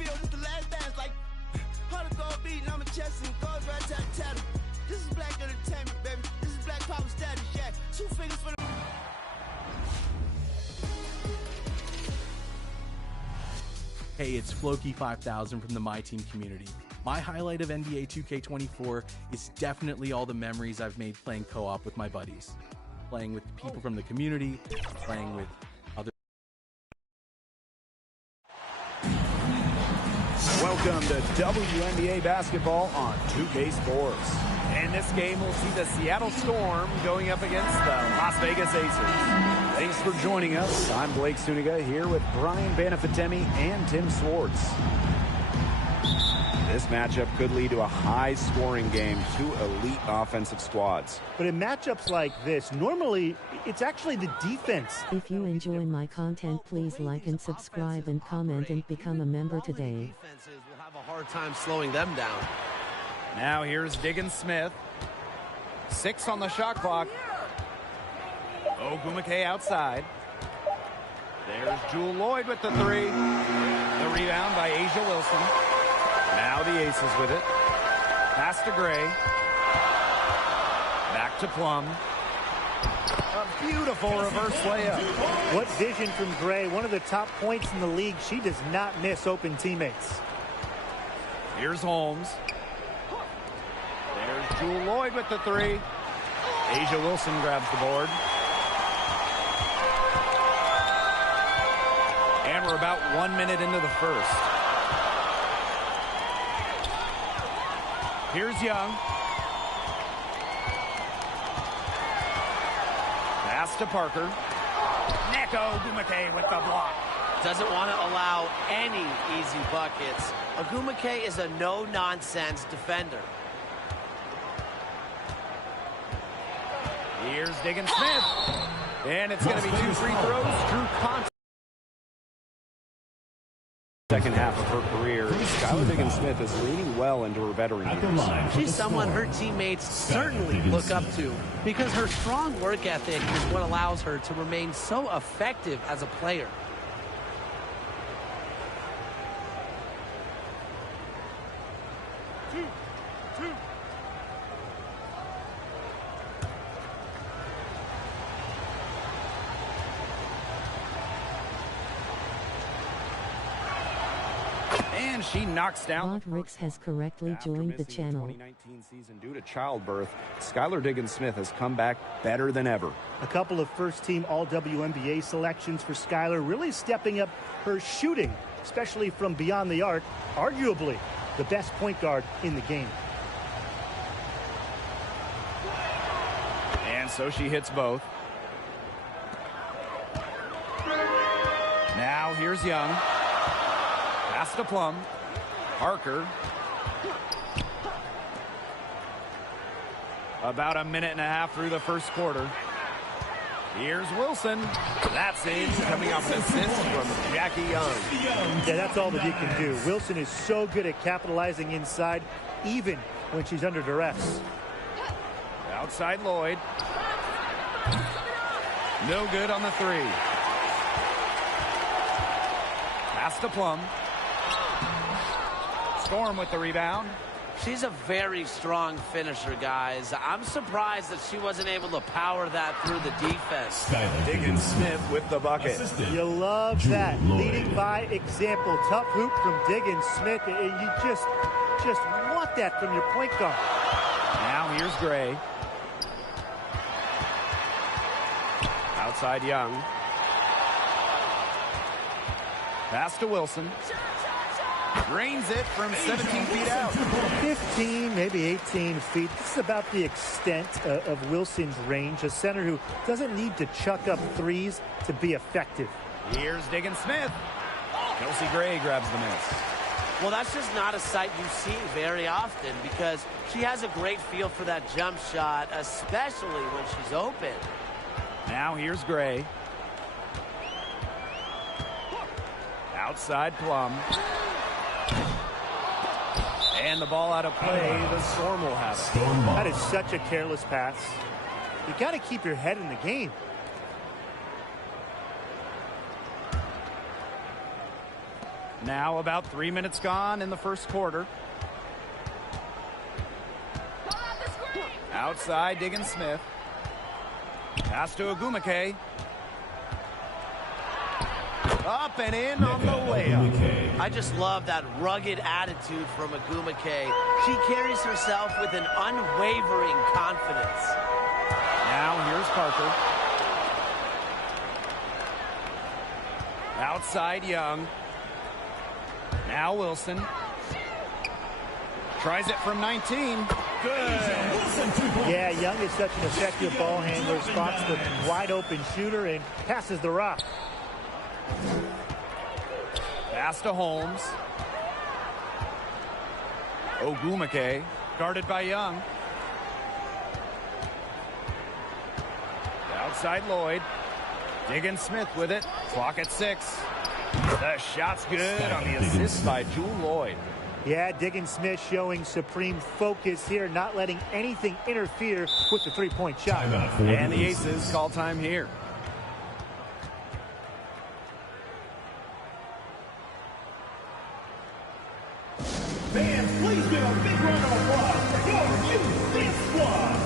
field, it's the last dance, like, how to go beat, and I'm a chest and goes right tat. This is black entertainment, baby. This is black power status, yeah. 2 fingers for the... Hey, it's Floki5000 from the My Team community. My highlight of NBA 2K24 is definitely all the memories I've made playing co-op with my buddies. Playing with people from the community, playing with other... Welcome to WNBA basketball on 2K Sports. And this game will see the Seattle Storm going up against the Las Vegas Aces. Thanks for joining us. I'm Blake Suniga here with Brian Banafitemi and Tim Swartz. This matchup could lead to a high-scoring game, 2 elite offensive squads. But in matchups like this, normally it's actually the defense. If you enjoy my content, please like and subscribe and comment and become a member today. Defenses will have a hard time slowing them down. Now here's Diggins-Smith. 6 on the shot clock. Ogwumike outside. There's Jewel Lloyd with the 3. The rebound by Asia Wilson. Now the Aces with it. Pass to Gray. Back to Plum. A beautiful reverse layup. What vision from Gray, one of the top points in the league. She does not miss open teammates. Here's Holmes. There's Jewel Lloyd with the 3. Asia Wilson grabs the board. And we're about 1 minute into the first. Here's Young. Pass to Parker. Neko Ogwumike with the block. Doesn't want to allow any easy buckets. Ogwumike is a no-nonsense defender. Here's Diggins-Smith. And it's going to be 2 free throws. True contact. Second half of her career, Skylar Diggins-Smith is leading well into her veteran years. She's someone her teammates certainly look up to because her strong work ethic is what allows her to remain so effective as a player. And she knocks down. Rod Ricks has correctly joined the channel. 2019 season due to childbirth, Skylar Diggins-Smith has come back better than ever. A couple of first-team All-WNBA selections for Skylar, really stepping up her shooting, especially from beyond the arc, arguably the best point guard in the game. And so she hits both. Now here's Young. Pass to Plum. Parker. About a minute and a half through the first quarter. Here's Wilson. That's in, coming off an assist from Jackie Young. Yeah, that's all that you can do. Wilson is so good at capitalizing inside, even when she's under duress. Outside Lloyd. No good on the 3. Pass to Plum. Storm with the rebound. She's a very strong finisher, guys. I'm surprised that she wasn't able to power that through the defense. Diggins-Smith with the bucket. You love that. Leading by example. Tough hoop from Diggins-Smith. You just want that from your point guard. Now here's Gray. Outside Young. Pass to Wilson. Drains it from 17 feet out. 15, maybe 18 feet. This is about the extent of Wilson's range. A center who doesn't need to chuck up threes to be effective. Here's Diggins-Smith. Kelsey Gray grabs the miss. Well, that's just not a sight you see very often because she has a great feel for that jump shot, especially when she's open. Now here's Gray. Outside Plum. And the ball out of play. The Storm will have it. That is such a careless pass. You got to keep your head in the game. Now about 3 minutes gone in the first quarter. Outside, Diggins Smith. Pass to Wnba. Up and in on the layup. I just love that rugged attitude from Wnba. She carries herself with an unwavering confidence. Now here's Parker. Outside, Young. Now Wilson. Tries it from 19. Good. Yeah, Young is such an effective ball handler, spots the wide open shooter and passes the rock. Pass to Holmes. Wnba guarded by Young. Outside Lloyd. Diggins Smith with it. Clock at 6. The shot's good on the assist by Jewel Lloyd. Yeah, Diggins Smith showing supreme focus here, not letting anything interfere with the three-point shot. And the Aces call time here. Fans, please give a big round of applause for your youth dance squad.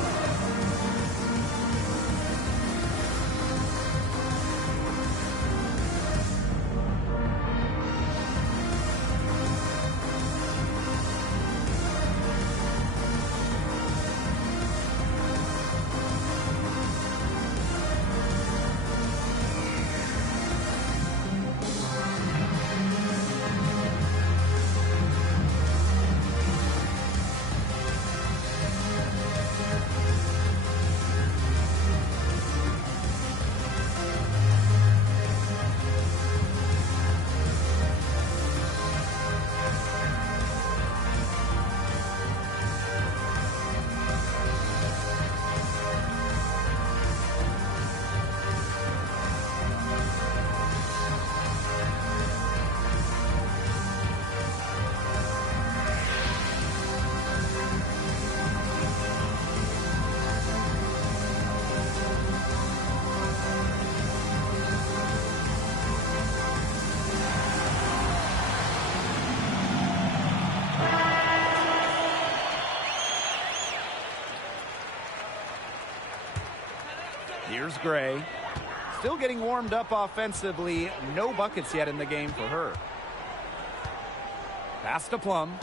Here's Gray. Still getting warmed up offensively. No buckets yet in the game for her. Pass to Plum.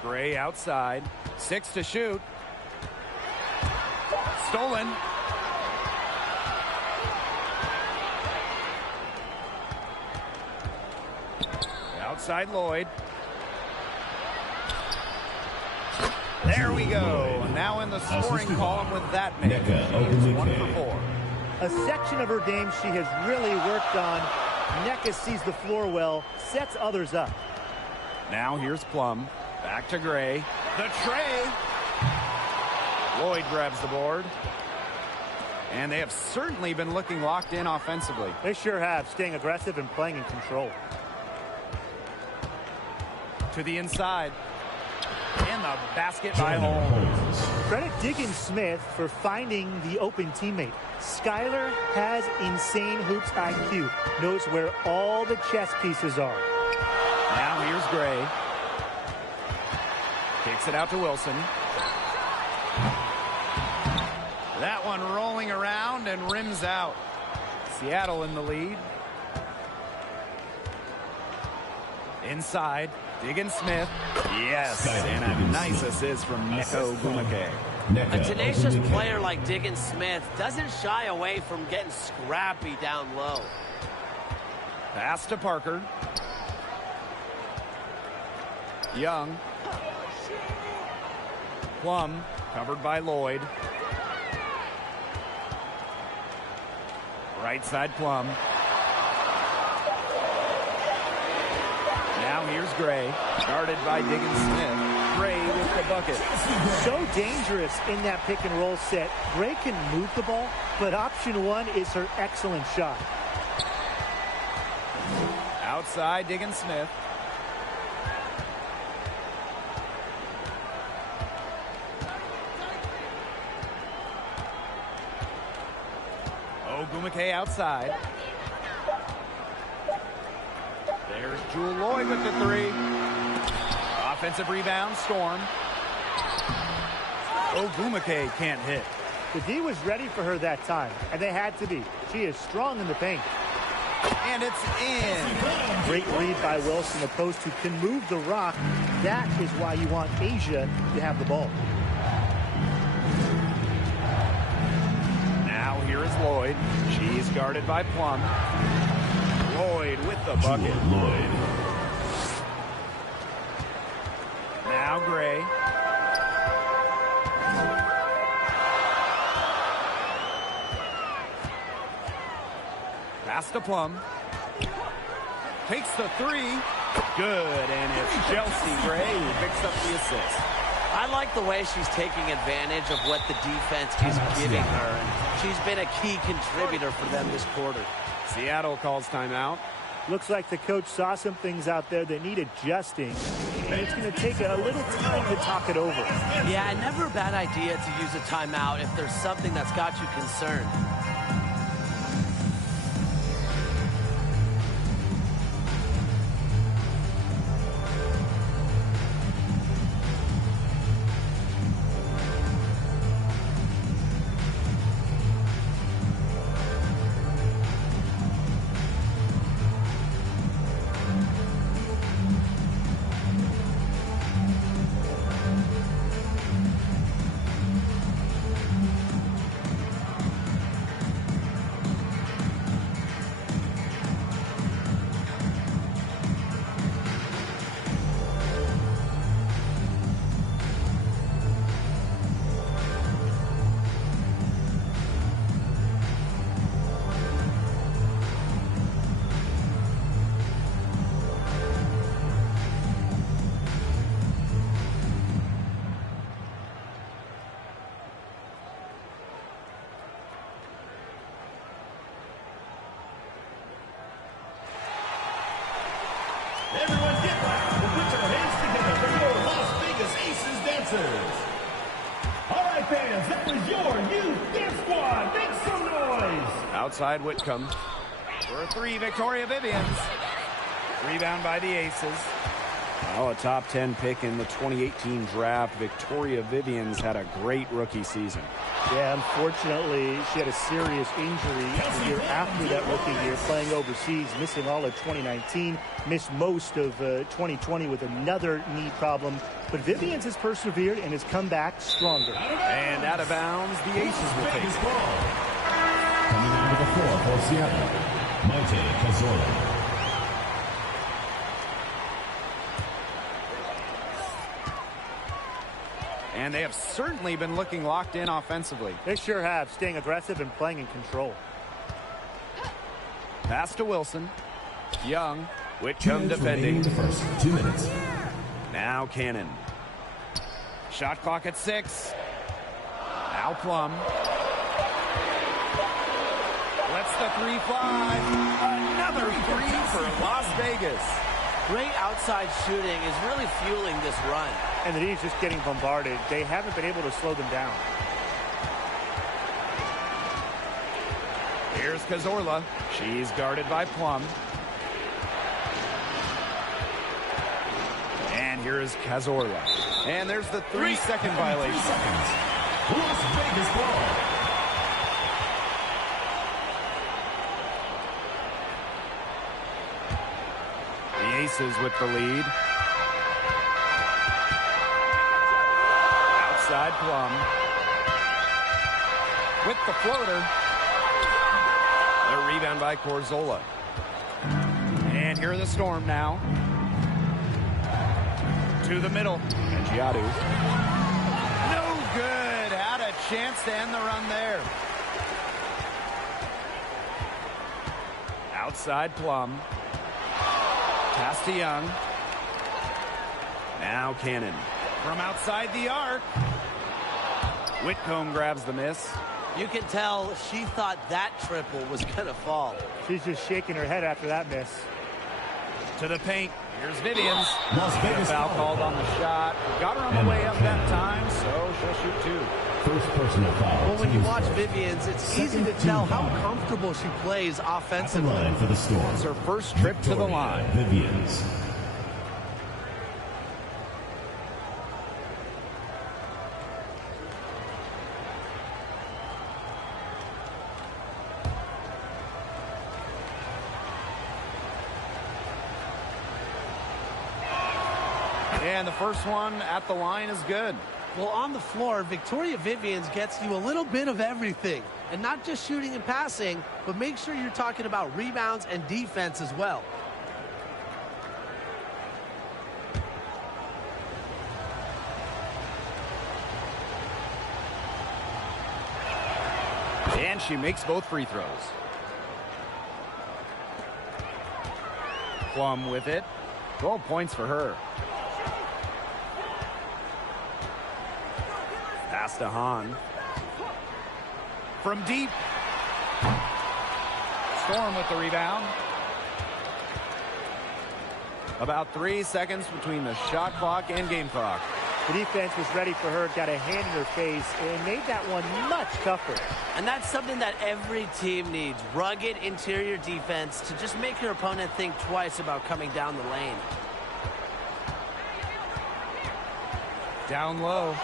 Gray outside. 6 to shoot. Stolen. Outside Lloyd. There we go. Now in the scoring column with that man. She is 1 for 4. A section of her game she has really worked on. Nneka sees the floor well, sets others up. Now here's Plum. Back to Gray. The tray. Lloyd grabs the board. And they have certainly been looking locked in offensively. They sure have, staying aggressive and playing in control. To the inside. And the basket by Holmes. Credit Diggins Smith for finding the open teammate. Skylar has insane hoops IQ. Knows where all the chess pieces are. Now here's Gray. Kicks it out to Wilson. That one rolling around and rims out. Seattle in the lead. Inside. Diggins Smith. Yes. And a nice assist from Wnba. A tenacious player like Diggins Smith doesn't shy away from getting scrappy down low. Pass to Parker. Young. Plum covered by Lloyd. Right side Plum. Now here's Gray, guarded by Diggins Smith. Gray with the bucket. So dangerous in that pick and roll set. Gray can move the ball, but option one is her excellent shot. Outside Diggins Smith. Wnba outside. There's Jewel Lloyd with the three. Offensive rebound, Storm. Wnba can't hit. The D was ready for her that time, and they had to be. She is strong in the paint. And it's in. Great read by Wilson. The post who can move the rock. That is why you want Asia to have the ball. Now here is Lloyd. She's guarded by Plum. Lloyd with the bucket. Lloyd. Now Gray. Pass to Plum. Takes the three. Good, and it's Chelsea Gray who picks up the assist. I like the way she's taking advantage of what the defense is giving her. And she's been a key contributor for them this quarter. Seattle calls timeout. Looks like the coach saw some things out there that need adjusting, and it's going to take a little time to talk it over. Yeah, never a bad idea to use a timeout if there's something that's got you concerned. Everyone get back and put your hands together for your Las Vegas Aces dancers. All right, fans, that was your youth dance squad. Make some noise. Outside Whitcomb. For a three, Victoria Vivians. Rebound by the Aces. Oh, a top 10 pick in the 2018 draft. Victoria Vivians had a great rookie season. Yeah, unfortunately, she had a serious injury the year after that rookie year, playing overseas, missing all of 2019, missed most of 2020 with another knee problem. But Vivians has persevered and has come back stronger. And out of bounds, the Aces will take it. Coming onto the floor for Seattle, Maite Cazorla. And they have certainly been looking locked in offensively. They sure have, staying aggressive and playing in control. Pass to Wilson. Young. Whitcomb defending. The first 2 minutes. Now Cannon. Shot clock at 6. Now Plum. Lets the three fly. Another three for Las Vegas. Great outside shooting is really fueling this run. And the D's just getting bombarded. They haven't been able to slow them down. Here's Cazorla. She's guarded by Plum. And here is Cazorla. And there's the 3-second violation. 3 seconds. Las Vegas ball. The Aces with the lead. Outside Plum. With the floater. The rebound by Corzola. And here are the Storm now. To the middle. And Giadu. No good. Had a chance to end the run there. Outside Plum. Pass to Young. Now Cannon. From outside the arc. Whitcomb grabs the miss. You can tell she thought that triple was going to fall. She's just shaking her head after that miss. To the paint. Here's Vivians. Las Vegas Foul called on the shot. Got her on the way up that time, so she'll shoot 2. First personal foul. Well, when you team's watch first. Vivian's, it's easy Second to team tell how foul. comfortable she plays At the offensively. line for the Storm. It's her first trip to the Victoria line. Vivians. And the first one at the line is good. Well, on the floor, Victoria Vivians gets you a little bit of everything. And not just shooting and passing, but make sure you're talking about rebounds and defense as well. And she makes both free throws. Plum with it. 12 points for her. Pass to Hahn. From deep. Storm with the rebound. About 3 seconds between the shot clock and game clock. The defense was ready for her, got a hand in her face, and made that one much tougher. And that's something that every team needs. Rugged interior defense to just make your opponent think twice about coming down the lane. Down low.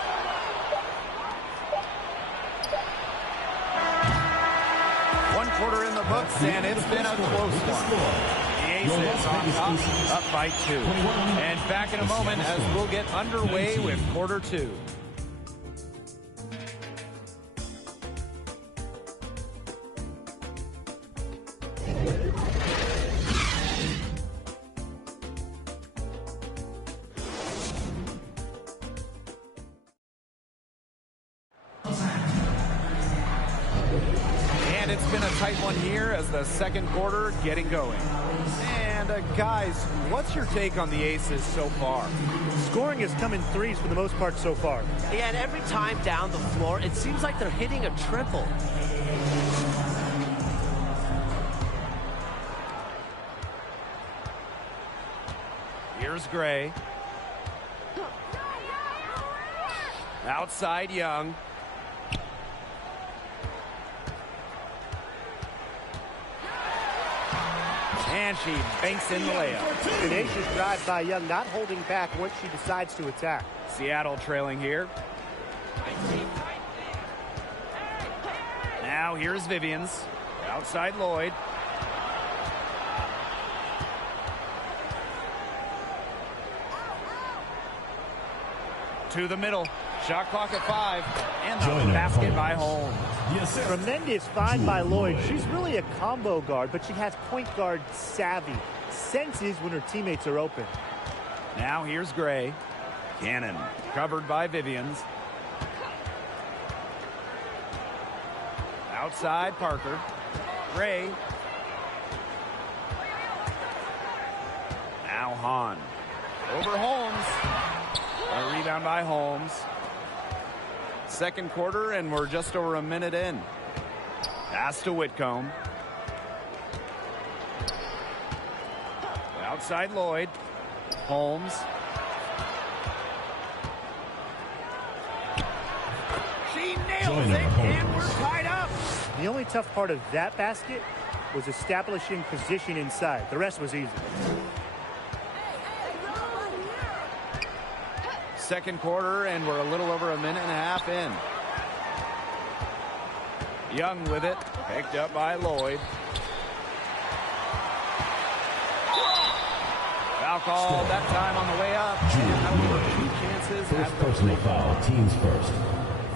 One quarter in the books, and it's been a close one. The Aces on top, up by 2. And back in a moment as we'll get underway with quarter 2. And it's been a tight one here as the second quarter getting going. And guys, what's your take on the Aces so far? Scoring has come in threes for the most part so far. Yeah, and every time down the floor, it seems like they're hitting a triple. Here's Gray. Outside Young. And she banks in the layup. Tenacious drive by Young, not holding back once she decides to attack. Seattle trailing here. Now here's Vivians. Outside Lloyd. To the middle. Shot clock at 5. And the basket by Holmes. Yes, sir. Tremendous find by Lloyd. She's really a combo guard, but she has point guard savvy. Senses when her teammates are open. Now here's Gray. Cannon covered by Vivians. Outside Parker. Gray. Now Hahn. Over Holmes. A rebound by Holmes. Second quarter, and we're just over a minute in. Pass to Whitcomb. Outside Lloyd. Holmes. She nails it, and we're tied up. The only tough part of that basket was establishing position inside. The rest was easy. Second quarter, and we're a little over a minute and a half in. Young with it, picked up by Lloyd. Foul call that time on the way up. And however, 2 chances First at the personal foul. Teams first.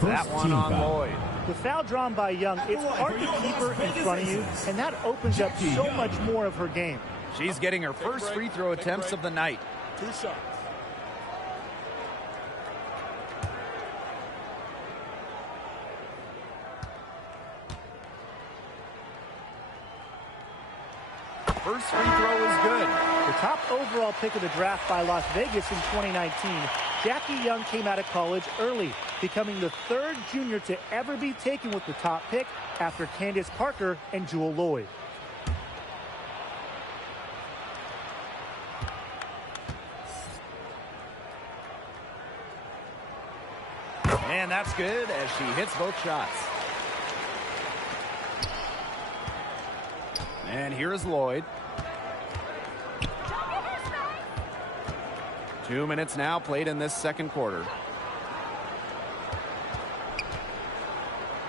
that First one team on foul. Lloyd. The foul drawn by Young, it's hard to keep her in front of you, and that opens up so much more of her game. She's getting her first free throw attempts of the night. 2 shots. First free throw is good. The top overall pick of the draft by Las Vegas in 2019, Jackie Young came out of college early, becoming the 3rd junior to ever be taken with the top pick after Candace Parker and Jewel Lloyd. And that's good as she hits both shots. And here is Lloyd. 2 minutes now played in this second quarter.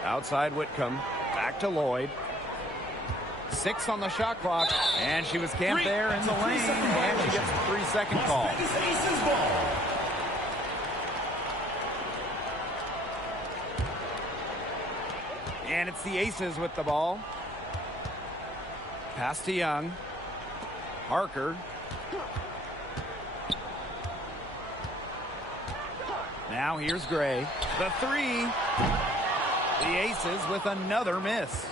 Outside Whitcomb. Back to Lloyd. 6 on the shot clock. And she was camped there in the lane. And she gets the 3-second call. And it's the Aces with the ball. Pass to Young. Parker. Now here's Gray. The 3. The Aces with another miss.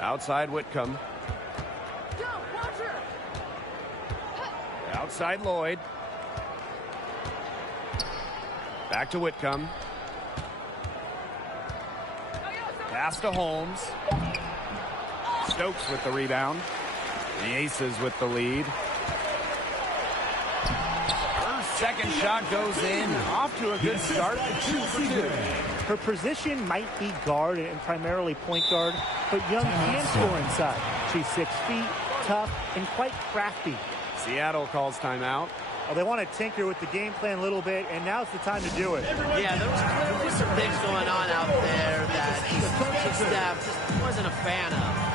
Outside Whitcomb. Outside Lloyd. Back to Whitcomb. Pass to Holmes. Stokes with the rebound. The Aces with the lead. Her second shot goes in. Off to a good start. 2 for 2. Her position might be guard and primarily point guard, but Young can score inside. She's 6 feet, tough, and quite crafty. Seattle calls timeout. Well, they want to tinker with the game plan a little bit, and now's the time to do it. Yeah, there was clearly some things going on out there that the coaching staff just wasn't a fan of.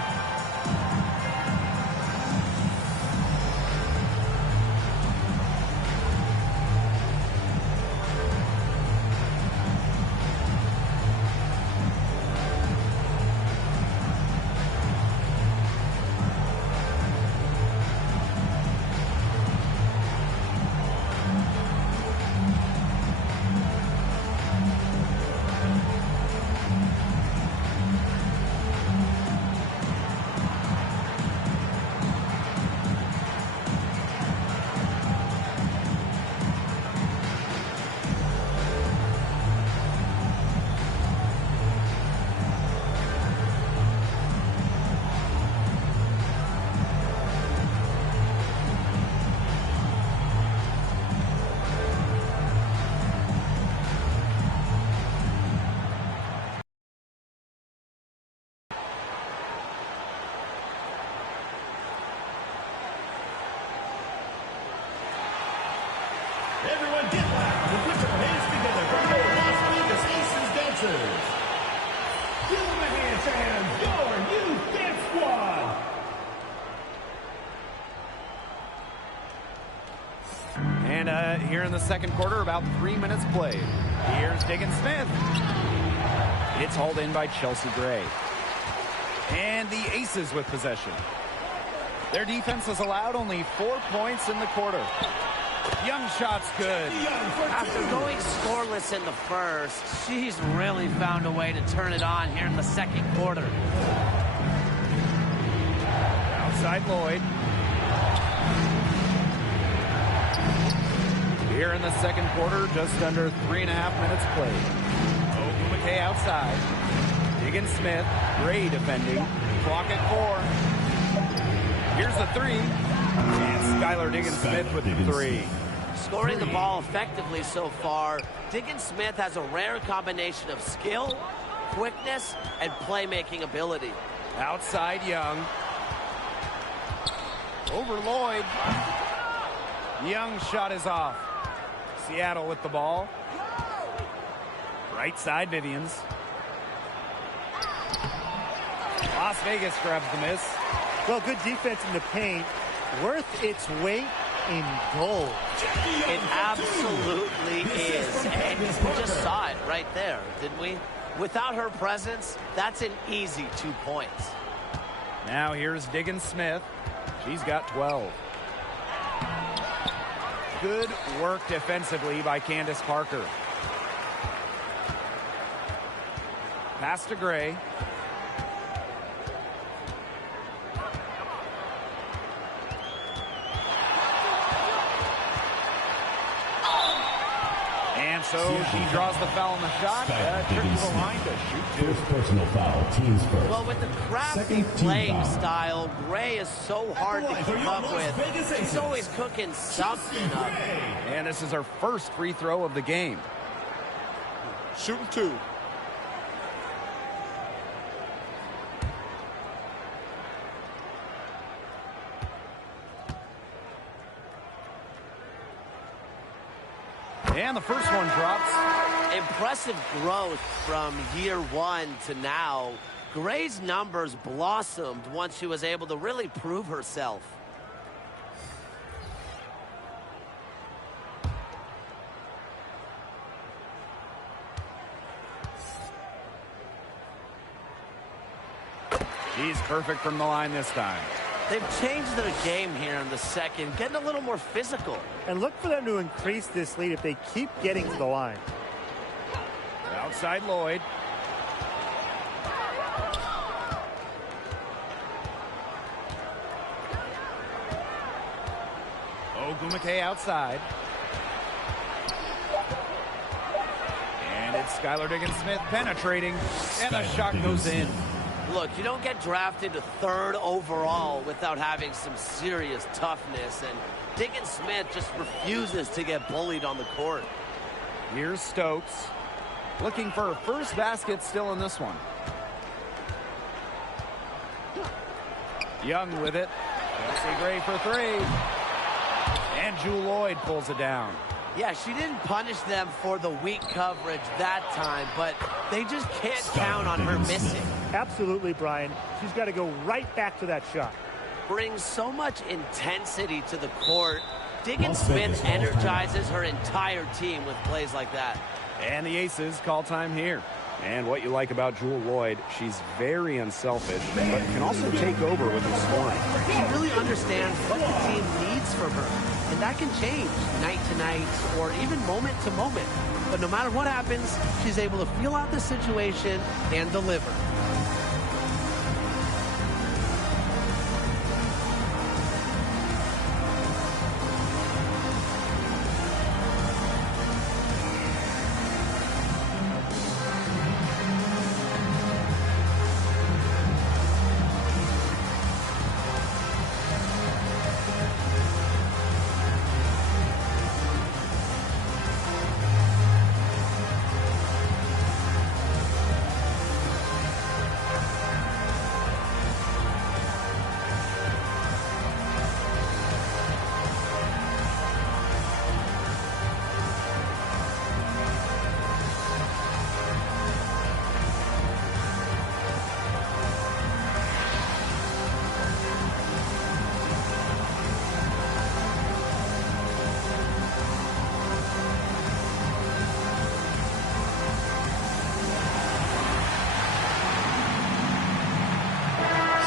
Everyone get loud and put your hands together for your Las Vegas Aces dancers. Give them a hand, fans. Your youth dance squad. And here in the second quarter, about 3 minutes played. Here's Diggins Smith. It's hauled in by Chelsea Gray. And the Aces with possession. Their defense has allowed only 4 points in the quarter. Young shot's good. After going scoreless in the first, she's really found a way to turn it on here in the second quarter. Outside Lloyd. Here in the second quarter, just under 3.5 minutes played. Wnba outside. Diggins Smith, Gray defending. Clock at 4. Here's the 3. And Skylar Diggins Smith with the 3. Scoring the ball effectively so far, Diggins Smith has a rare combination of skill, quickness, and playmaking ability. Outside Young. Over Lloyd. Young shot is off. Seattle with the ball. Right side Vivians. Las Vegas grabs the miss. Well, good defense in the paint. Worth its weight in gold. It absolutely is. And we just saw it right there, didn't we? Without her presence, that's an easy 2 points. Now here's Diggins Smith. She's got 12. Good work defensively by Candace Parker. Pass to Gray. So she draws the foul on the shot. Trip to the line to shoot two. First personal foul, teams first. Well, with the crafty playing style, Gray is so hard to keep up with. She's always cooking something up. And this is her first free throw of the game. Shooting two. And the first one drops. Impressive growth from year one to now. Gray's numbers blossomed once she was able to really prove herself. She's perfect from the line this time. They've changed their game here in the second, getting a little more physical. And look for them to increase this lead if they keep getting to the line. Outside Lloyd. Wnba outside. And it's Skylar Diggins-Smith penetrating. And the shot goes in. Look, you don't get drafted to third overall without having some serious toughness, and Diggins-Smith just refuses to get bullied on the court. Here's Stokes, looking for her first basket still in this one. Young with it. Chelsea Gray for three. And Jewel Lloyd pulls it down. Yeah, she didn't punish them for the weak coverage that time, but they just can't count on her missing. Absolutely, Brian. She's got to go right back to that shot. Brings so much intensity to the court. Diggins-Smith energizes her entire team with plays like that. And the Aces call time here. And what you like about Jewel Lloyd, she's very unselfish, but can also take over with her scoring. She really understands what the team needs from her, and that can change night to night or even moment to moment. But no matter what happens, she's able to feel out the situation and deliver.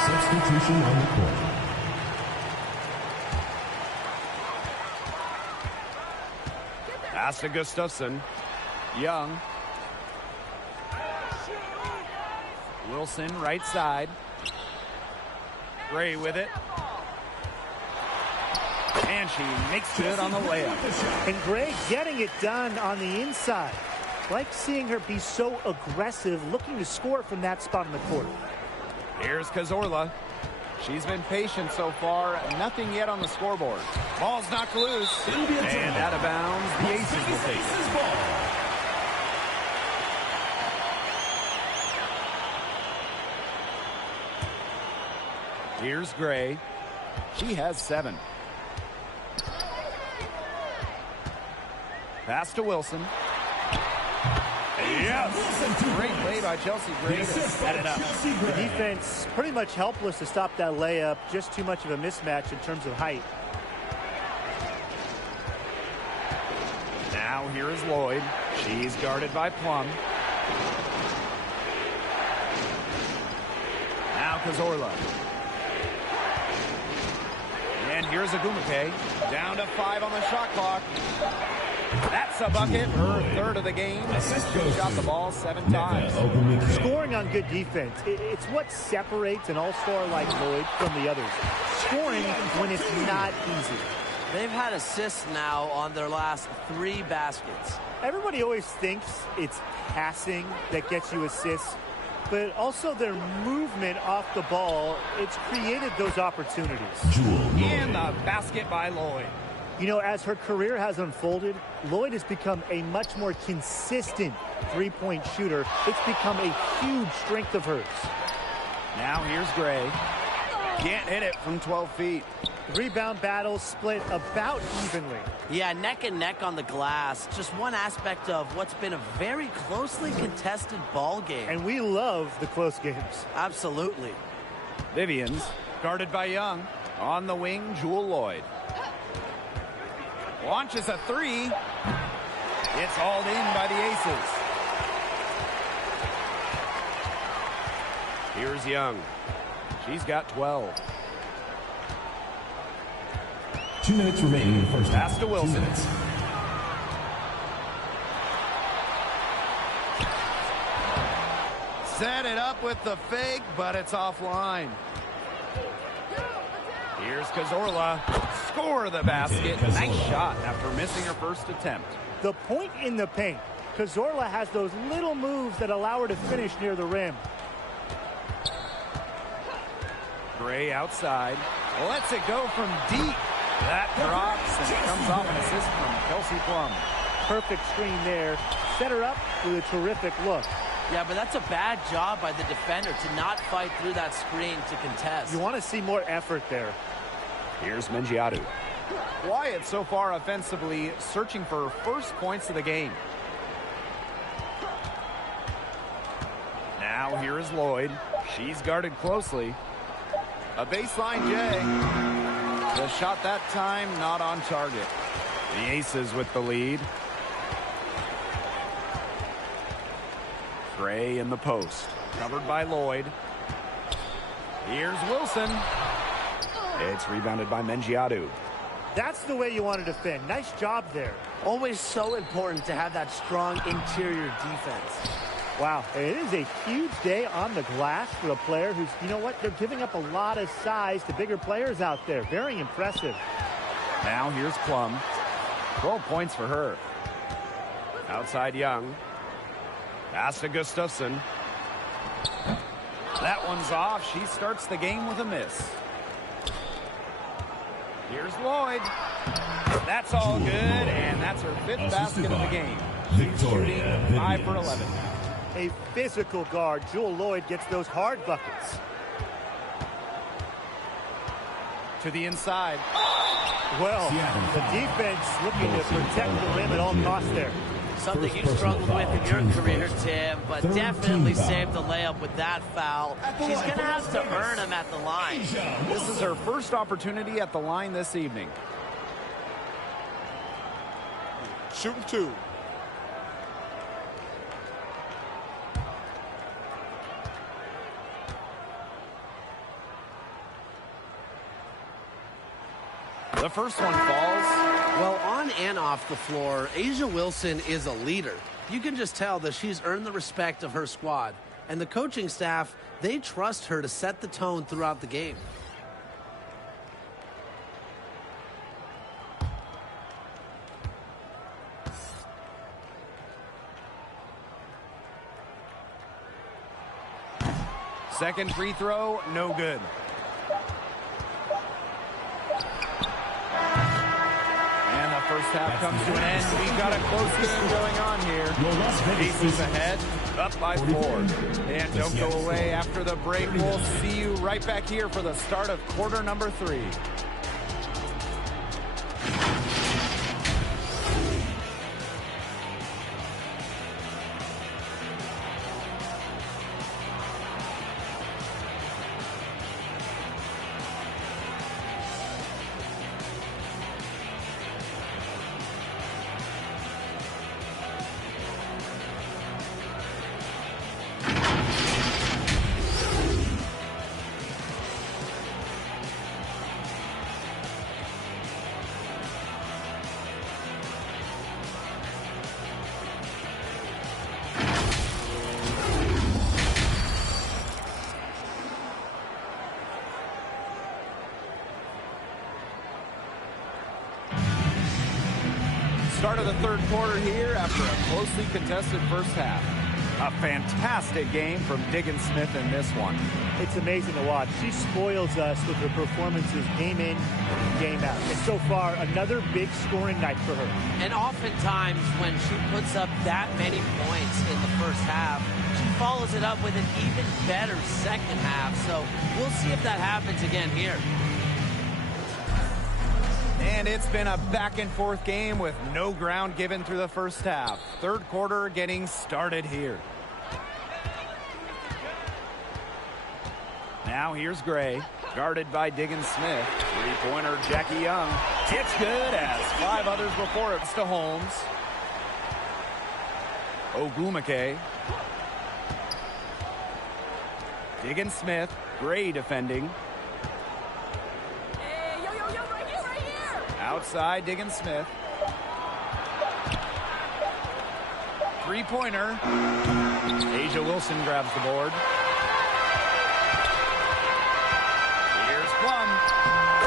Substitution on the court. Pass to Gustafson. Young. Wilson right side. Gray with it. And she makes good on the layup. And Gray getting it done on the inside. Like seeing her be so aggressive, looking to score from that spot on the court. Here's Cazorla. She's been patient so far. Nothing yet on the scoreboard. Ball's knocked loose. And out of bounds. The Aces will take it. Here's Gray. She has 7. Pass to Wilson. Yes! Great play by Chelsea Gray to set it up. The defense pretty much helpless to stop that layup. Just too much of a mismatch in terms of height. Now here is Lloyd. She's guarded by Plum. Now Cazorla. And here's Wnba. Down to 5 on the shot clock. That's a bucket, her third of the game. She shot the ball 7 times. Scoring on good defense, it's what separates an all-star like Lloyd from the others. Scoring when it's not easy. They've had assists now on their last 3 baskets. Everybody always thinks it's passing that gets you assists, but also their movement off the ball, it's created those opportunities. And the basket by Lloyd. You know, as her career has unfolded, Lloyd has become a much more consistent three-point shooter. It's become a huge strength of hers. Now here's Gray. Can't hit it from 12 feet. Rebound battle split about evenly. Yeah, neck and neck on the glass. Just one aspect of what's been a very closely contested ball game. And we love the close games. Absolutely. Vivians, guarded by Young. On the wing, Jewel Lloyd. Launches a 3. It's hauled in by the Aces. Here's Young. She's got 12. 2 minutes remaining in the first half. Pass to Wilson. Set it up with the fake, but it's offline. Here's Cazorla. Score the basket. Nice shot after missing her first attempt. The point in the paint. Cazorla has those little moves that allow her to finish near the rim. Gray outside. Lets it go from deep. That drops and it comes off an assist from Kelsey Plum. Perfect screen there. Set her up with a terrific look. Yeah, but that's a bad job by the defender to not fight through that screen to contest. You want to see more effort there. Here's Mengiadu. Quiet so far offensively, searching for first points of the game. Now here is Lloyd. She's guarded closely. A baseline J. The shot that time not on target. The Aces with the lead. Gray in the post. Covered by Lloyd. Here's Wilson. It's rebounded by Mengiadu. That's the way you want to defend. Nice job there. Always so important to have that strong interior defense. Wow, it is a huge day on the glass for a player who's, you know what, they're giving up a lot of size to bigger players out there. Very impressive. Now here's Plum. 12 points for her. Outside Young. Pass to Gustafson. That one's off. She starts the game with a miss. Here's Lloyd. That's all good, and that's her 5th basket of the game. She's shooting 5 for 11. A physical guard. Jewel Lloyd gets those hard buckets. To the inside. Well, the defense looking to protect the rim at all costs there. Something you struggled with in your career, Tim, but definitely saved the layup with that foul. She's going to have to earn him at the line. This is her first opportunity at the line this evening. Shooting 2. The first one falls. Well, on and off the floor, A'ja Wilson is a leader. You can just tell that she's earned the respect of her squad. And the coaching staff, they trust her to set the tone throughout the game. Second free throw, no good. And the first half comes to an end. We've got a close game going on here. Aces ahead, up by 4. And don't go away after the break. We'll see you right back here for the start of quarter number 3. Start of the third quarter here after a closely contested first half. A fantastic game from Diggin Smith in this one. It's amazing to watch. She spoils us with her performances game in, game out. And so far, another big scoring night for her. And oftentimes when she puts up that many points in the first half, she follows it up with an even better second half. So we'll see if that happens again here. And it's been a back-and-forth game with no ground given through the first half. Third quarter getting started here. Now here's Gray, guarded by Diggin Smith. Three-pointer Jackie Young. It's good as 5 others before it's to Holmes. Wnba. Diggin Smith, Gray defending. Outside, Diggin Smith. Three-pointer. Asia Wilson grabs the board. Here's Plum.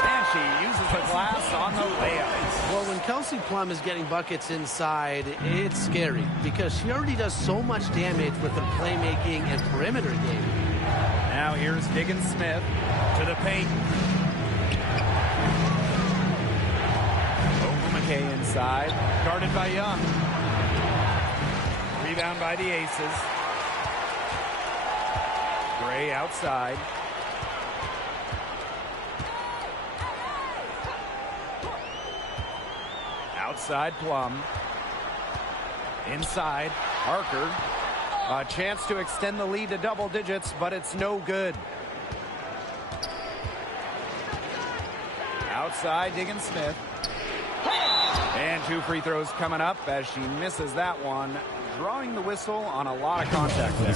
And she uses the glass on the layup. Well, when Kelsey Plum is getting buckets inside, it's scary because she already does so much damage with her playmaking and perimeter game. Now here's Diggin Smith to the paint. Inside, guarded by Young. Rebound by the Aces. Gray outside. Outside Plum. Inside, Parker. A chance to extend the lead to double digits, but it's no good. Outside, Diggin Smith. And 2 free throws coming up as she misses that one, drawing the whistle on a lot of contact there.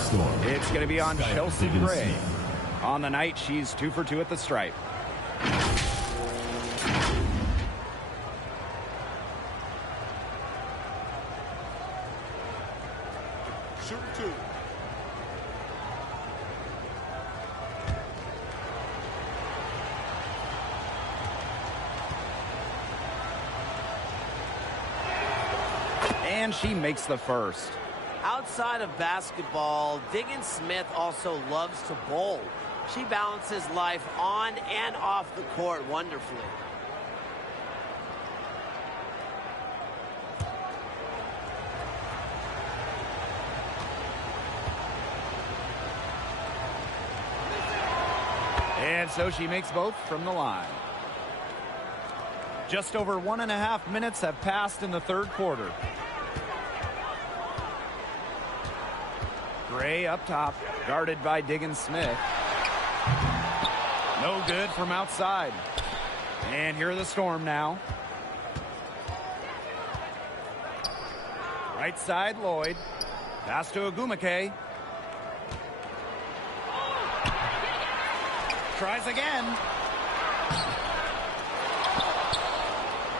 It's going to be on Chelsea Gray. On the night, she's 2 for 2 at the stripe. Shooting 2. And she makes the first. Outside of basketball, Diggin Smith also loves to bowl. She balances life on and off the court wonderfully. And so she makes both from the line. Just over 1.5 minutes have passed in the third quarter. Gray up top, guarded by Diggin Smith. No good from outside. And here are the Storm now. Right side, Lloyd. Pass to Wnba. Tries again.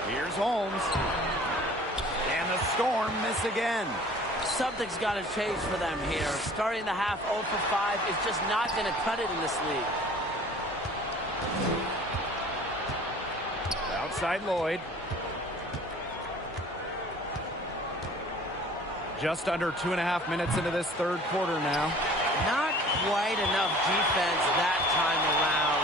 Here's Holmes. And the Storm miss again. Something's got to change for them here. Starting the half 0 for 5 is just not going to cut it in this league. Outside Lloyd. Just under 2.5 minutes into this third quarter now. Not quite enough defense that time around.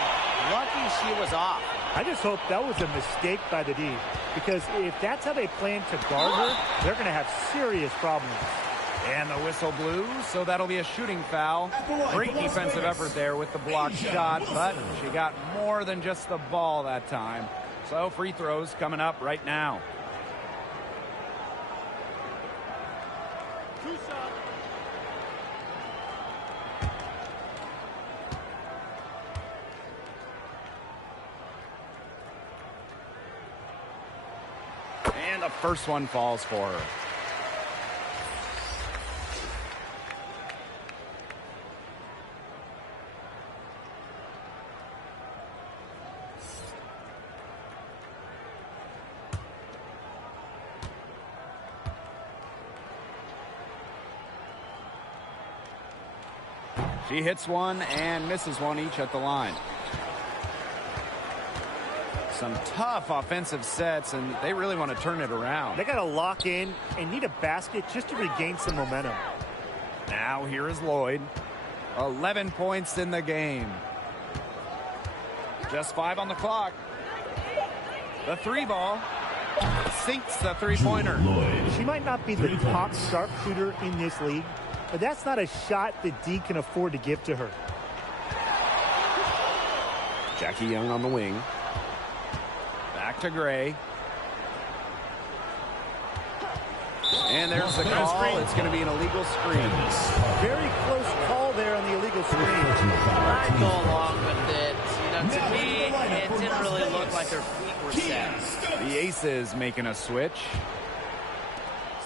Lucky she was off. I just hope that was a mistake by the D, because if that's how they plan to guard her, they're going to have serious problems. And the whistle blew, so that'll be a shooting foul. Great defensive effort there with the blocked shot, but she got more than just the ball that time. So free throws coming up right now. And the first one falls for her. She hits one and misses one each at the line. Some tough offensive sets, and they really want to turn it around. They got to lock in and need a basket just to regain some momentum. Now here is Lloyd. 11 points in the game. Just 5 on the clock. The 3 ball sinks the 3-pointer. She might not be the top sharpshooter in this league, but that's not a shot that D can afford to give to her. Jackie Young on the wing. Back to Gray. And there's the call. It's going to be an illegal screen. Very close call there on the illegal screen. I'd go along with it. You know, to me, it didn't really look like her feet were set. The Aces making a switch.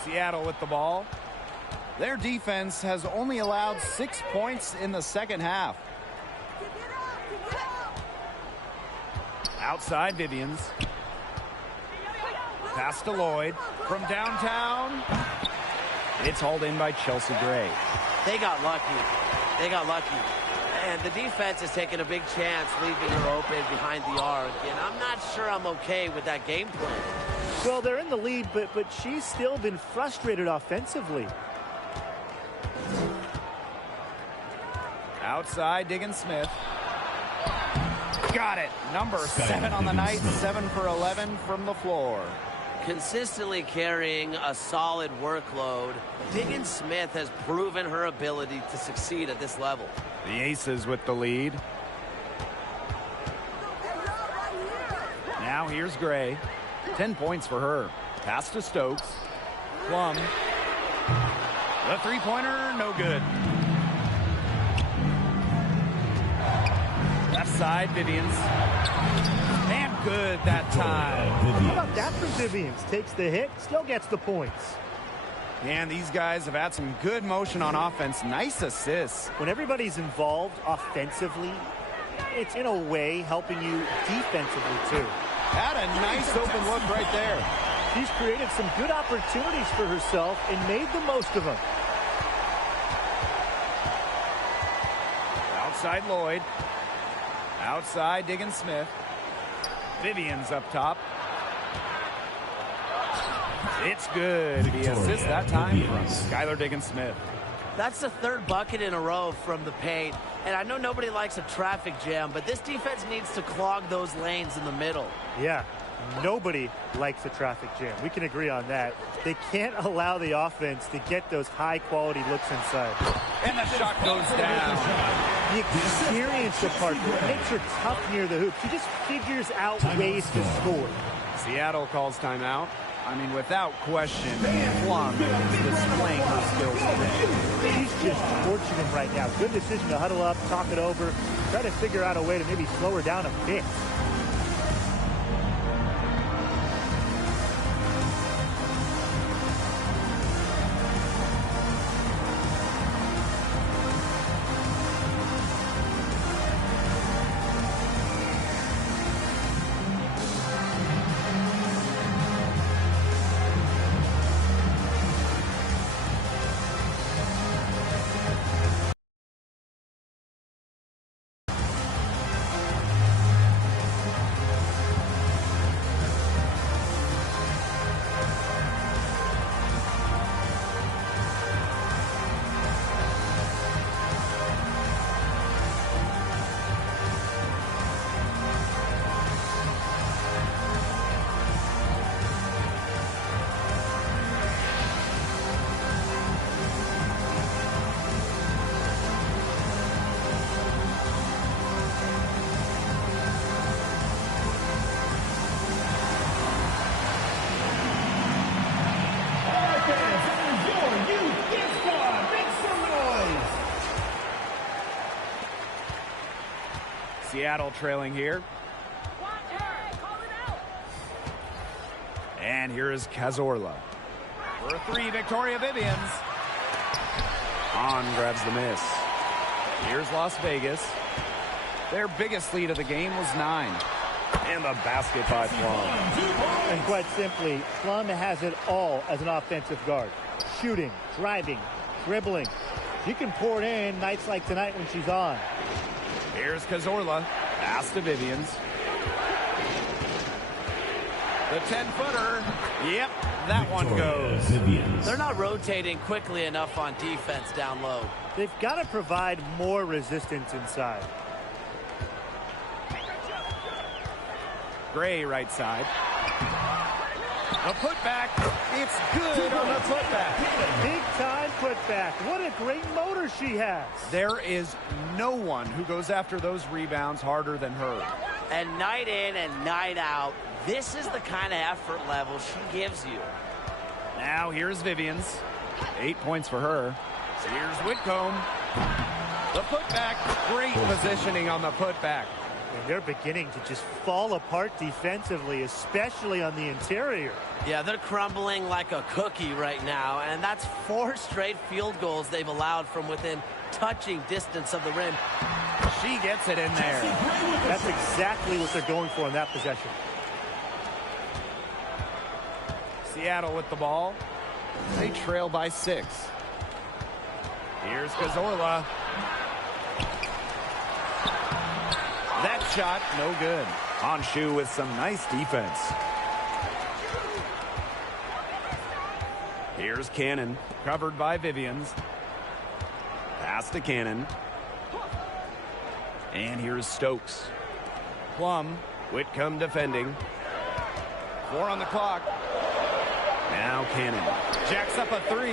Seattle with the ball. Their defense has only allowed 6 points in the second half. Outside Vivians. Pass to Lloyd from downtown. It's hauled in by Chelsea Gray. They got lucky. They got lucky. And the defense is taking a big chance leaving her open behind the arc. And I'm not sure I'm okay with that game plan. Well, they're in the lead, but she's still been frustrated offensively. Outside Diggins Smith. Got it. Number 7 on the night. 7 for 11 from the floor. Consistently carrying a solid workload, Diggins Smith has proven her ability to succeed at this level. The Aces with the lead. Now here's Gray. 10 points for her. Pass to Stokes. Plum. The 3-pointer, no good. Left side, Vivians. And good that time. How about that for Vivians? Takes the hit, still gets the points. And these guys have had some good motion on offense. Nice assists. When everybody's involved offensively, it's in a way helping you defensively too. Had a nice open look right there. She's created some good opportunities for herself and made the most of them. Outside Lloyd. Outside Diggins Smith. Vivians up top. It's good. The assist that time from Skylar Diggins Smith. That's the 3rd bucket in a row from the paint. And I know nobody likes a traffic jam, but this defense needs to clog those lanes in the middle. Yeah, nobody likes a traffic jam. We can agree on that. They can't allow the offense to get those high-quality looks inside. And the shot goes down. The experience of Parker makes her tough near the hoop. She just figures out ways to score. Seattle calls timeout. I mean, without question, Plum is displaying her skills today. She's just torching him right now. Good decision to huddle up, talk it over, try to figure out a way to maybe slow her down a bit. Seattle trailing here. And here is Cazorla. For a 3, Victoria Vivians. Hahn grabs the miss. Here's Las Vegas. Their biggest lead of the game was 9. And the basket by Plum. And quite simply, Plum has it all as an offensive guard. Shooting, driving, dribbling. She can pour it in nights like tonight when she's on. Here's Cazorla. Pass to Vivians. The 10-footer. Yep, that one goes. They're not rotating quickly enough on defense down low. They've got to provide more resistance inside. Gray right side. The putback. It's good on the putback. Big time putback. What a great motor she has. There is no one who goes after those rebounds harder than her. And night in and night out, this is the kind of effort level she gives you. Now here's Vivians. 8 points for her. Here's Whitcomb. The putback. Great positioning on the putback. And they're beginning to just fall apart defensively, especially on the interior. Yeah, they're crumbling like a cookie right now, and that's 4 straight field goals they've allowed from within touching distance of the rim. She gets it in there. That's exactly what they're going for in that possession. Seattle with the ball. They trail by 6. Here's Cazorla. That shot, no good. Honshu with some nice defense. Here's Cannon, covered by Vivians. Pass to Cannon. And here's Stokes. Plum, Whitcomb defending. 4 on the clock. Now Cannon. Jacks up a 3.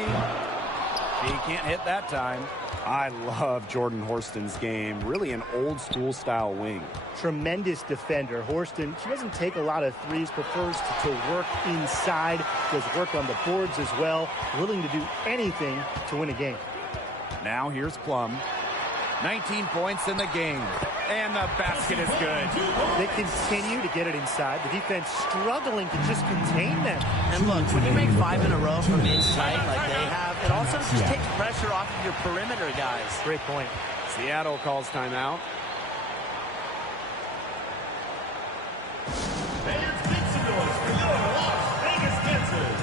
She can't hit that time. I love Jordan Horston's game. Really an old-school style wing. Tremendous defender. Horston, she doesn't take a lot of threes, prefers to work inside, does work on the boards as well, willing to do anything to win a game. Now here's Plum. 19 points in the game. And the basket is good. They continue to get it inside. The defense struggling to just contain them. And look, when you make 5 in a row from inside like they have, it also just takes pressure off of your perimeter guys. Great point. Seattle calls timeout. Fans, make some noise for your Las Vegas Dancers.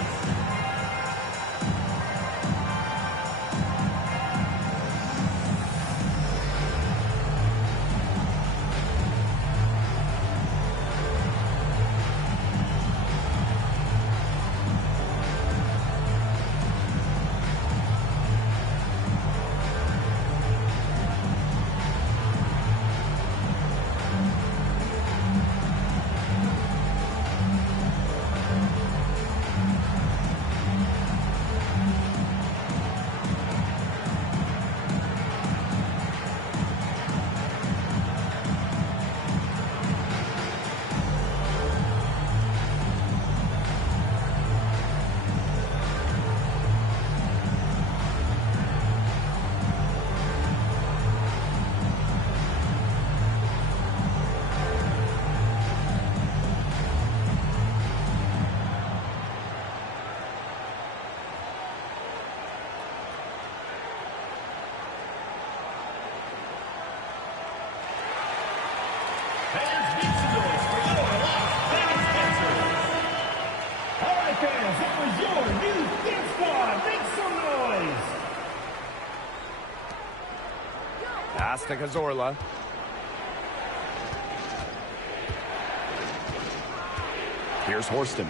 Fans, make some noise for your Las Vegas Dancers. All right, fans, that was your new dance squad. Make some noise. Pass to Cazorla. Here's Horston.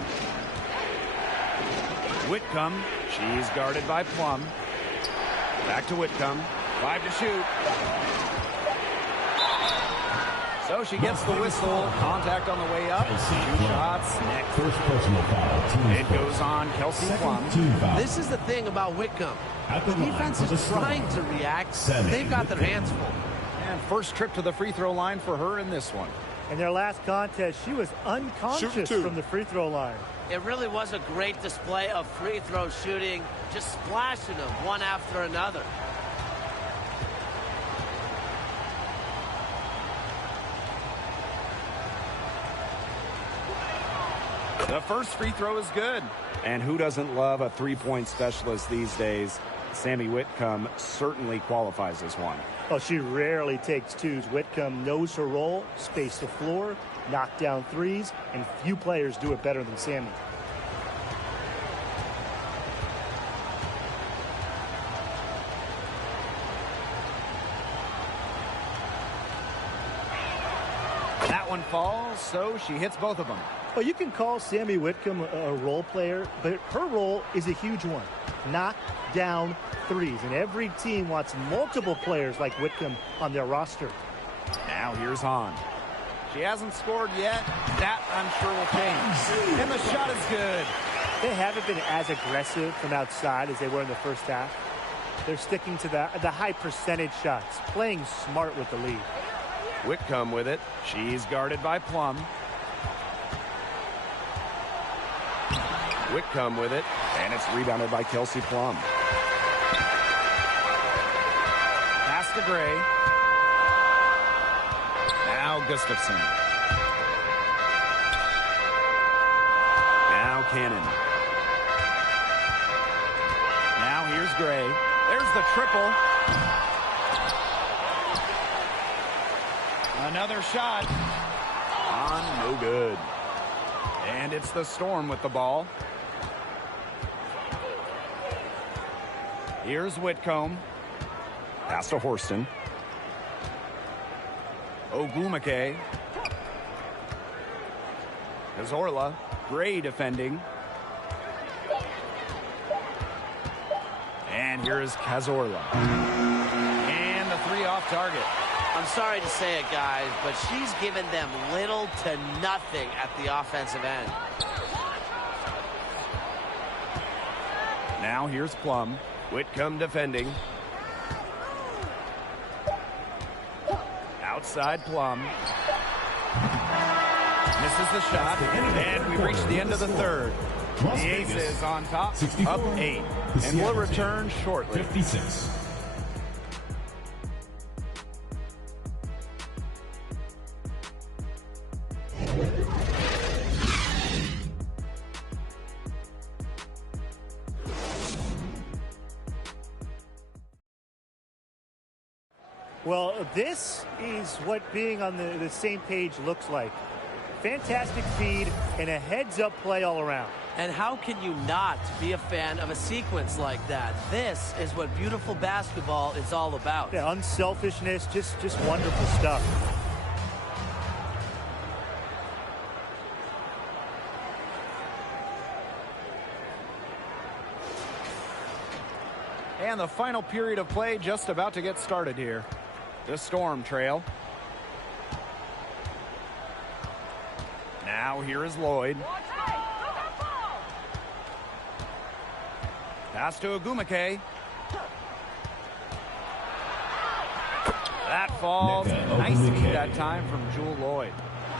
Whitcomb. She's guarded by Plum. Back to Whitcomb. 5 to shoot. So she gets the whistle. Contact on the way up. 2 shots. Next. First personal foul. It goes on Kelsey Plum. This is the thing about Whitcomb. The defense is trying to react. They've got their hands full. And first trip to the free throw line for her in this one. In their last contest, she was unconscious from the free throw line. It really was a great display of free throw shooting, just splashing them one after another. The first free throw is good. And who doesn't love a three-point specialist these days? Sammy Whitcomb certainly qualifies as one. Well, she rarely takes twos. Whitcomb knows her role, space the floor, knock down threes, and few players do it better than Sammy. That one falls, so she hits both of them. Well, you can call Sammy Whitcomb a role player, but her role is a huge one. Knock down threes, and every team wants multiple players like Whitcomb on their roster. Now here's Hahn. She hasn't scored yet. That, I'm sure, will change. And the shot is good. They haven't been as aggressive from outside as they were in the first half. They're sticking to the high percentage shots, playing smart with the lead. Whitcomb with it. She's guarded by Plum. Whitcomb with it, and it's rebounded by Kelsey Plum. Pass to Gray. Now Gustafson. Now Cannon. Now here's Gray. There's the triple. Another shot. On, no good. And it's the Storm with the ball. Here's Whitcomb. Pass to Horston. Ogwumike. Cazorla. Gray defending. And here is Cazorla. And the three off target. I'm sorry to say it, guys, but she's given them little to nothing at the offensive end. Now here's Plum. Whitcomb defending. Outside Plum. Misses the shot, and we reach the end of the third. The Aces on top, up 8, and we'll return shortly. 56. Well, this is what being on the same page looks like. Fantastic feed and a heads-up play all around. And how can you not be a fan of a sequence like that? This is what beautiful basketball is all about. Yeah, unselfishness, just wonderful stuff. And the final period of play just about to get started here. The Storm trail. Now here is Lloyd. Pass to Ogwumike. That falls. Nice feed that time from Jewel Lloyd.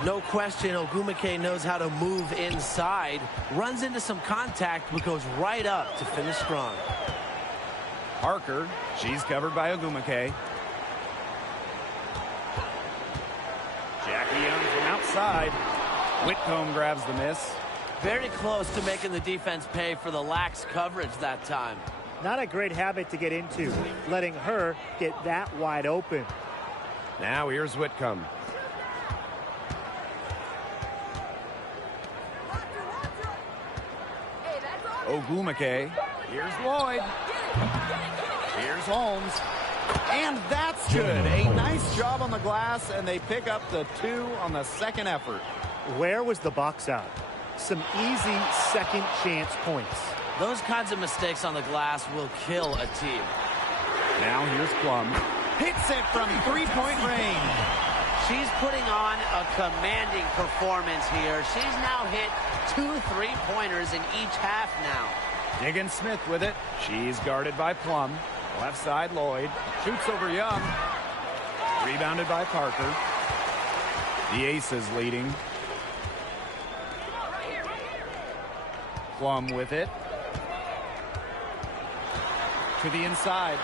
No question, Ogwumike knows how to move inside. Runs into some contact, but goes right up to finish strong. Parker, she's covered by Ogwumike. Jackie Young from outside. Whitcomb grabs the miss. Very close to making the defense pay for the lax coverage that time. Not a great habit to get into, letting her get that wide open. Now here's Whitcomb. Ogwumike. Here's Lloyd. Here's Holmes. And that's good. A nice job on the glass, and they pick up the 2 on the second effort. Where was the box out? Some easy second chance points. Those kinds of mistakes on the glass will kill a team. Now here's Plum. Hits it from three-point range. She's putting on a commanding performance here. She's now hit 2 3-pointers in each half now. Diggins Smith with it. She's guarded by Plum. Left side Lloyd. Shoots over Young. Rebounded by Parker. The Aces leading. Plum with it. To the inside.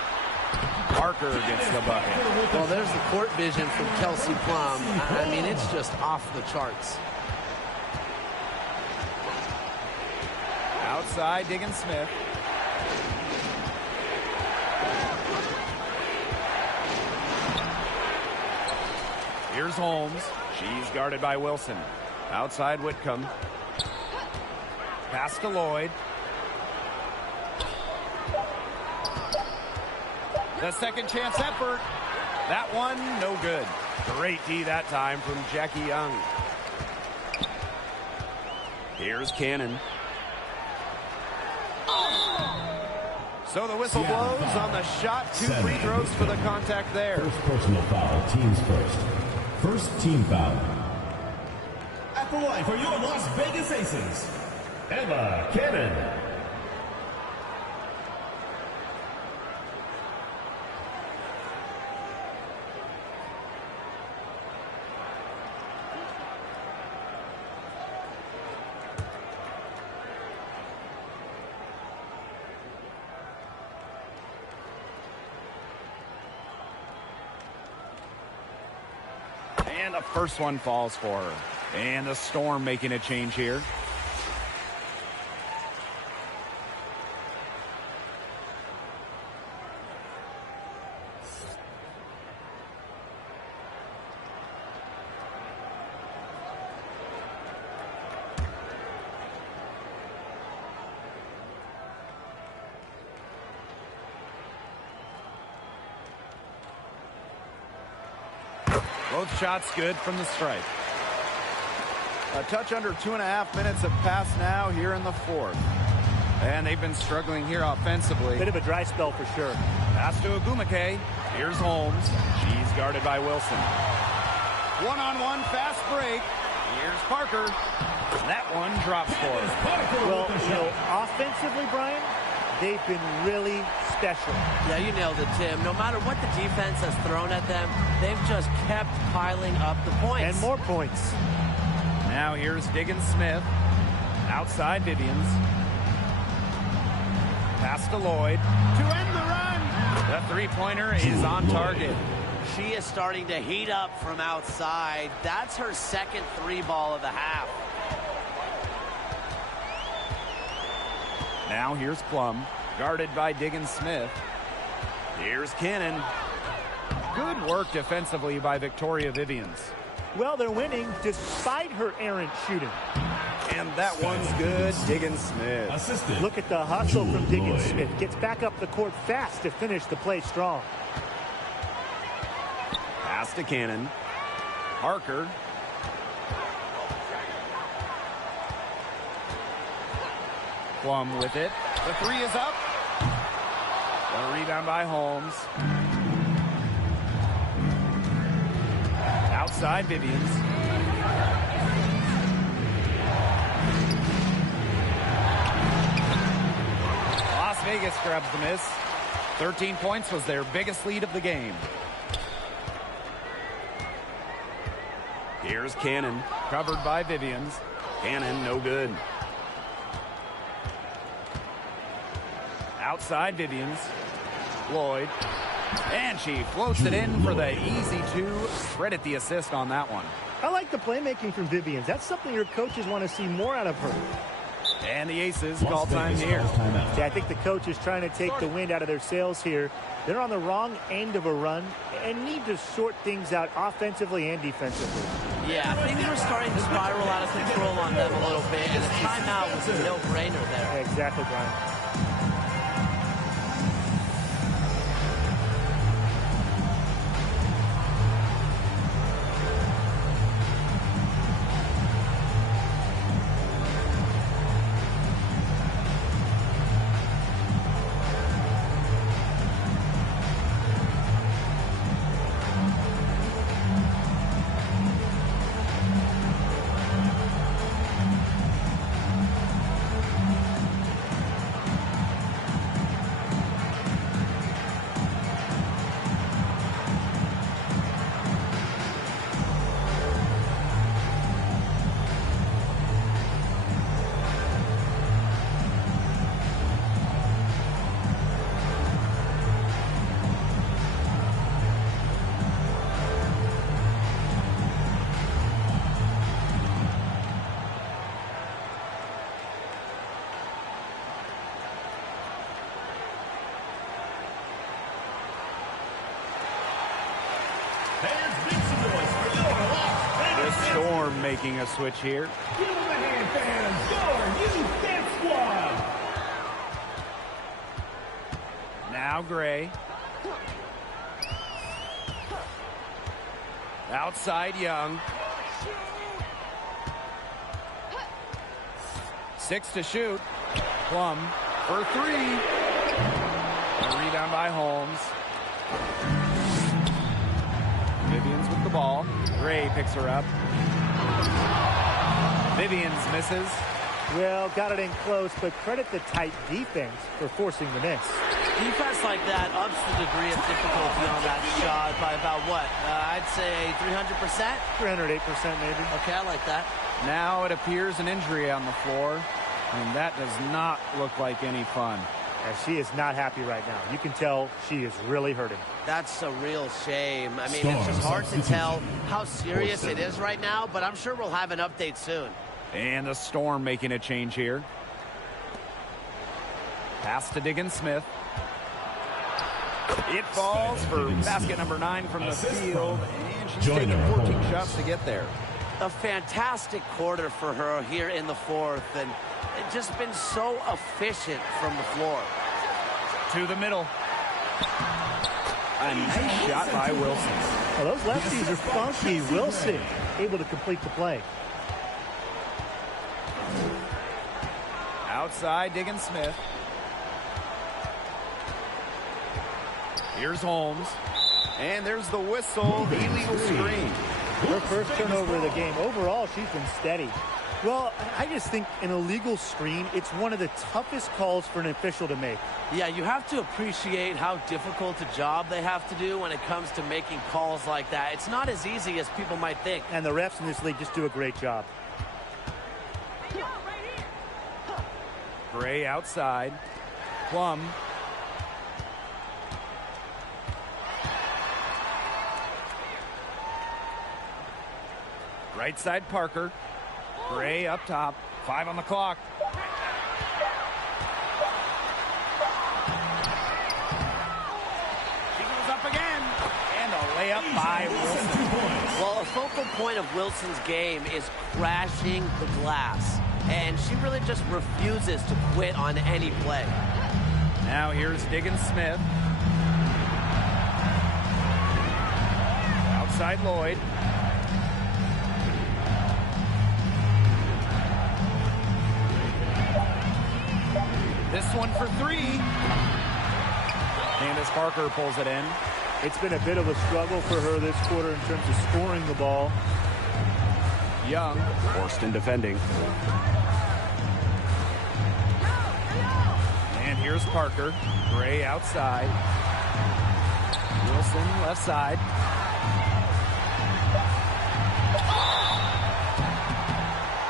Parker gets the bucket. Well, there's the court vision from Kelsey Plum. I mean, it's just off the charts. Outside, Diggins Smith. Here's Holmes. She's guarded by Wilson. Outside, Whitcomb. Pass to Lloyd. The second chance effort. That one, no good. Great D that time from Jackie Young. Here's Cannon. So the whistle blows on the shot. 2 free throws for the contact there. First personal foul, teams first. First team foul. At the line for your Las Vegas Aces, Wnba Cannon. And the first one falls for her. And the Storm making a change here. Both shots good from the stripe. A touch under 2.5 minutes have passed now here in the fourth. And they've been struggling here offensively. Bit of a dry spell for sure. Pass to Wnba. Here's Holmes. She's guarded by Wilson. One-on-one fast break. Here's Parker. That one drops for her. Well, you know, offensively, Brian, they've been really special. Yeah, you nailed it, Tim. No matter what the defense has thrown at them, they've just kept piling up the points. And more points. Now here's Diggins-Smith. Outside Vivians. Pass to Lloyd. To end the run. The three-pointer is on target. She is starting to heat up from outside. That's her second 3-ball of the half. Now here's Plum, guarded by Diggins-Smith. Here's Cannon. Good work defensively by Victoria Vivians. Well, they're winning despite her errant shooting. And that one's good, Diggins-Smith. Assistant. Look at the hustle from Diggins-Smith. Gets back up the court fast to finish the play strong. Pass to Cannon. Parker. Plum with it. The three is up. The rebound by Holmes. Outside Vivians. Las Vegas grabs the miss. 13 points was their biggest lead of the game. Here's Cannon, covered by Vivians. Cannon, no good. Outside Vivians. Lloyd. And she floats it in for the easy two. Credit the assist on that one. I like the playmaking from Vivians. That's something your coaches want to see more out of her. And the Aces call time here. Yeah, I think the coach is trying to take the wind out of their sails here. They're on the wrong end of a run and need to sort things out offensively and defensively. Yeah, things were starting to spiral out of control on them a little bit, and a timeout was a no-brainer there. Yeah, exactly, Brian. The Storm making a switch here. Give them a hand, fans. Your youth dance squad. Now Gray. Outside Young. 6 to shoot. Plum for 3. A rebound by Holmes. Vivians with the ball. Gray picks her up. Vivians misses. Well, got it in close, but credit the tight defense for forcing the miss. Defense like that ups the degree of difficulty on that shot by about what? I'd say 300%? 308% maybe. Okay, I like that. Now it appears an injury on the floor, and that does not look like any fun. She is not happy right now. You can tell she is really hurting. That's a real shame. I mean, it's just hard to tell how serious it is right now, but I'm sure we'll have an update soon. And the Storm making a change here. Pass to Diggins-Smith. It falls for basket number 9 from the field, and she's taking 14 shots to get there. A fantastic quarter for her here in the fourth, and it's just been so efficient from the floor. To the middle. A nice shot by Wilson. Well, those lefties are funky. Wilson able to complete the play. Outside, Diggins-Smith. Here's Holmes. And there's the whistle, the illegal screen. Her first turnover of the game. Overall, she's been steady. Well, I just think an illegal screen, it's one of the toughest calls for an official to make. Yeah, you have to appreciate how difficult a job they have to do when it comes to making calls like that. It's not as easy as people might think. And the refs in this league just do a great job. Gray outside. Plum. Right side, Parker. Gray up top. 5 on the clock. She goes up again. And a layup by Wilson. Well, a focal point of Wilson's game is crashing the glass. And she really just refuses to quit on any play. Now here's Diggins-Smith. Outside Lloyd. This one for 3. Candace Parker pulls it in. It's been a bit of a struggle for her this quarter in terms of scoring the ball. Young forced in defending. And here's Parker. Gray outside. Wilson left side.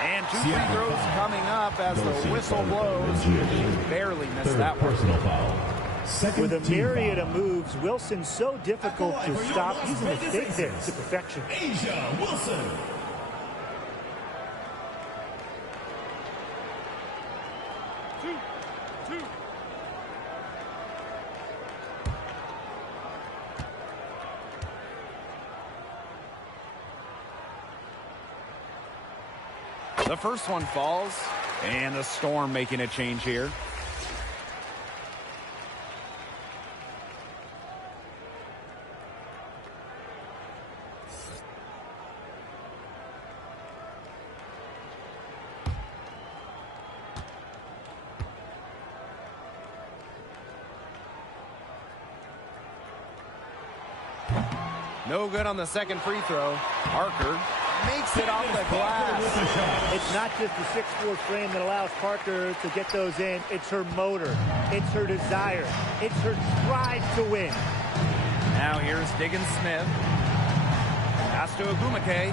And 2 free throws coming up as the whistle blows. She barely missed that one. With a myriad of moves, Wilson's so difficult to stop. Using the stick there to perfection. Asia Wilson. The first one falls, and the Storm making a change here. No good on the second free throw. Parker makes it off the glass. It's not just the 6'4" frame that allows Parker to get those in. It's her motor. It's her desire. It's her drive to win. Now here's Diggins-Smith. Pass to Wnba.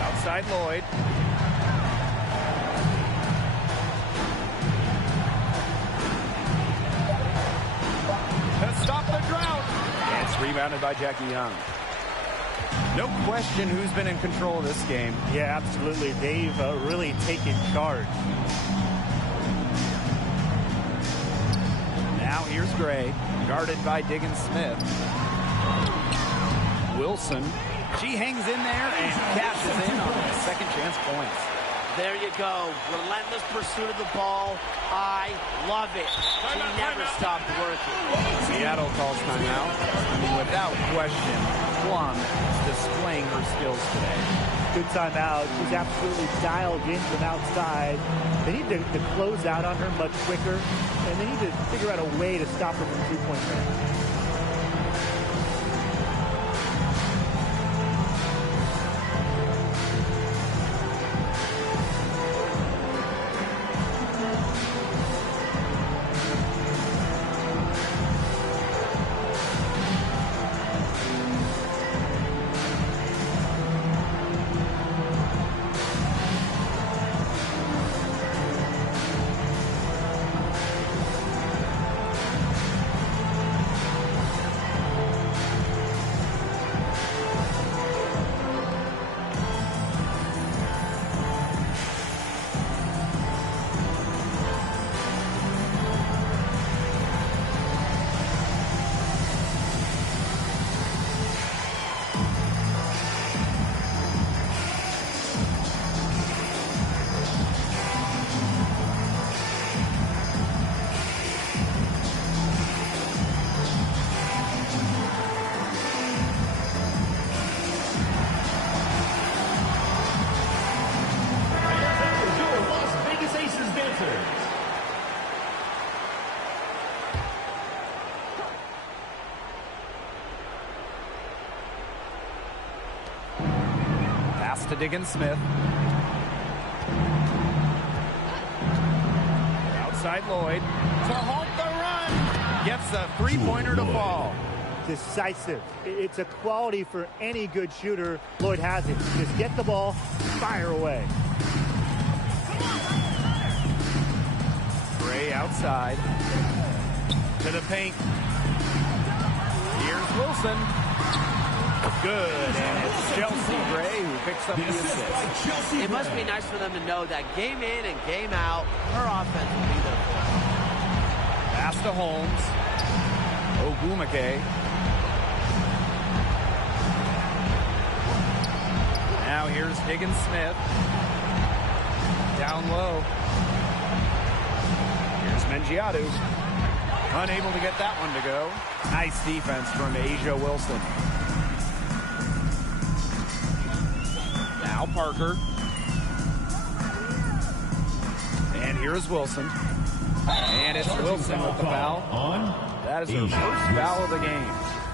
Outside Lloyd. To stop the drought. And it's rebounded by Jackie Young. No question who's been in control of this game. Yeah, absolutely. They've really taken charge. Now here's Gray, guarded by Diggins-Smith. Wilson, she hangs in there and cashes in on the second chance points. There you go. Relentless pursuit of the ball. I love it. She never stopped working. Seattle calls timeout. I mean, without question, Plum is displaying her skills today. Good timeout. She's absolutely dialed in from outside. They need to close out on her much quicker, and they need to figure out a way to stop her from three-point range. To Diggins-Smith. Outside Lloyd. To halt the run. Gets a three-pointer to fall. Decisive. It's a quality for any good shooter. Lloyd has it. Just get the ball, fire away. Gray outside. To the paint. Here's Wilson. Good, and it's Chelsea Gray who picks up the assist. It must be nice for them to know that game in and game out, her offense will be there for them. Pass to Holmes. Wnba. Now here's Diggins-Smith. Down low. Here's Mengiadu. Unable to get that one to go. Nice defense from Asia Wilson. Now Parker. And here's Wilson. And it's Wilson with the foul. That is her first foul of the game.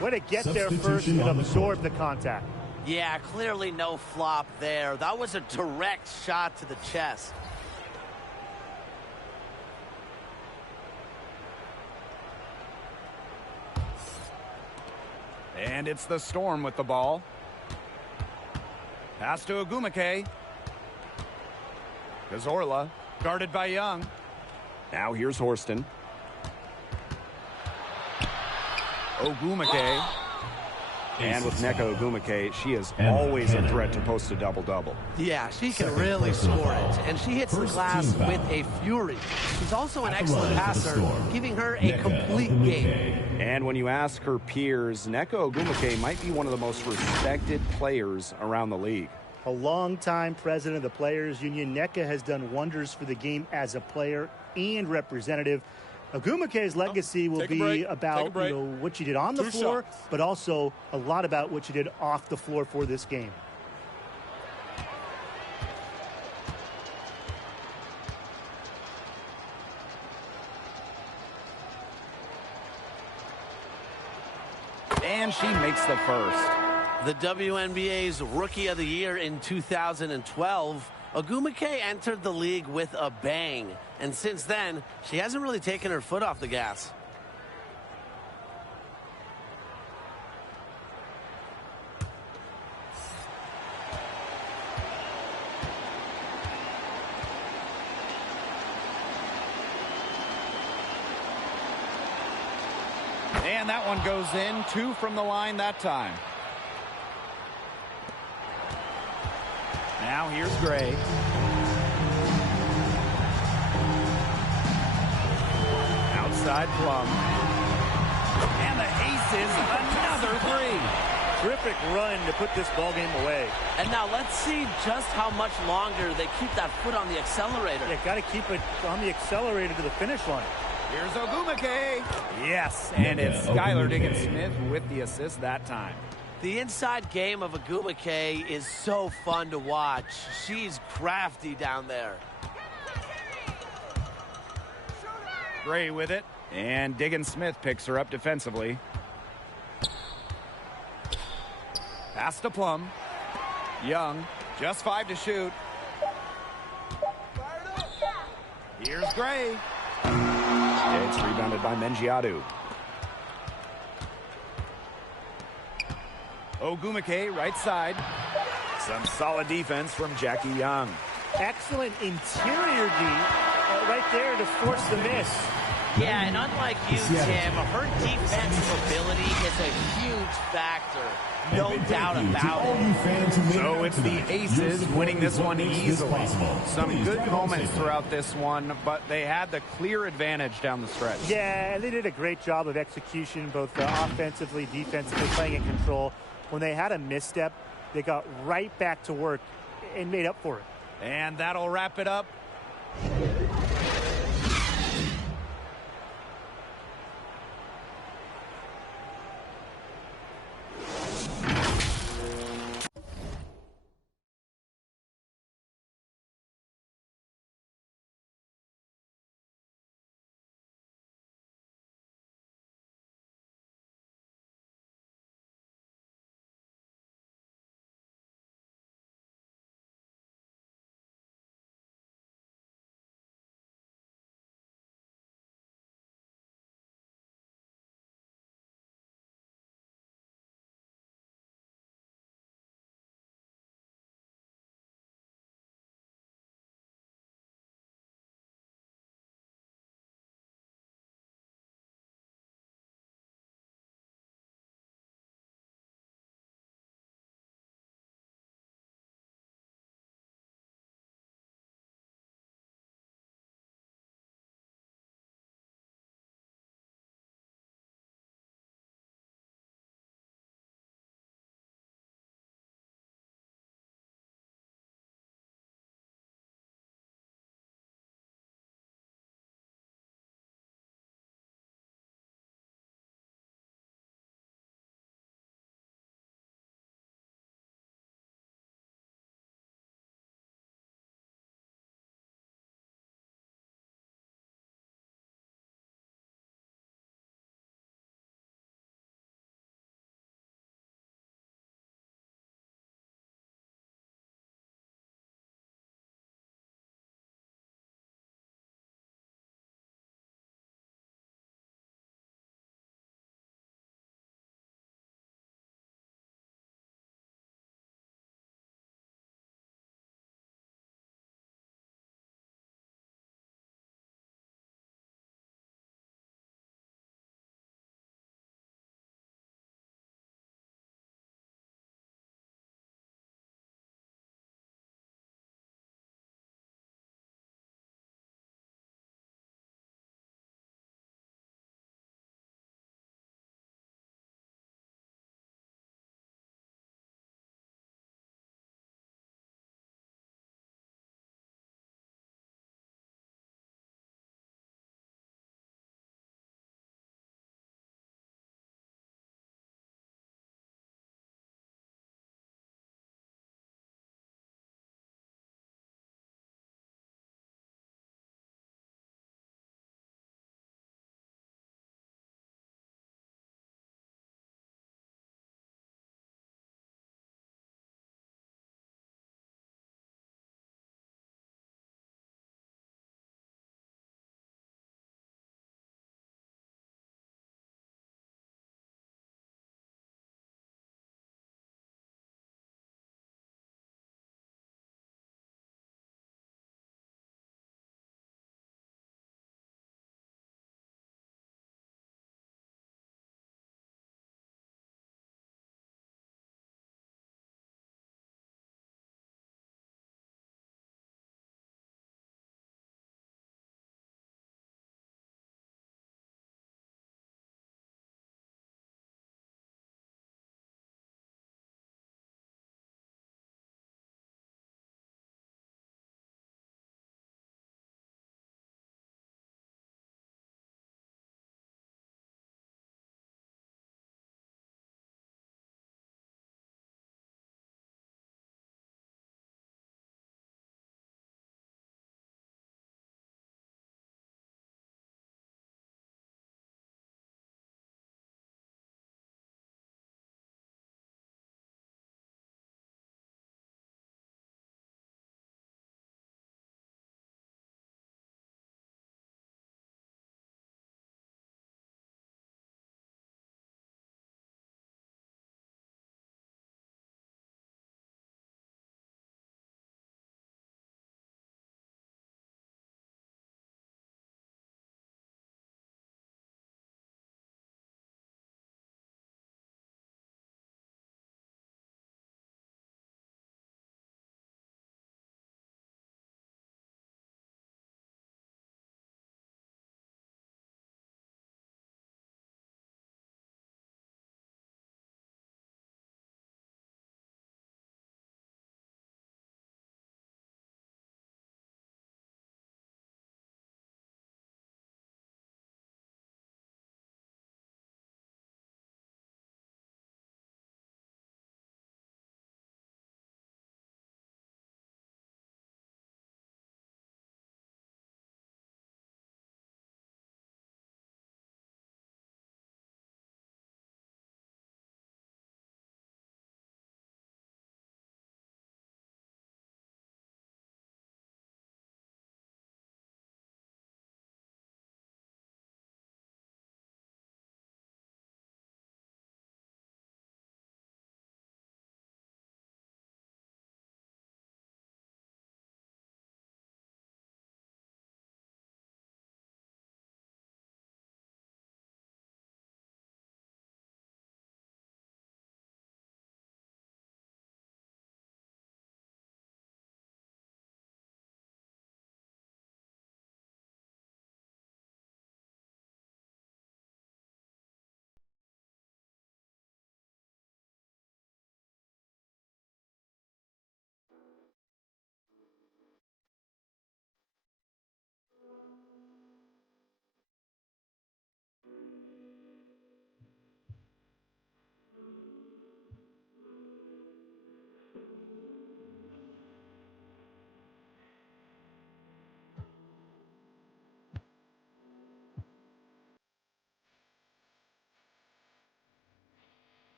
Way to get there first and absorb the contact. Yeah, clearly no flop there. That was a direct shot to the chest. And it's the Storm with the ball. Pass to Wnba. Cazorla, guarded by Young. Now here's Horston. Wnba. And with Nneka Ogwumike, she is always a threat to post a double-double. Yeah, she can really score it. And she hits the glass with a fury. She's also an excellent passer, giving her a complete game. And when you ask her peers, Nneka Ogwumike might be one of the most respected players around the league. A longtime president of the Players Union, Nneka has done wonders for the game as a player and representative. Ogwumike's legacy will be about what she did on the floor, but also a lot about what she did off the floor for this game. And she makes the first. The WNBA's Rookie of the Year in 2012, Ogwumike entered the league with a bang. And since then, she hasn't really taken her foot off the gas. And that one goes in. 2 from the line that time. Now here's Gray. Outside Plum. And the aces, another 3. Terrific run to put this ball game away. And now let's see just how much longer they keep that foot on the accelerator. They got to keep it on the accelerator to the finish line. Here's Ogwumike. Yes, and it's Skylar Diggins-Smith with the assist that time. The inside game of Wnba is so fun to watch. She's crafty down there. Gray with it, and Diggin Smith picks her up defensively. Pass to Plum. Young, just 5 to shoot. Here's Gray. It's rebounded by Mengiadu. Wnba right side. Some solid defense from Jackie Young. Excellent interior D right there to force the miss. Yeah, and unlike you, Tim, her defensive ability is a huge factor. No doubt about it. So it's the Aces winning this one easily. Some good moments throughout this one, but they had the clear advantage down the stretch. Yeah, and they did a great job of execution, both offensively, defensively, playing in control. When they had a misstep, they got right back to work and made up for it. And that'll wrap it up.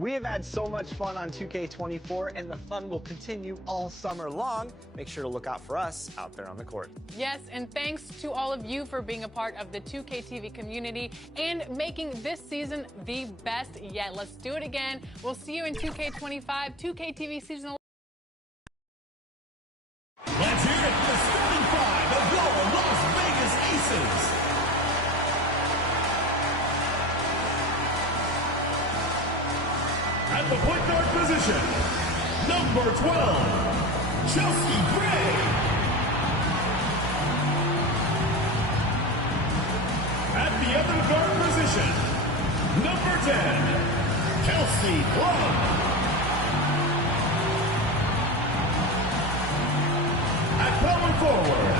We have had so much fun on 2K24, and the fun will continue all summer long. Make sure to look out for us out there on the court. Yes, and thanks to all of you for being a part of the 2K TV community and making this season the best yet. Let's do it again. We'll see you in 2K25, 2K TV season 11. Let's hear it for the starting five of your Las Vegas Aces. At the point guard position, number 12, Chelsea Gray. At the other guard position, number 10, Kelsey Plum. At power forward,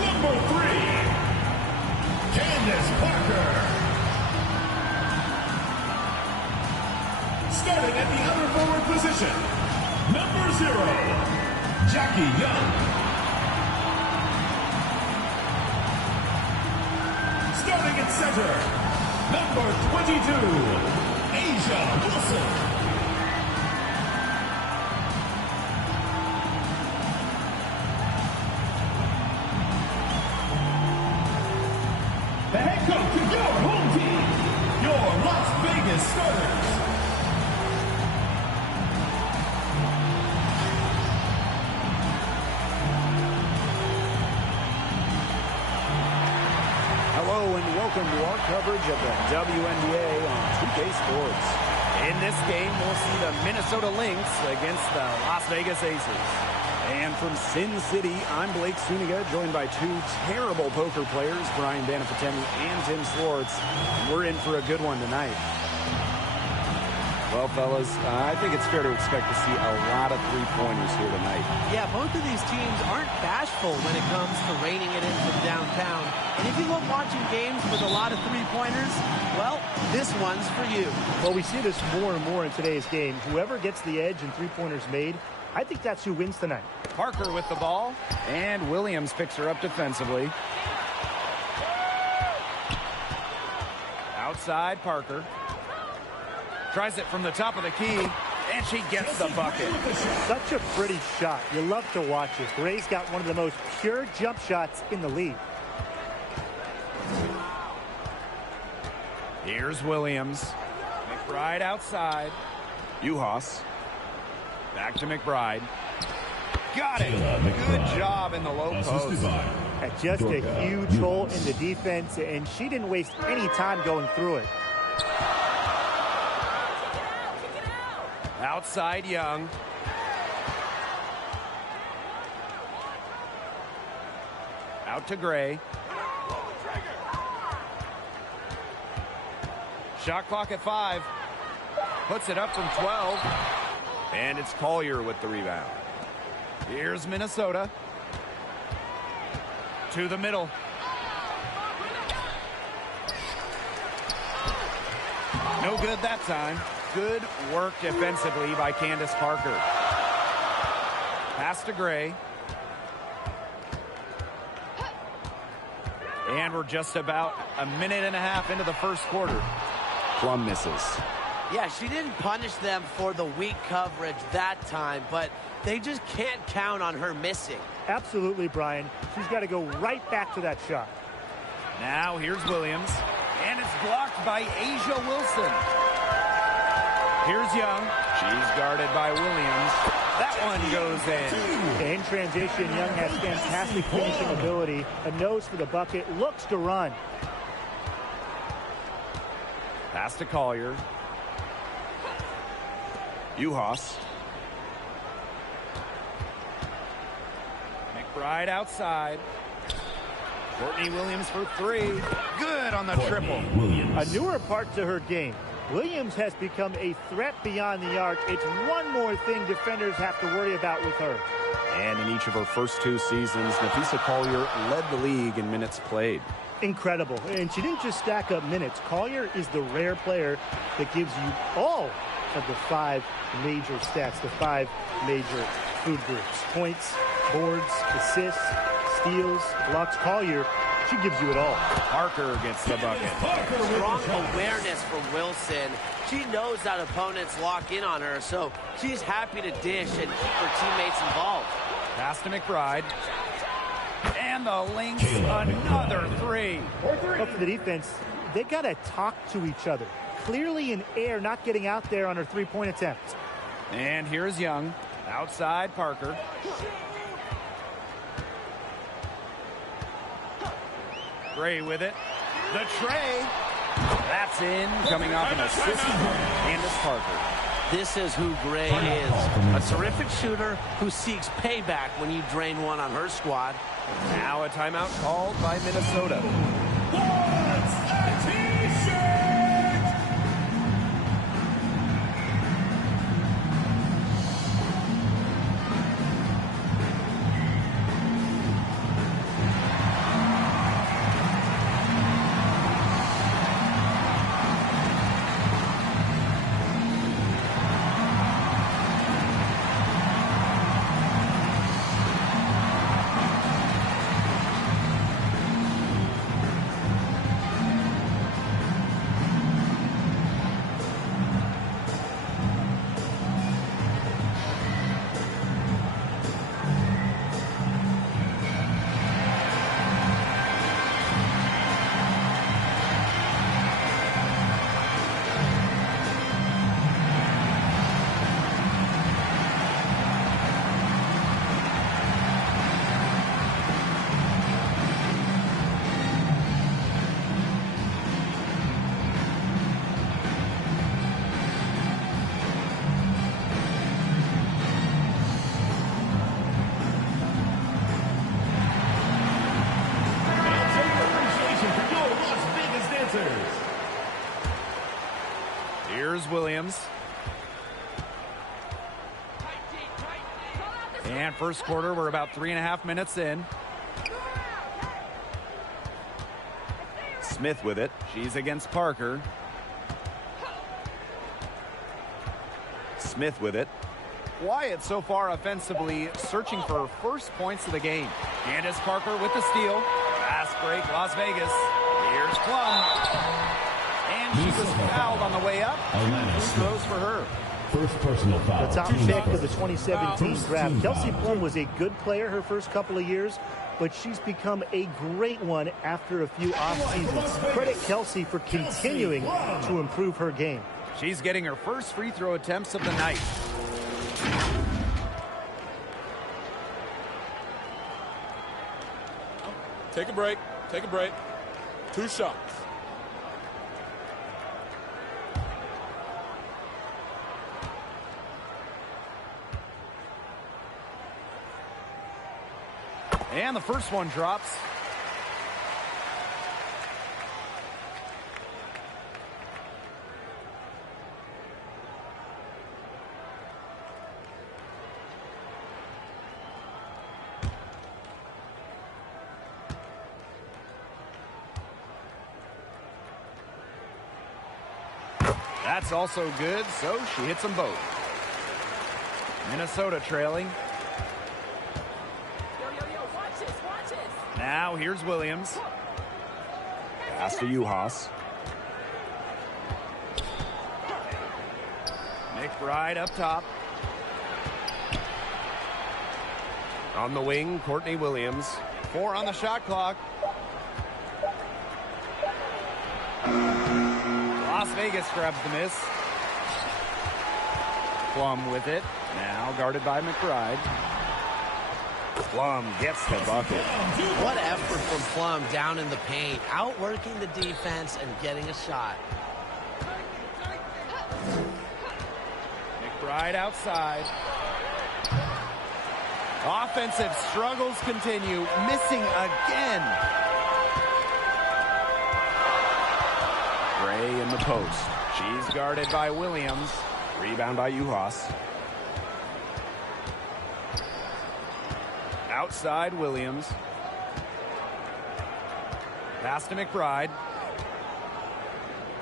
number 3, Candace Parker. Starting at the other forward position, number 0, Jackie Young. Starting at center, number 22, Asia Wilson. The head coach of your home team, your Las Vegas starters. Hello and welcome to our coverage of the WNBA on 2K Sports. In this game, we'll see the Minnesota Lynx against the Las Vegas Aces. And from Sin City, I'm Blake Suniga, joined by two terrible poker players, Brian Banafitemi and Tim Swartz. We're in for a good one tonight. Well, fellas, I think it's fair to expect to see a lot of three-pointers here tonight. Yeah, both of these teams aren't bashful when it comes to raining it in from downtown. And if you love watching games with a lot of three-pointers, well, this one's for you. Well, we see this more and more in today's game. Whoever gets the edge and three-pointers made, I think that's who wins tonight. Parker with the ball, and Williams picks her up defensively. Outside, Parker. Tries it from the top of the key, and she gets the bucket. Such a pretty shot. You love to watch it. Gray's got one of the most pure jump shots in the league. Here's Williams. McBride outside. Uhas. Back to McBride. Got it. Good job in the low post. Just a huge hole in the defense, and she didn't waste any time going through it. Outside Young. Out to Gray. Shot clock at 5. Puts it up from 12. And it's Collier with the rebound. Here's Minnesota. To the middle. No good that time. Good work defensively by Candace Parker. Pass to Gray. And we're just about a minute and a half into the first quarter. Plum misses. Yeah, she didn't punish them for the weak coverage that time, but they just can't count on her missing. Absolutely, Brian. She's got to go right back to that shot. Now here's Williams. And it's blocked by Asia Wilson. Here's Young. She's guarded by Williams. That one goes in. In transition, Young has fantastic finishing ability. A nose for the bucket. Looks to run. Pass to Collier. Uhas. McBride outside. Courtney Williams for 3. Good on the triple. A newer part to her game. Williams has become a threat beyond the arc. It's one more thing defenders have to worry about with her. And in each of her first 2 seasons, Napisa Collier led the league in minutes played. Incredible. And she didn't just stack up minutes. Collier is the rare player that gives you all of the 5 major stats, the 5 major food groups. Points, boards, assists, steals, blocks. Collier She gives you it all. Parker gets the bucket. Strong awareness from Wilson. She knows that opponents lock in on her, so she's happy to dish and keep her teammates involved. Pass to McBride. And the Lynx, another three. But for the defense, they got to talk to each other. Clearly in air, not getting out there on her three-point attempt. And here's Young. Outside Parker. Gray with it. The tray. That's in. Coming off an assist from Candace Parker. This is who Gray is. A terrific shooter who seeks payback when you drain one on her squad. Now a timeout called by Minnesota. Here's Williams. And first quarter, we're about 3.5 minutes in. Smith with it. She's against Parker. Smith with it. Wyatt so far offensively searching for her first points of the game. Candace Parker with the steal. Fast break, Las Vegas. Here's Plum. And she was fouled on the way up. Two throws for her. First personal foul. The top pick of the 2017 draft. Kelsey Plum was a good player her first couple of years, but she's become a great one after a few off seasons. Credit Kelsey for continuing to improve her game. She's getting her first free throw attempts of the night. Take a break. Take a break. 2 shots. And the first one drops. That's also good, so she hits them both. Minnesota trailing. Now here's Williams. Pass to Uhas. McBride up top. On the wing, Courtney Williams. 4 on the shot clock. Las Vegas grabs the miss. Plum with it. Now guarded by McBride. Plum gets the bucket. What effort from Plum down in the paint, outworking the defense and getting a shot. McBride outside. Offensive struggles continue, missing again. Gray in the post. She's guarded by Williams. Rebound by Uhas. Outside Williams. Pass to McBride.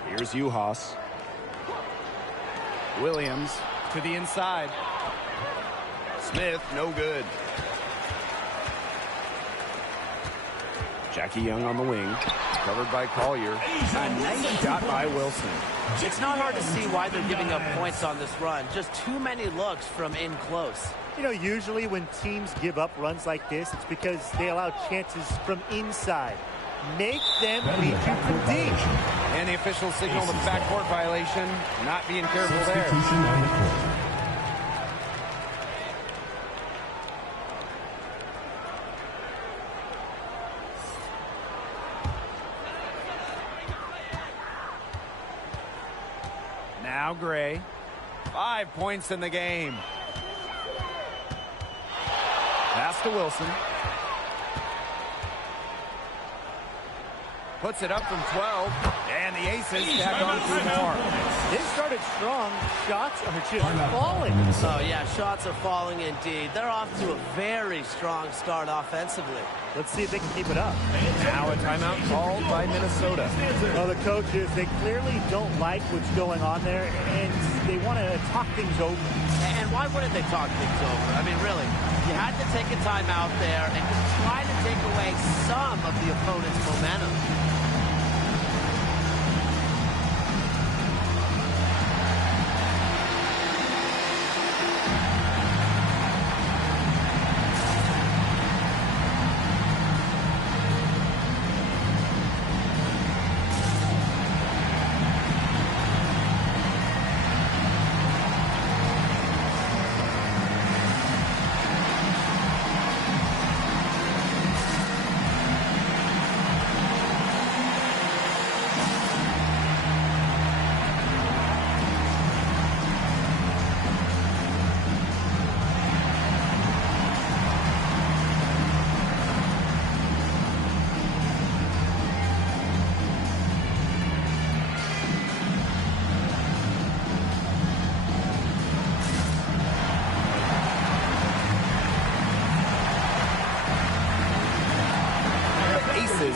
Here's Uhas. Williams to the inside. Smith, no good. Jackie Young on the wing, covered by Collier. A nice shot by Wilson. It's not hard to see why they're giving up points on this run. Just too many looks from in close. You know, usually when teams give up runs like this, it's because they allow chances from inside. Make them beat you from deep. And the official signal the backcourt violation. Not being careful there. Now Gray. 5 points in the game. Pass to Wilson. Puts it up from 12. And the Aces tack on 2 more. They started strong. Shots are just falling. Oh, yeah, shots are falling indeed. They're off to a very strong start offensively. Let's see if they can keep it up. Now a timeout called by Minnesota. Well, the coaches, they clearly don't like what's going on there, and they want to talk things over. And why wouldn't they talk things over? I mean, really, you had to take a timeout there and just try to take away some of the opponent's momentum.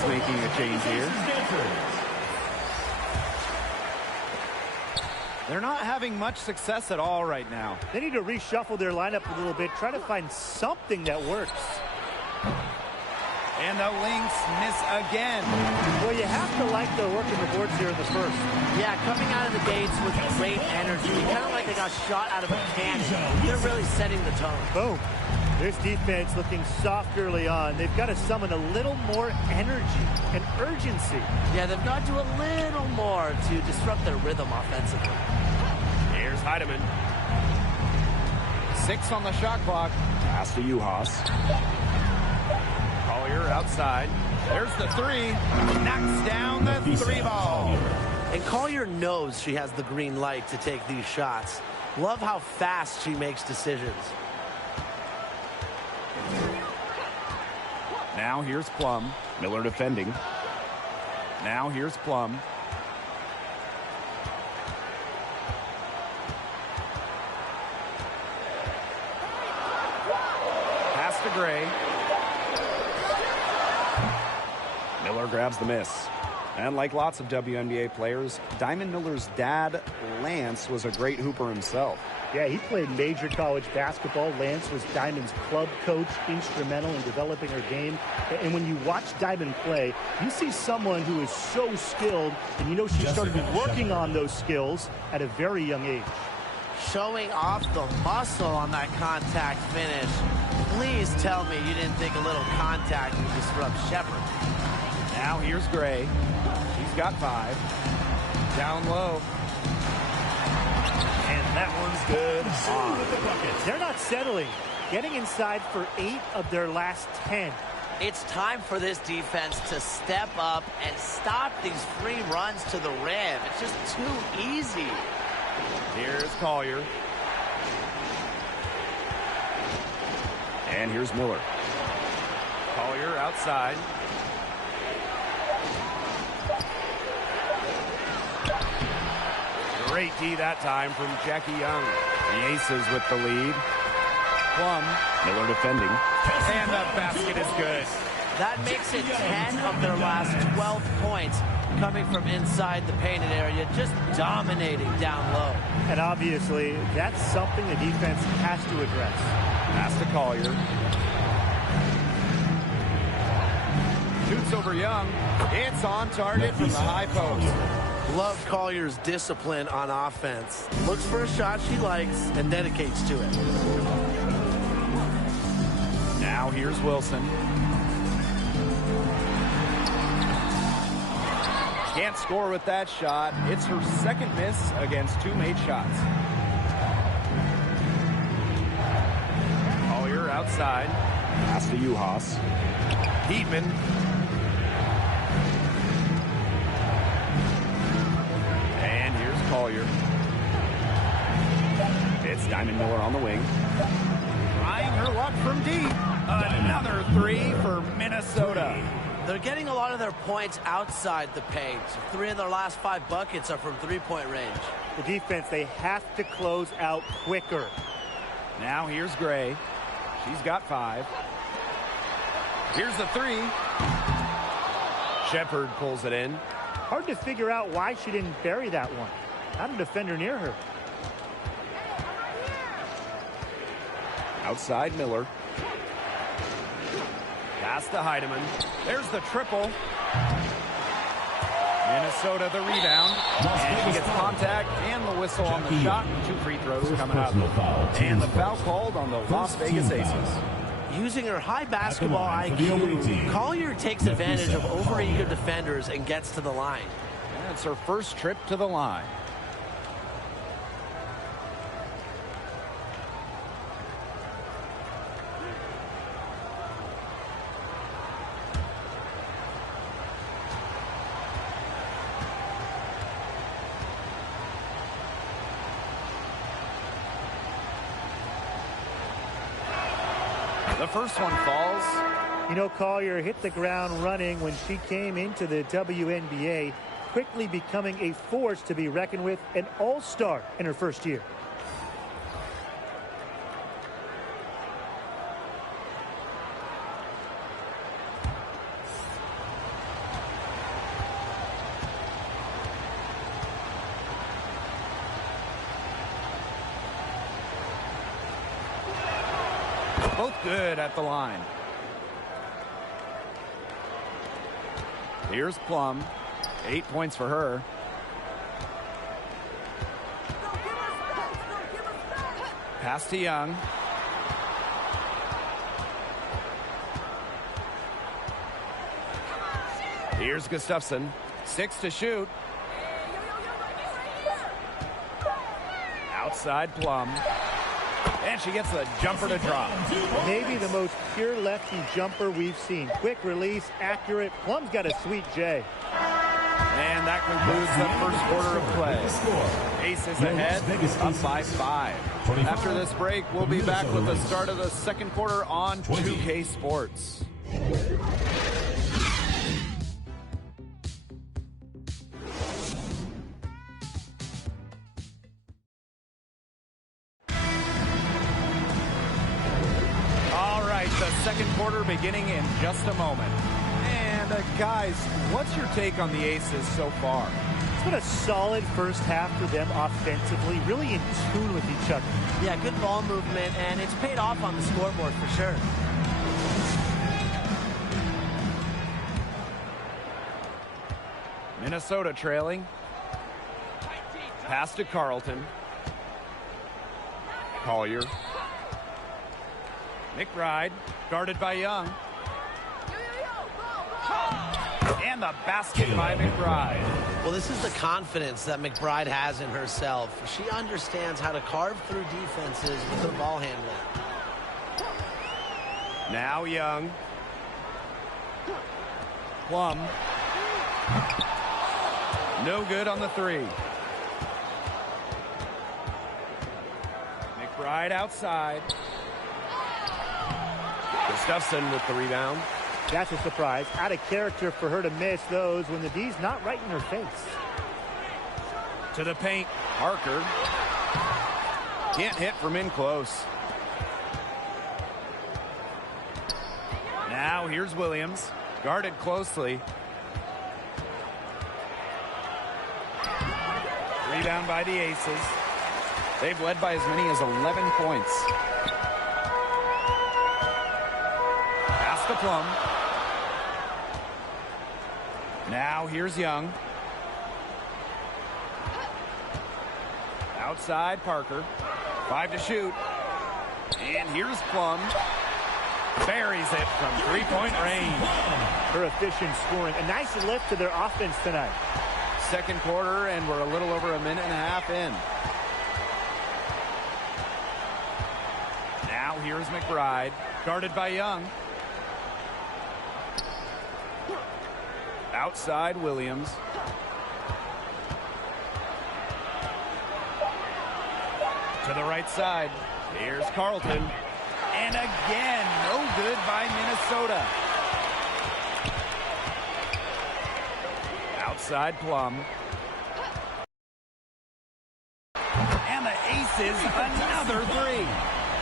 Making a change here. They're not having much success at all right now. They need to reshuffle their lineup a little bit, try to find something that works. And the Lynx miss again. Well, you have to like the work in the boards here in the first. Yeah, coming out of the gates with great energy, kind of like they got shot out of a cannon. They're really setting the tone. Boom. This defense looking soft early on. They've got to summon a little more energy and urgency. Yeah, they've got to do a little more to disrupt their rhythm offensively. Here's Heidemann. 6 on the shot clock. Pass to Uhas. Collier outside. There's the 3. Knocks down the 3 ball. And Collier knows she has the green light to take these shots. Love how fast she makes decisions. Now here's Plum. Miller defending. Now here's Plum. Pass to Gray. Miller grabs the miss. And like lots of WNBA players, Diamond Miller's dad, Lance, was a great hooper himself. Yeah, he played major college basketball. Lance was Diamond's club coach, instrumental in developing her game. And when you watch Diamond play, you see someone who is so skilled, and you know she started working on those skills at a very young age. Showing off the muscle on that contact finish. Please tell me you didn't think a little contact would disrupt Shepard. Now here's Gray. She's got 5. Down low. And that one's good. They're not settling. Getting inside for 8 of their last 10. It's time for this defense to step up and stop these free runs to the rim. It's just too easy. Here's Collier. And here's Miller. Collier outside. Great D that time from Jackie Young. The Aces with the lead. Plum. Miller defending. And the basket is good. That makes it 10 of their last 12 points coming from inside the painted area, just dominating down low. And obviously, that's something the defense has to address. Pass to Collier. Shoots over Young. It's on target from the high post. Love Collier's discipline on offense. Looks for a shot she likes and dedicates to it. Now here's Wilson. Can't score with that shot. It's her second miss against two made shots. Collier outside. Pass to Uhas. Heatman. And here's Collier. It's Diamond Miller on the wing. Trying her luck from deep. Another three for Minnesota. They're getting a lot of their points outside the paint. 3 of their last 5 buckets are from three-point range. The defense, they have to close out quicker. Now here's Gray. She's got 5. Here's the 3. Shepard pulls it in. Hard to figure out why she didn't bury that one. Not a defender near her. Outside Miller. Pass to Heidemann. There's the triple. Minnesota the rebound. And she gets contact and the whistle on the shot. 2 free throws coming up. And the foul called on the Las Vegas Aces. Using her high basketball IQ, Collier takes advantage of overeager defenders and gets to the line. That's her first trip to the line. The first one falls. You know, Collier hit the ground running when she came into the WNBA, quickly becoming a force to be reckoned with, an all-star in her first year. Both good at the line. Here's Plum. 8 points for her. Pass to Young. Here's Gustafson. 6 to shoot. Outside Plum. And she gets the jumper to drop. Maybe the most pure lefty jumper we've seen. Quick release, accurate. Plum's got a sweet J. And that concludes the first quarter of play. Aces ahead, up by 5. After this break, we'll be back with the start of the second quarter on 2K Sports. The second quarter beginning in just a moment. And guys, what's your take on the Aces so far? It's been a solid first half for them offensively, really in tune with each other. Yeah, good ball movement, and it's paid off on the scoreboard for sure. Minnesota trailing. Pass to Carlton. Collier. McBride, guarded by Young. And the basket by McBride. Well, this is the confidence that McBride has in herself. She understands how to carve through defenses with her ball handling. Now Young. Plum. No good on the 3. McBride outside. Gustafson with the rebound. That's a surprise. Out of character for her to miss those when the D's not right in her face. To the paint. Parker. Can't hit from in close. Now here's Williams. Guarded closely. Rebound by the Aces. They've led by as many as 11 points. Pass to Plum. Now here's Young. Outside Parker. 5 to shoot. And here's Plum. Buries it from three-point range. Her efficient scoring. A nice lift to their offense tonight. Second quarter, and we're a little over a minute and a half in. Now here's McBride. Guarded by Young. Outside Williams. To the right side. Here's Carlton. And again, no good by Minnesota. Outside Plum. And the aces, another three.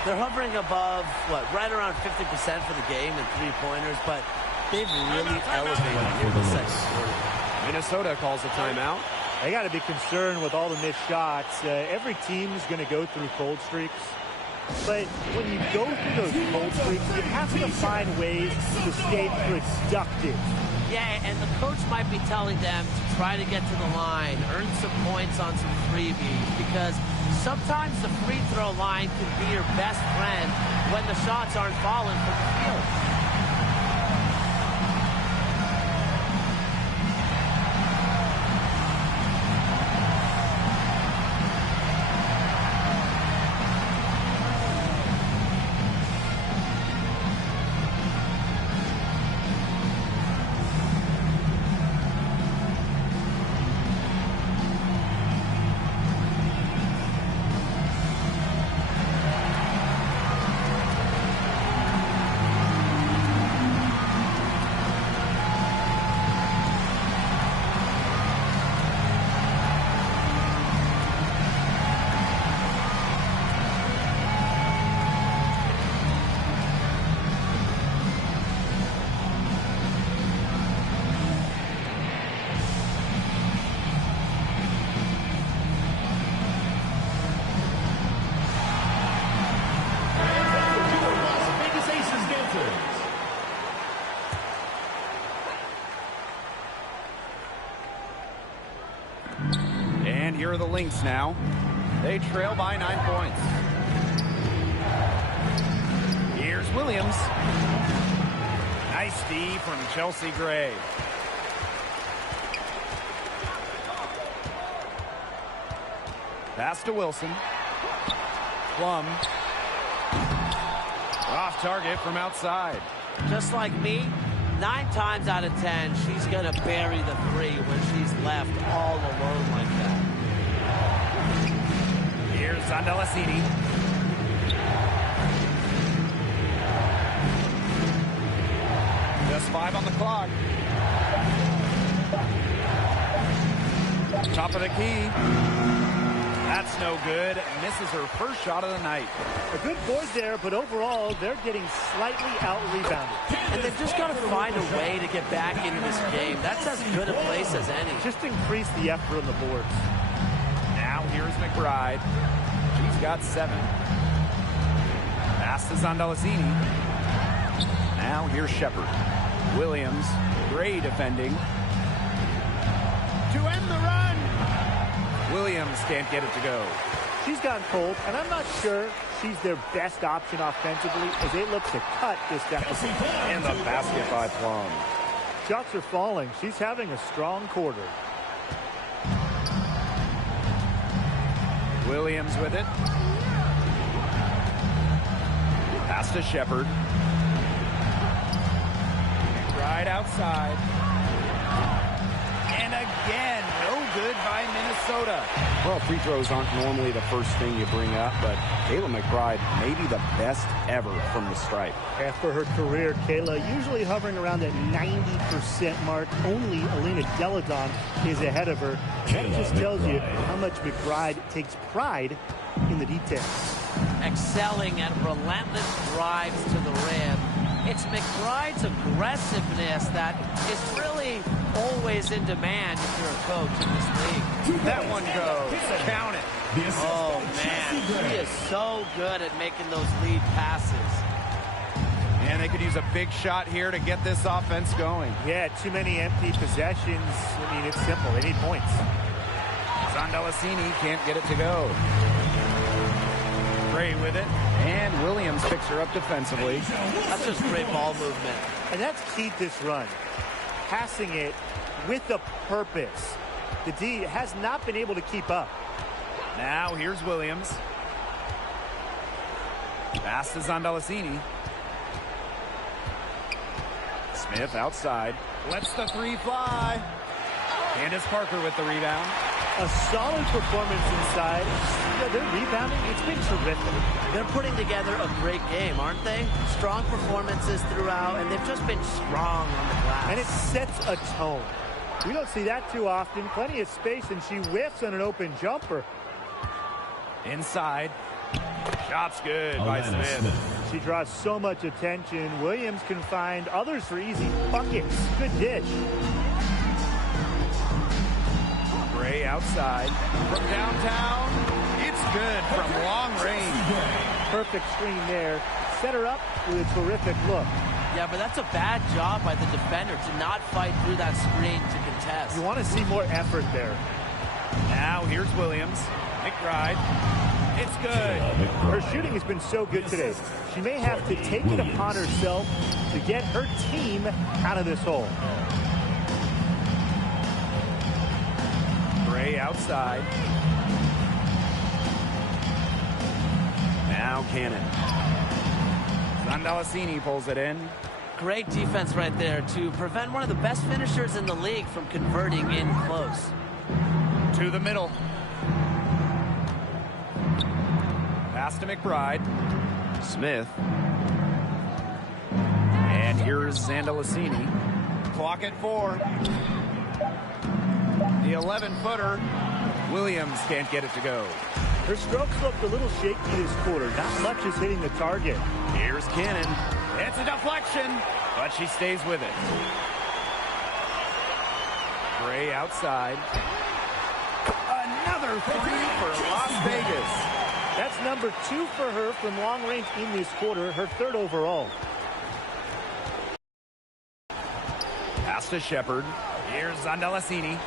They're hovering above, right around 50% for the game in three-pointers, but they've really elevated here in the second quarter. Minnesota calls a timeout. They got to be concerned with all the missed shots. Every team's going to go through cold streaks. But when you go through those cold streaks, you have to find ways to stay productive. Yeah, and the coach might be telling them to try to get to the line, earn some points on some freebies, because sometimes the free throw line can be your best friend when the shots aren't falling from the field. And here are the Lynx now. They trail by 9 points. Here's Williams. Nice D from Chelsea Gray. Pass to Wilson. Plum. Off target from outside. Just like me, 9 times out of 10, she's going to bury the three when she's left all alone like that. Here's Zandalasini. Just 5 on the clock. Top of the key. That's no good. Misses her first shot of the night. A good board there, but overall, they're getting slightly out-rebounded. And they've just got to find a way to get back into this game. That's as good a place as any. Just increase the effort on the boards. Now here's McBride. She's got 7. Pass to Zandalasini. Now here's Shepard. Williams, Gray defending. To end the run. Williams can't get it to go. She's gotten cold, and I'm not sure she's their best option offensively as they look to cut this deficit. And the basket by Plum. Shots are falling. She's having a strong quarter. Williams with it. Pass to Shepard. Right outside. And again, no good by Minnesota. Well, free throws aren't normally the first thing you bring up, but Kayla McBride may be the best ever from the stripe. After her career, Kayla usually hovering around that 90% mark. Only Elena Deladon is ahead of her. That just tells you how much McBride takes pride in the details. Excelling at relentless drives to the rim. It's McBride's aggressiveness that is really always in demand if you're a coach in this league. That one goes. Count it. Oh, man. He is so good at making those lead passes. And they could use a big shot here to get this offense going. Yeah, too many empty possessions. I mean, it's simple. They need points. Zondalicini can't get it to go. Gray with it. And Williams picks her up defensively. That's just great ball movement. And that's key to this run. Passing it with a purpose. The D has not been able to keep up. Now here's Williams. Pass to Zondalicini. Smith outside. Lets the three fly. Candace Parker with the rebound. A solid performance inside. Yeah, they're rebounding. It's been terrific. They're putting together a great game, aren't they? Strong performances throughout, and they've just been strong on the glass. And it sets a tone. We don't see that too often. Plenty of space, and she whiffs on an open jumper. Inside. Shot's good by Smith. She draws so much attention. Williams can find others for easy buckets. Good dish. Gray outside. From downtown, it's good from long range. Perfect screen there. Set her up with a terrific look. Yeah, but that's a bad job by the defender to not fight through that screen to contest. You want to see more effort there. Now here's Williams. McBride. It's good. Her shooting has been so good today. She may have to take it upon herself to get her team out of this hole. Gray outside. Now Cannon. Zondalicini pulls it in. Great defense right there to prevent one of the best finishers in the league from converting in close. To the middle. Pass to McBride. Smith. And here's Zondalicini. Clock at 4. The 11-footer. Williams can't get it to go. Her strokes looked a little shaky this quarter. Not much is hitting the target. Here's Cannon. It's a deflection, but she stays with it. Gray outside. Another three for Las Vegas. That's number 2 for her from long range in this quarter, her 3rd overall. Pass to Shepard. Here's Zondalicini.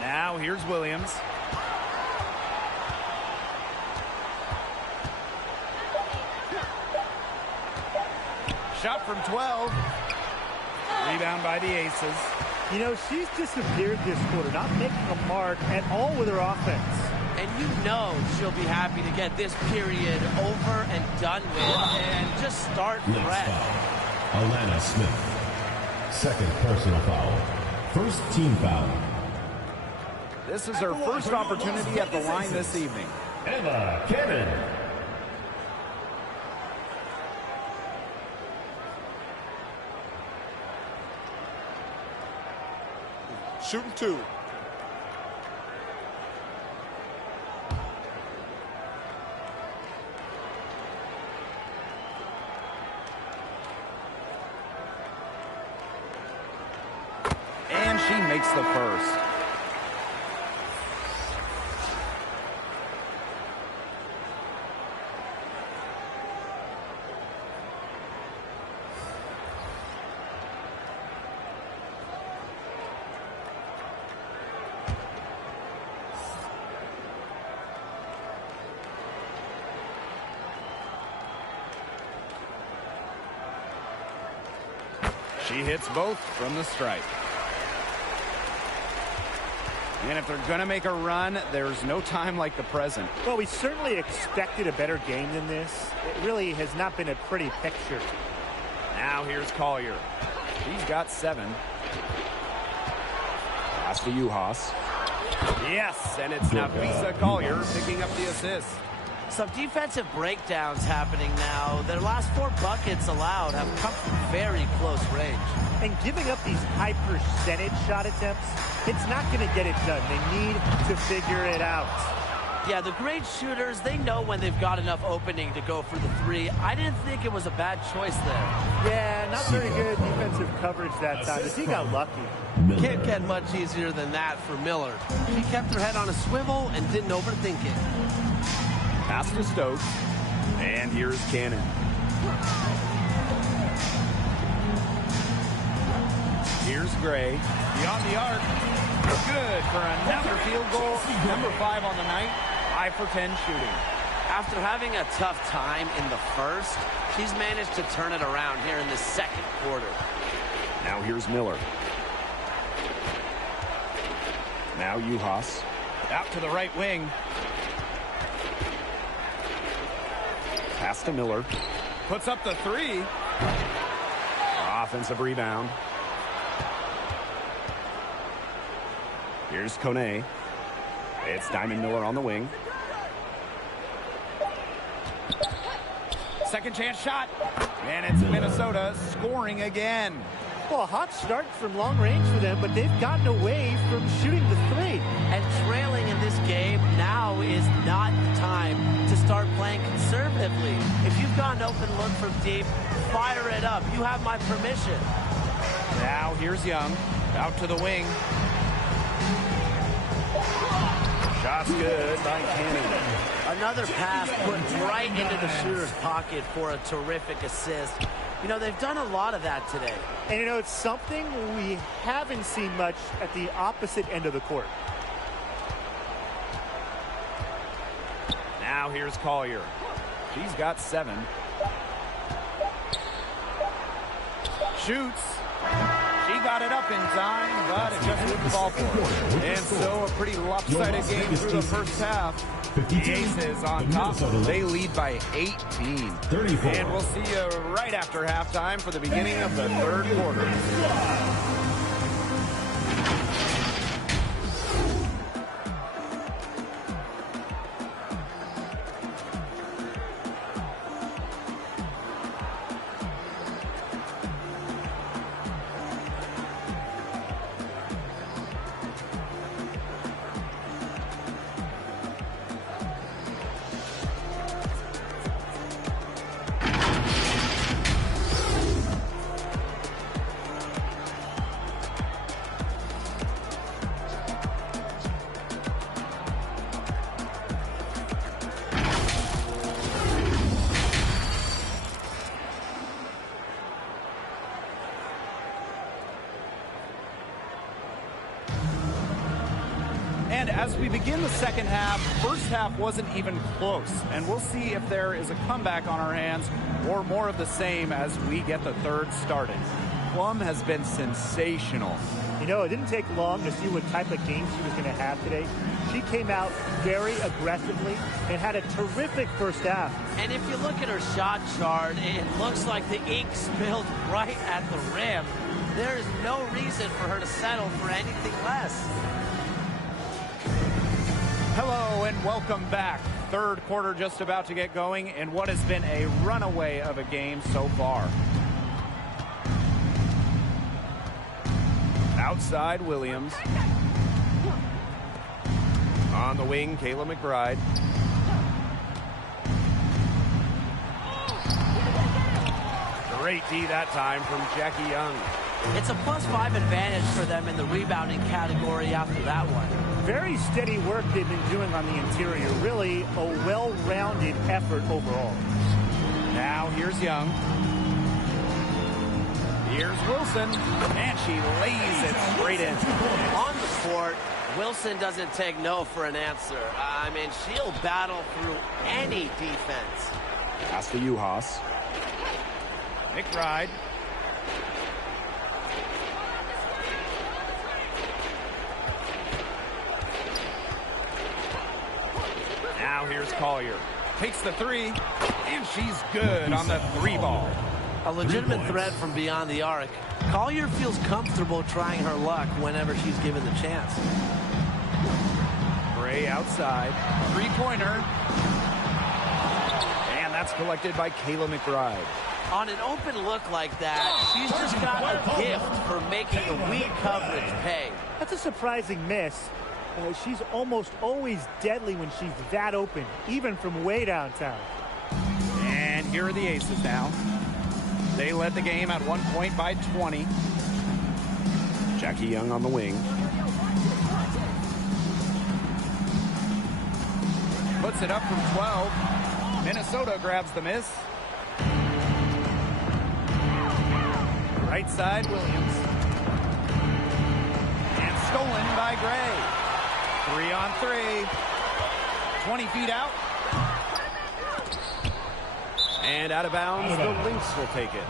Now here's Williams. Shot from 12. Rebound by the Aces. You know, she's disappeared this quarter, not making a mark at all with her offense. And you know she'll be happy to get this period over and done with and just start fresh. Alana Smith. Second personal foul. First team foul. This is her first opportunity at the line this evening. Wnba Cannon. Shooting 2. And she makes the first. She hits both from the stripe. And if they're going to make a run, there's no time like the present. Well, we certainly expected a better game than this. It really has not been a pretty picture. Now here's Collier. He's got 7. Pass to Uhas. Yes, and it's Nafisa Collier picking up the assist. Some defensive breakdowns happening now. Their last 4 buckets allowed have come from very close range. And giving up these high percentage shot attempts, it's not going to get it done. They need to figure it out. Yeah, the great shooters, they know when they've got enough opening to go for the three. I didn't think it was a bad choice there. Yeah, not very good defensive coverage that time. He got lucky. Can't get much easier than that for Miller. She kept her head on a swivel and didn't overthink it. Pass to Stokes. And here's Cannon. Here's Gray. Beyond the arc. Good for another field goal. Number 5 on the night. 5 for 10 shooting. After having a tough time in the first, she's managed to turn it around here in the second quarter. Now here's Miller. Now Juhas. Out to the right wing. Pass to Miller. Puts up the 3. Offensive rebound. Here's Kone. It's Diamond Miller on the wing. Second chance shot. And it's Minnesota scoring again. Well, a hot start from long range for them, but they've gotten away from shooting the 3. And trailing in this game now is not the time to start playing conservatively. If you've got an open look from deep, fire it up. You have my permission. Now here's Young. Out to the wing. Shot's good by Cannon. Another pass put right into the shooter's pocket for a terrific assist. You know, they've done a lot of that today. And, you know, it's something we haven't seen much at the opposite end of the court. Now here's Collier. She's got 7. Shoots. She got it up in time, but it just wouldn't fall for her. And so a pretty lopsided game through the first half. The Aces on top. They lead by 18. And we'll see you right after halftime for the beginning of the third quarter. And as we begin the second half, first half wasn't even close. And we'll see if there is a comeback on our hands or more of the same as we get the third started. Plum has been sensational. You know, it didn't take long to see what type of game she was going to have today. She came out very aggressively and had a terrific first half. And if you look at her shot chart, it looks like the ink spilled right at the rim. There is no reason for her to settle for anything less. Hello and welcome back. Third quarter just about to get going in what has been a runaway of a game so far. Outside Williams. On the wing, Kayla McBride. Great D that time from Jackie Young. It's a +5 advantage for them in the rebounding category after that one. Very steady work they've been doing on the interior. Really a well-rounded effort overall. Now here's Young. Here's Wilson. And she lays it straight in. On the court, Wilson doesn't take no for an answer. I mean, she'll battle through any defense. Pass to Juhas. McBride. Now here's Collier. Takes the 3, and she's good on the 3 ball. A legitimate threat from beyond the arc. Collier feels comfortable trying her luck whenever she's given the chance. Gray outside. 3-pointer. And that's collected by Kayla McBride. On an open look like that, she's just got a gift for making the weak coverage pay. That's a surprising miss. She's almost always deadly when she's that open, even from way downtown. And here are the Aces now. They led the game at 1 point by 20. Jackie Young on the wing. Puts it up from 12. Minnesota grabs the miss. Right side, Williams. And stolen by Gray. 3 on 3. 20 feet out. And out of bounds, the Lynx will take it.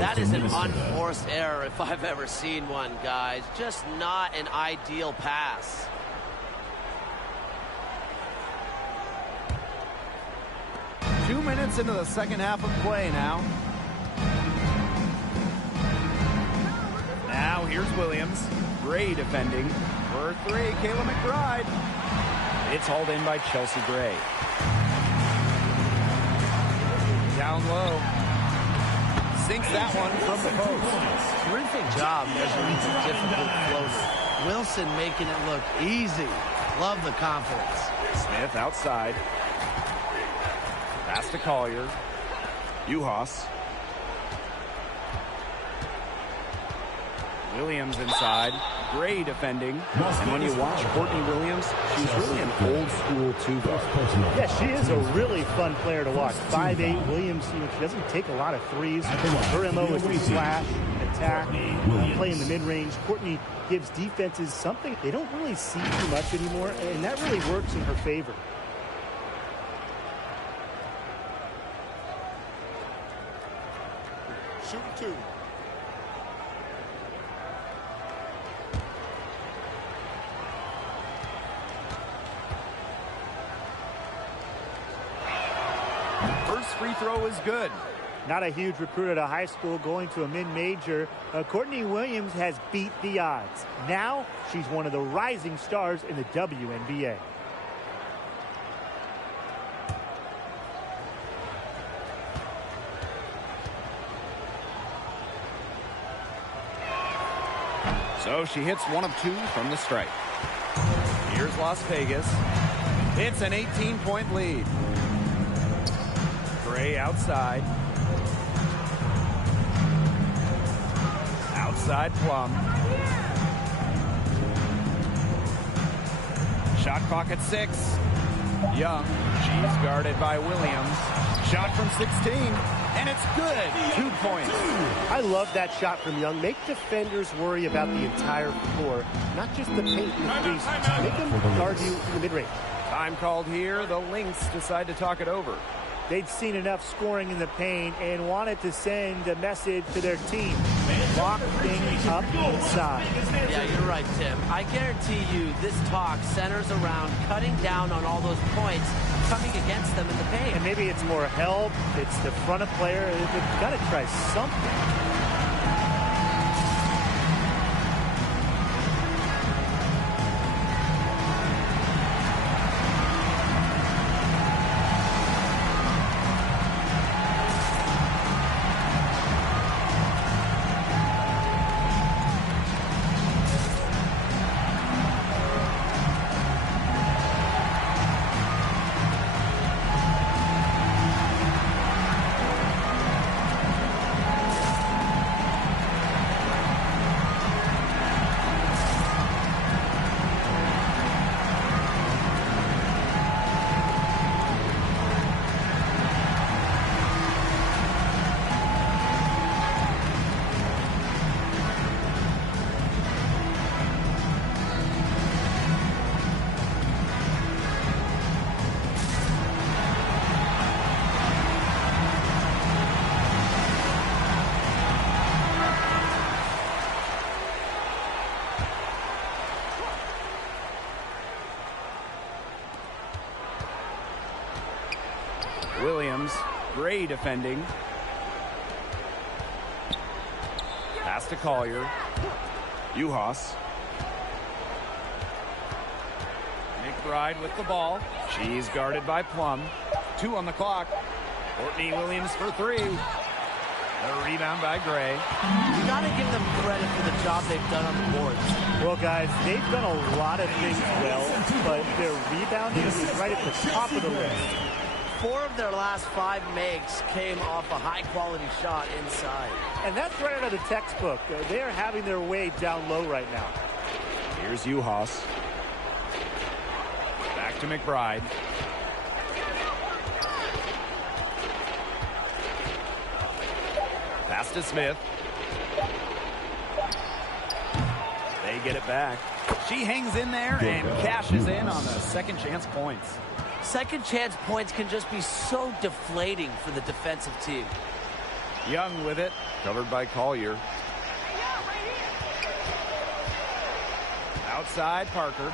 That is an unforced error if I've ever seen one, guys. Just not an ideal pass. Two minutes into the second half of play now. Now here's Williams. Gray defending. For 3, Kayla McBride. It's hauled in by Chelsea Gray. Down low. Sinks that one from the post. Terrific job measuring the difficult floater. Wilson making it look easy. Love the confidence. Smith outside. Pass to Collier. Uhas. Williams inside. Gray defending. And when you watch Courtney Williams, she's really an old school two-guard. Yeah, she is a really fun player to watch. 5'8", Williams, she doesn't take a lot of threes. Her MO is to slash, attack, play in the mid-range. Courtney gives defenses something they don't really see too much anymore, and that really works in her favor. Shoot 2. First free throw is good. Not a huge recruit at a high school going to a mid-major. Courtney Williams has beat the odds. Now she's one of the rising stars in the WNBA. So she hits 1 of 2 from the stripe. Here's Las Vegas. It's an 18-point lead. Gray outside. Outside Plum. Shot clock at 6. Young. She's guarded by Williams. Shot from 16. And it's good. 2 points. I love that shot from Young. Make defenders worry about the entire floor, not just the paint and the crease. Make them argue in the mid-range. Time called here. The Lynx decide to talk it over. They'd seen enough scoring in the paint and wanted to send a message to their team. Lock things up inside. Yeah, you're right, Tim. I guarantee you this talk centers around cutting down on all those points coming against them in the paint. And maybe it's more help. It's the front of player. They've got to try something. Williams, Gray defending. Pass to Collier. Uhas. McBride with the ball. She's guarded by Plum. 2 on the clock. Courtney Williams for 3. The rebound by Gray. You got to give them credit for the job they've done on the boards. Well, guys, they've done a lot of things well, but their rebounding is right at the top of the list. 4 of their last 5 makes came off a high-quality shot inside. And that's right out of the textbook. They are having their way down low right now. Here's Uhas. Back to McBride. Pass to Smith. They get it back. She hangs in there and cashes in on the second chance points. Second chance points can just be so deflating for the defensive team. Young with it, covered by Collier. Outside Parker.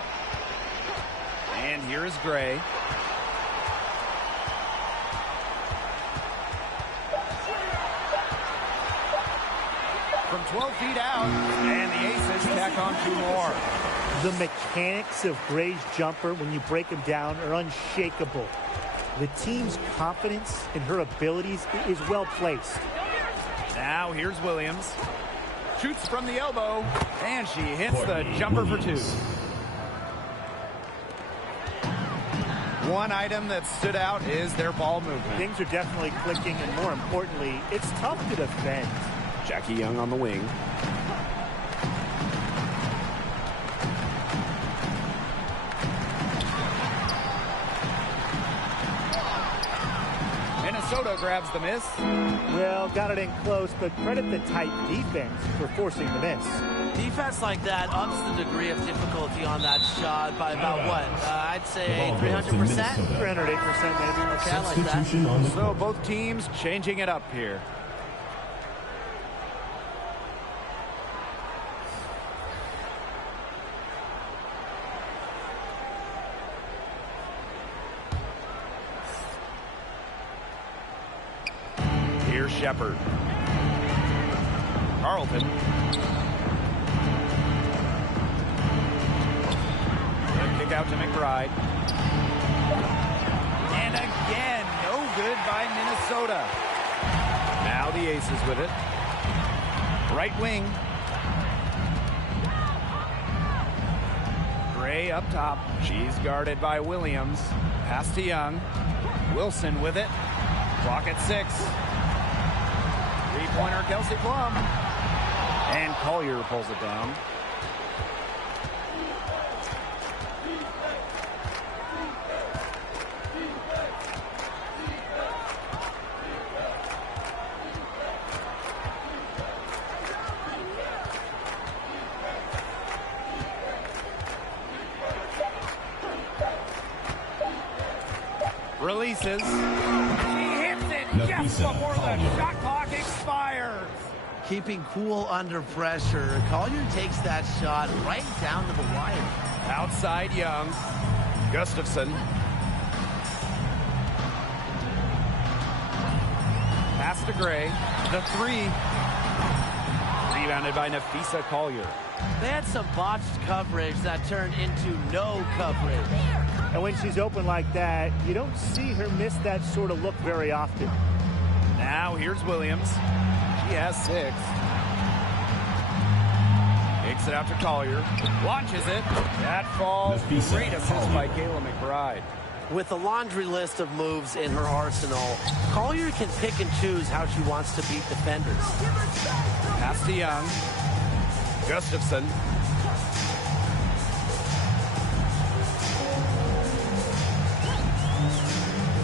And here is Gray. From 12 feet out, and the Aces tack on 2 more. The mechanics of Gray's jumper, when you break them down, are unshakable. The team's confidence in her abilities is well placed. Now here's Williams. Shoots from the elbow, and she hits the jumper for 2. One item that stood out is their ball movement. Things are definitely clicking, and more importantly, it's tough to defend. Jackie Young on the wing. Minnesota grabs the miss. Well, got it in close, but credit the tight defense for forcing the miss. Defense like that ups the degree of difficulty on that shot by about what? I'd say 300%? 308% maybe. Okay, I like that. So both teams changing it up here. Here's Shepard. Carlton. The kick out to McBride. And again, no good by Minnesota. Now the Aces with it. Right wing. Gray up top. She's guarded by Williams. Pass to Young. Wilson with it. Clock at 6. Three-pointer Kelsey Plum. And Collier pulls it down. Releases. She hits it just before the shot clock expires. Keeping cool under pressure. Collier takes that shot right down to the wire. Outside Young. Gustafson. Pass to Gray. The 3. Rebounded by Nafisa Collier. They had some botched coverage that turned into no coverage. And when she's open like that, you don't see her miss that sort of look very often. Now here's Williams. She has 6. Takes it out to Collier. Launches it. That falls. Great assist by Kayla McBride. With a laundry list of moves in her arsenal, Collier can pick and choose how she wants to beat defenders. Pass to Young. Gustafson.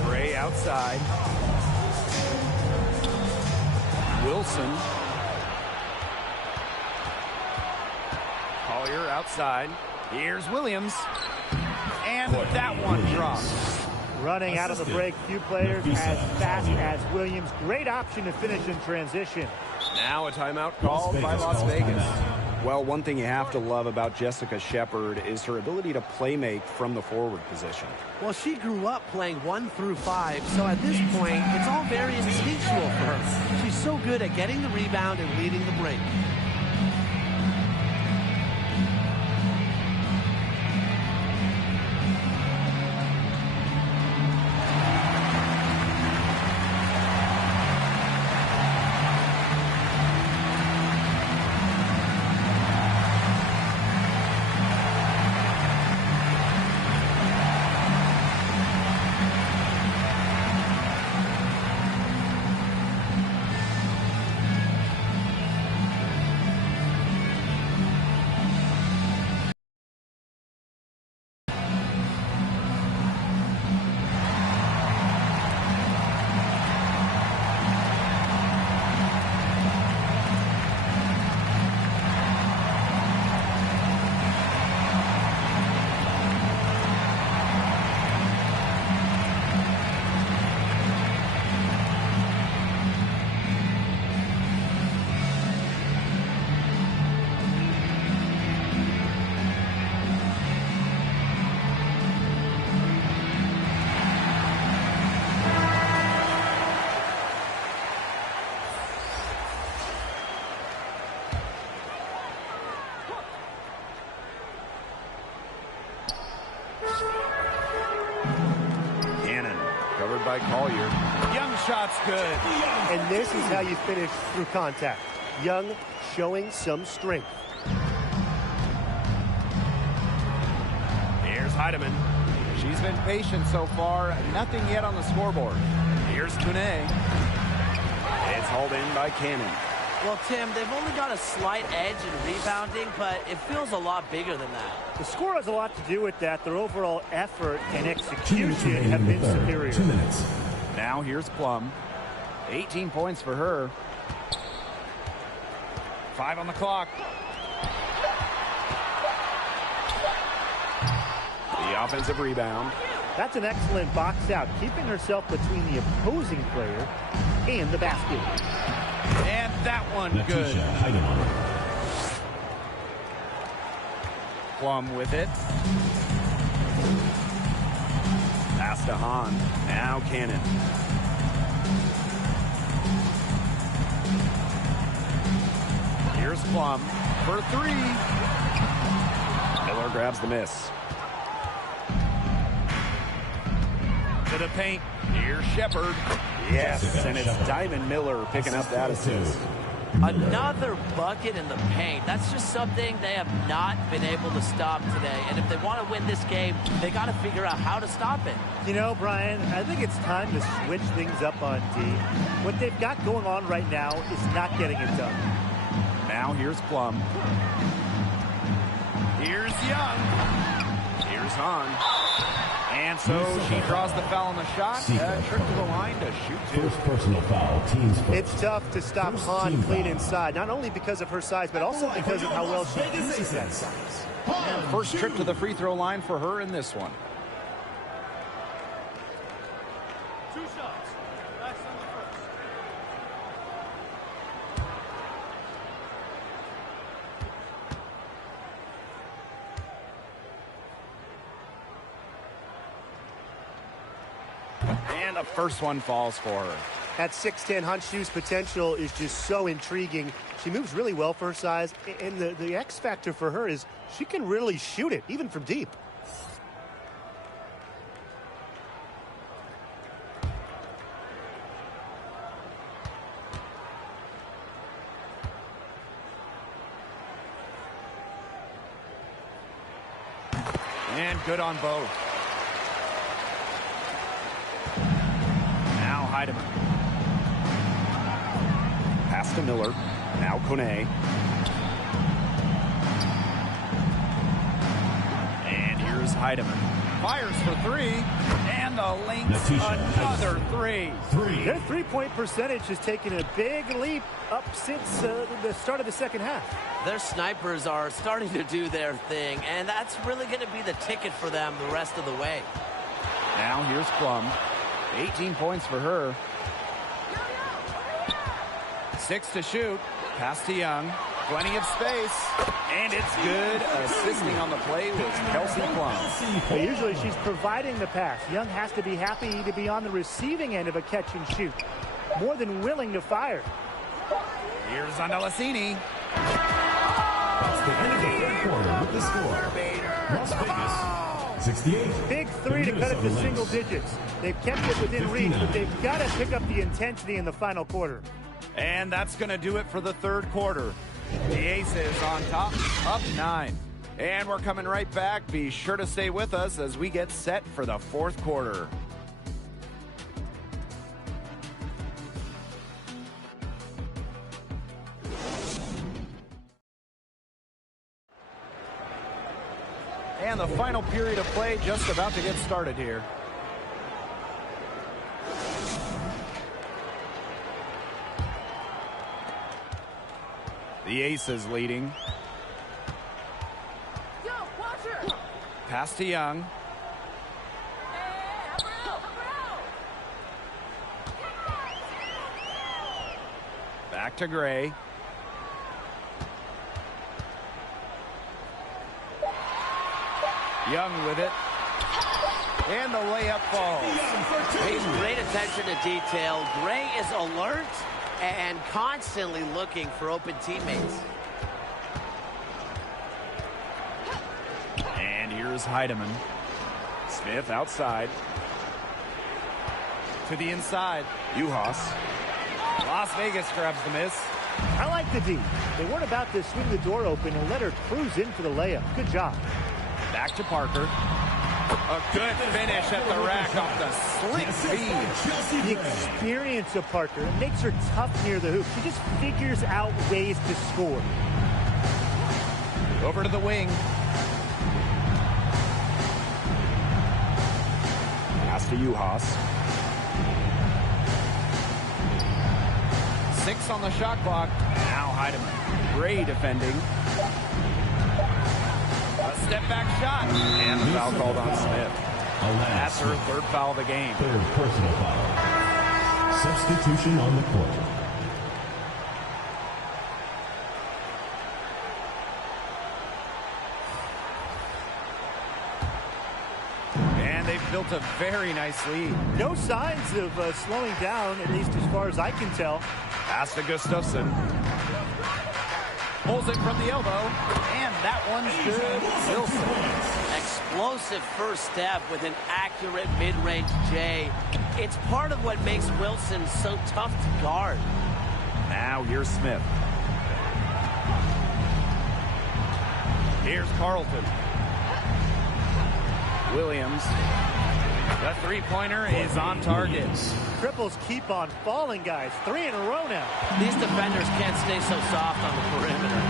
Gray outside. Wilson. Collier outside. Here's Williams. And that one drops. Running out of the break, few players as fast as Williams. Great option to finish in transition. Now a timeout called by Las Vegas. Well, one thing you have to love about Jessica Shepard is her ability to play make from the forward position. Well, she grew up playing 1 through 5, so at this point, it's all very instinctual for her. She's so good at getting the rebound and leading the break. Cannon covered by Collier. Young shot's good. And this is how you finish through contact. Young showing some strength. Here's Heidemann. She's been patient so far. Nothing yet on the scoreboard. Here's Kune. It's hauled in by Cannon. Well, Tim, they've only got a slight edge in rebounding, but it feels a lot bigger than that. The score has a lot to do with that. Their overall effort and execution have been superior. 2 minutes. Now here's Plum. 18 points for her. 5 on the clock. The offensive rebound. That's an excellent box out, keeping herself between the opposing player and the basket. And that one good. Plum with it. Pass to Hahn. Now Cannon. Here's Plum for 3. Miller grabs the miss. To the paint. Here's Shepard. Yes, and it's Diamond Miller picking up that assist. Another bucket in the paint. That's just something they have not been able to stop today. And if they want to win this game, they got to figure out how to stop it. You know, Brian, I think it's time to switch things up on D. What they've got going on right now is not getting it done. Now here's Plum. Here's Young. Here's Hahn. And so she draws the foul on the shot. Trip to the line to shoot 2. First personal foul, team's first. It's tough to stop Hahn clean inside, not only because of her size, but also because of how well she uses that size. And first trip to the free throw line for her in this one. 2 shots. That's on the first. And the first one falls for her. That 6'10" Honshu's potential is just so intriguing. She moves really well for her size, and the X factor for her is she can really shoot it, even from deep. And good on both. Now Heidemann. Pass to Miller. Now Kone. And here's Heidemann. Fires for 3. And the Lynx another 3. Their three-point percentage has taken a big leap up since the start of the second half. Their snipers are starting to do their thing, and that's really going to be the ticket for them the rest of the way. Now here's Plum. 18 points for her. 6 to shoot. Pass to Young. Plenty of space. And it's good. Assisting on the play was Kelsey Plum. Well, usually she's providing the pass. Young has to be happy to be on the receiving end of a catch and shoot. More than willing to fire. Here's Andalassini. That's the end of the third quarter with the score. Las Vegas, 68. Big 3 to cut it to single digits. They've kept it within reach, but they've got to pick up the intensity in the final quarter. And that's going to do it for the third quarter. The Aces on top, up 9. And we're coming right back. Be sure to stay with us as we get set for the fourth quarter. And the final period of play just about to get started here. The Aces leading. Pass to Young. Back to Gray. Young with it. And the layup falls. Pays great attention to detail. Gray is alert and constantly looking for open teammates. And here's Heidemann. Smith outside. To the inside. Uhas. Las Vegas grabs the miss. I like the D. They weren't about to swing the door open and let her cruise in for the layup. Good job. Back to Parker. A good finish at the rack off the slick feed. The experience of Parker makes her tough near the hoop. She just figures out ways to score. Over to the wing. Pass to Uhas. 6 on the shot clock. Now Heidemann. Gray defending. A step back shot. And the foul called on Smith. That's her third foul of the game. Third personal foul. Substitution on the court. And they've built a very nice lead. No signs of slowing down, at least as far as I can tell. Pass to Gustafson. Pulls it from the elbow, and that one's good. Wilson. Explosive first step with an accurate mid-range J. It's part of what makes Wilson so tough to guard. Now here's Smith. Here's Carlton. Williams. The three-pointer is on target. Triples keep on falling, guys. 3 in a row now. These defenders can't stay so soft on the perimeter.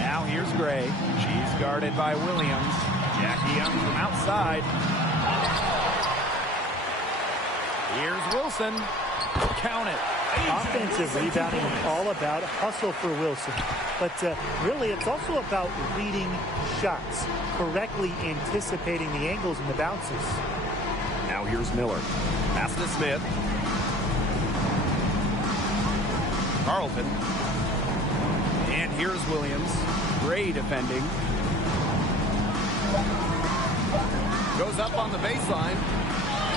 Now here's Gray. She's guarded by Williams. Jackie Young from outside. Here's Wilson. Count it. Offensive rebounding is all about hustle for Wilson. But really, it's also about reading shots, correctly anticipating the angles and the bounces. Now here's Miller. Pass to Smith. Carlton. And here's Williams. Gray defending. Goes up on the baseline.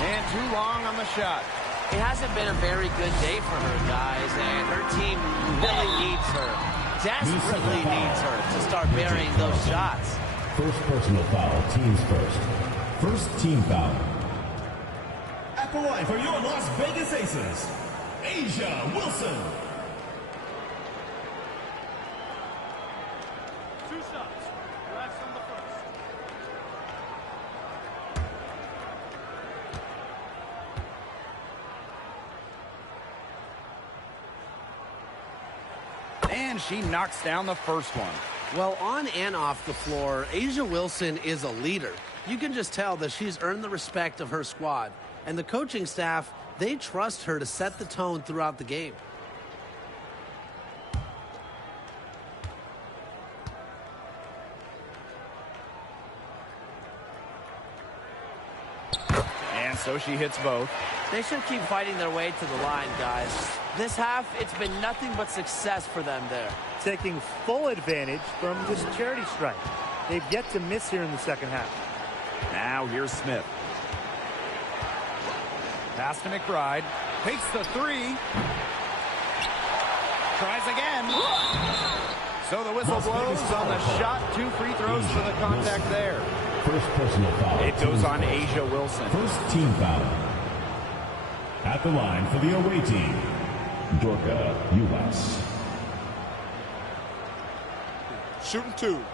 And too long on the shot. It hasn't been a very good day for her, guys, and her team really needs her, desperately needs her to start burying those shots. First personal foul, teams first. First team foul. At the line for your Las Vegas Aces, A'ja Wilson. 2 shots. Last on the first. And she knocks down the first one. Well, on and off the floor, A'ja Wilson is a leader. You can just tell that she's earned the respect of her squad. And the coaching staff, they trust her to set the tone throughout the game. And so she hits both. They should keep fighting their way to the line, guys. This half, it's been nothing but success for them there. Taking full advantage from this charity strike. They've yet to miss here in the second half. Now here's Smith. Pass to McBride. Takes the three. Tries again. So the whistle blows on the shot. 2 free throws for the contact there. First personal foul. It goes on A'ja Wilson. First team foul. At the line for the away team, Dorka, U.S. Shooting 2.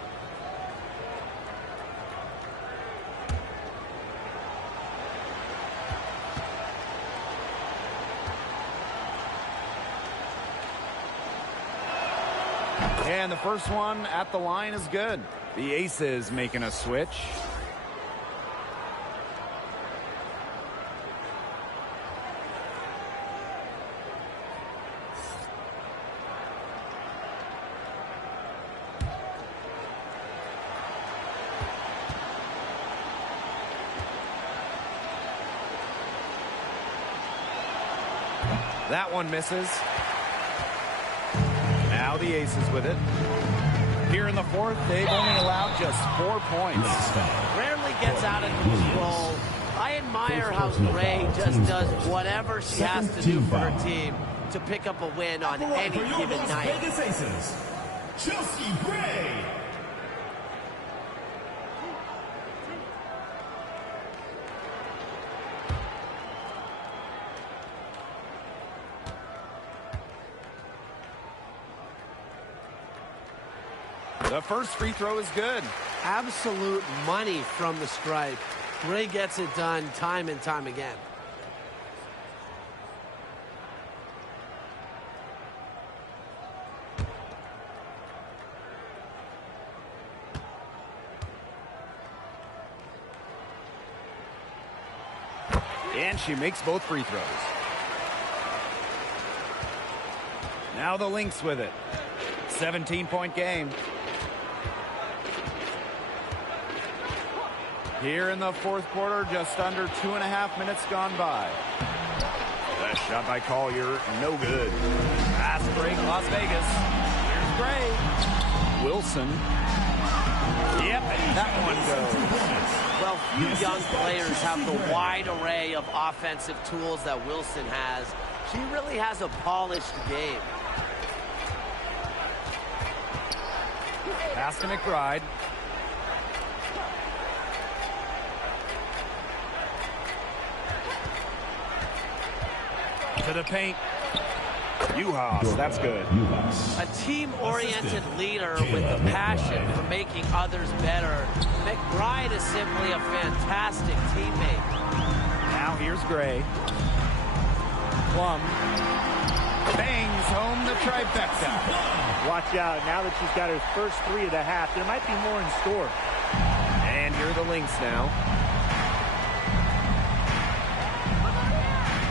And the first one at the line is good. The Aces making a switch. That one misses. Now the Aces with it. Here in the fourth, they've only allowed just 4 points. Rarely gets out of control. I admire how Gray just does whatever she has to do for her team to pick up a win on any given night. Vegas Aces, Chelsea Gray. The first free throw is good. Absolute money from the stripe. Gray gets it done time and time again. And she makes both free throws. Now the Lynx with it. 17-point game. Here in the fourth quarter, just under 2.5 minutes gone by. That shot by Collier, no good. Fast break, Las Vegas. Here's Gray. Wilson. Yep, and that one goes. Well, few young players have the wide array of offensive tools that Wilson has. She really has a polished game. Pass to McBride. To the paint. Uhas, that's good. A team-oriented leader with a passion for making others better. McBride is simply a fantastic teammate. Now here's Gray. Plum bangs home the trifecta. Watch out, now that she's got her first three of the half, there might be more in store. And here are the Lynx now.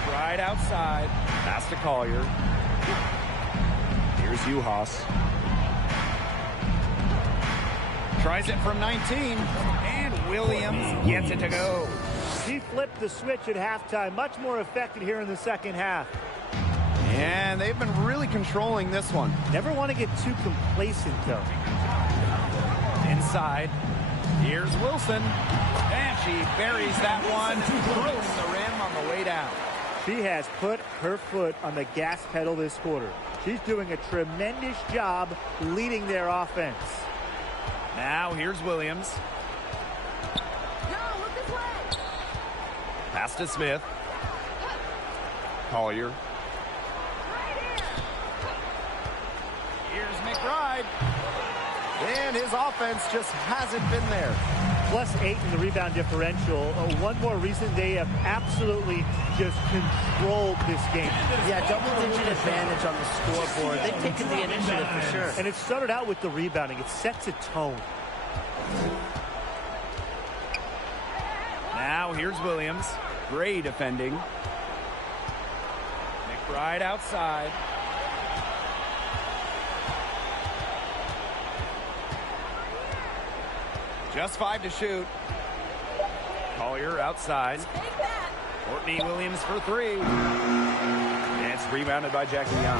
Right outside. Pass to Collier. Here's Uhas. Tries it from 19. And Williams gets it to go. She flipped the switch at halftime. Much more effective here in the second half. And they've been really controlling this one. Never want to get too complacent, though. Inside. Here's Wilson. And she buries that one, drilling the rim on the way down. She has put her foot on the gas pedal this quarter. She's doing a tremendous job leading their offense. Now here's Williams. No, look this way. Pass to Smith. Collier. Here's McBride. And his offense just hasn't been there. +8 in the rebound differential. One more reason they have absolutely just controlled this game. Yeah, double-digit advantage on the scoreboard. They've taken the initiative for sure. And it started out with the rebounding. It sets a tone. Now here's Williams. Gray defending. McBride outside. Just 5 to shoot. Collier outside. Courtney Williams for 3. And it's rebounded by Jackie Young.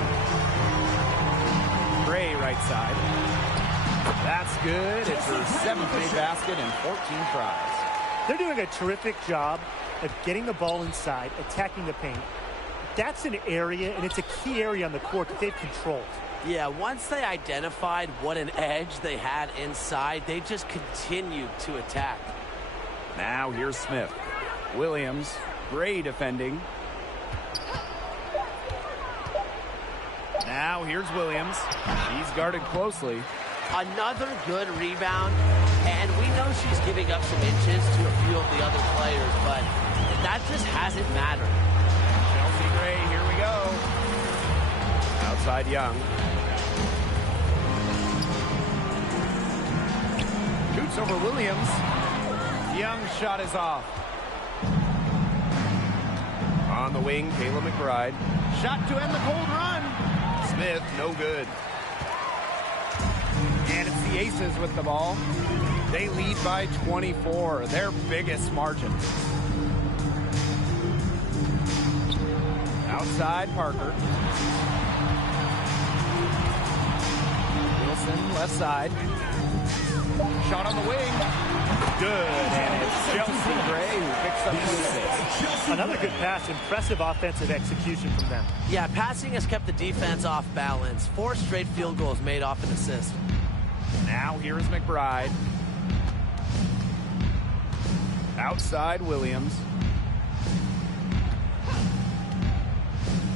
Gray right side. That's good. It's her 7th made basket in 14 tries. They're doing a terrific job of getting the ball inside, attacking the paint. That's an area, and it's a key area on the court that they've controlled. Yeah, once they identified what an edge they had inside, they just continued to attack. Now here's Smith. Williams, Gray defending. Now here's Williams. He's guarded closely. Another good rebound, and we know she's giving up some inches to a few of the other players, but that just hasn't mattered. Chelsea Gray, here we go. Outside Young. Shoots over Williams. Young's shot is off. On the wing, Kayla McBride. Shot to end the cold run. Smith, no good. And it's the Aces with the ball. They lead by 24, their biggest margin. Outside, Parker. Wilson, left side. Shot on the wing. Good, and it's Chelsea Gray who picks up the assist. Another good pass. Impressive offensive execution from them. Yeah, passing has kept the defense off balance. 4 straight field goals made off an assist. Now here's McBride. Outside Williams.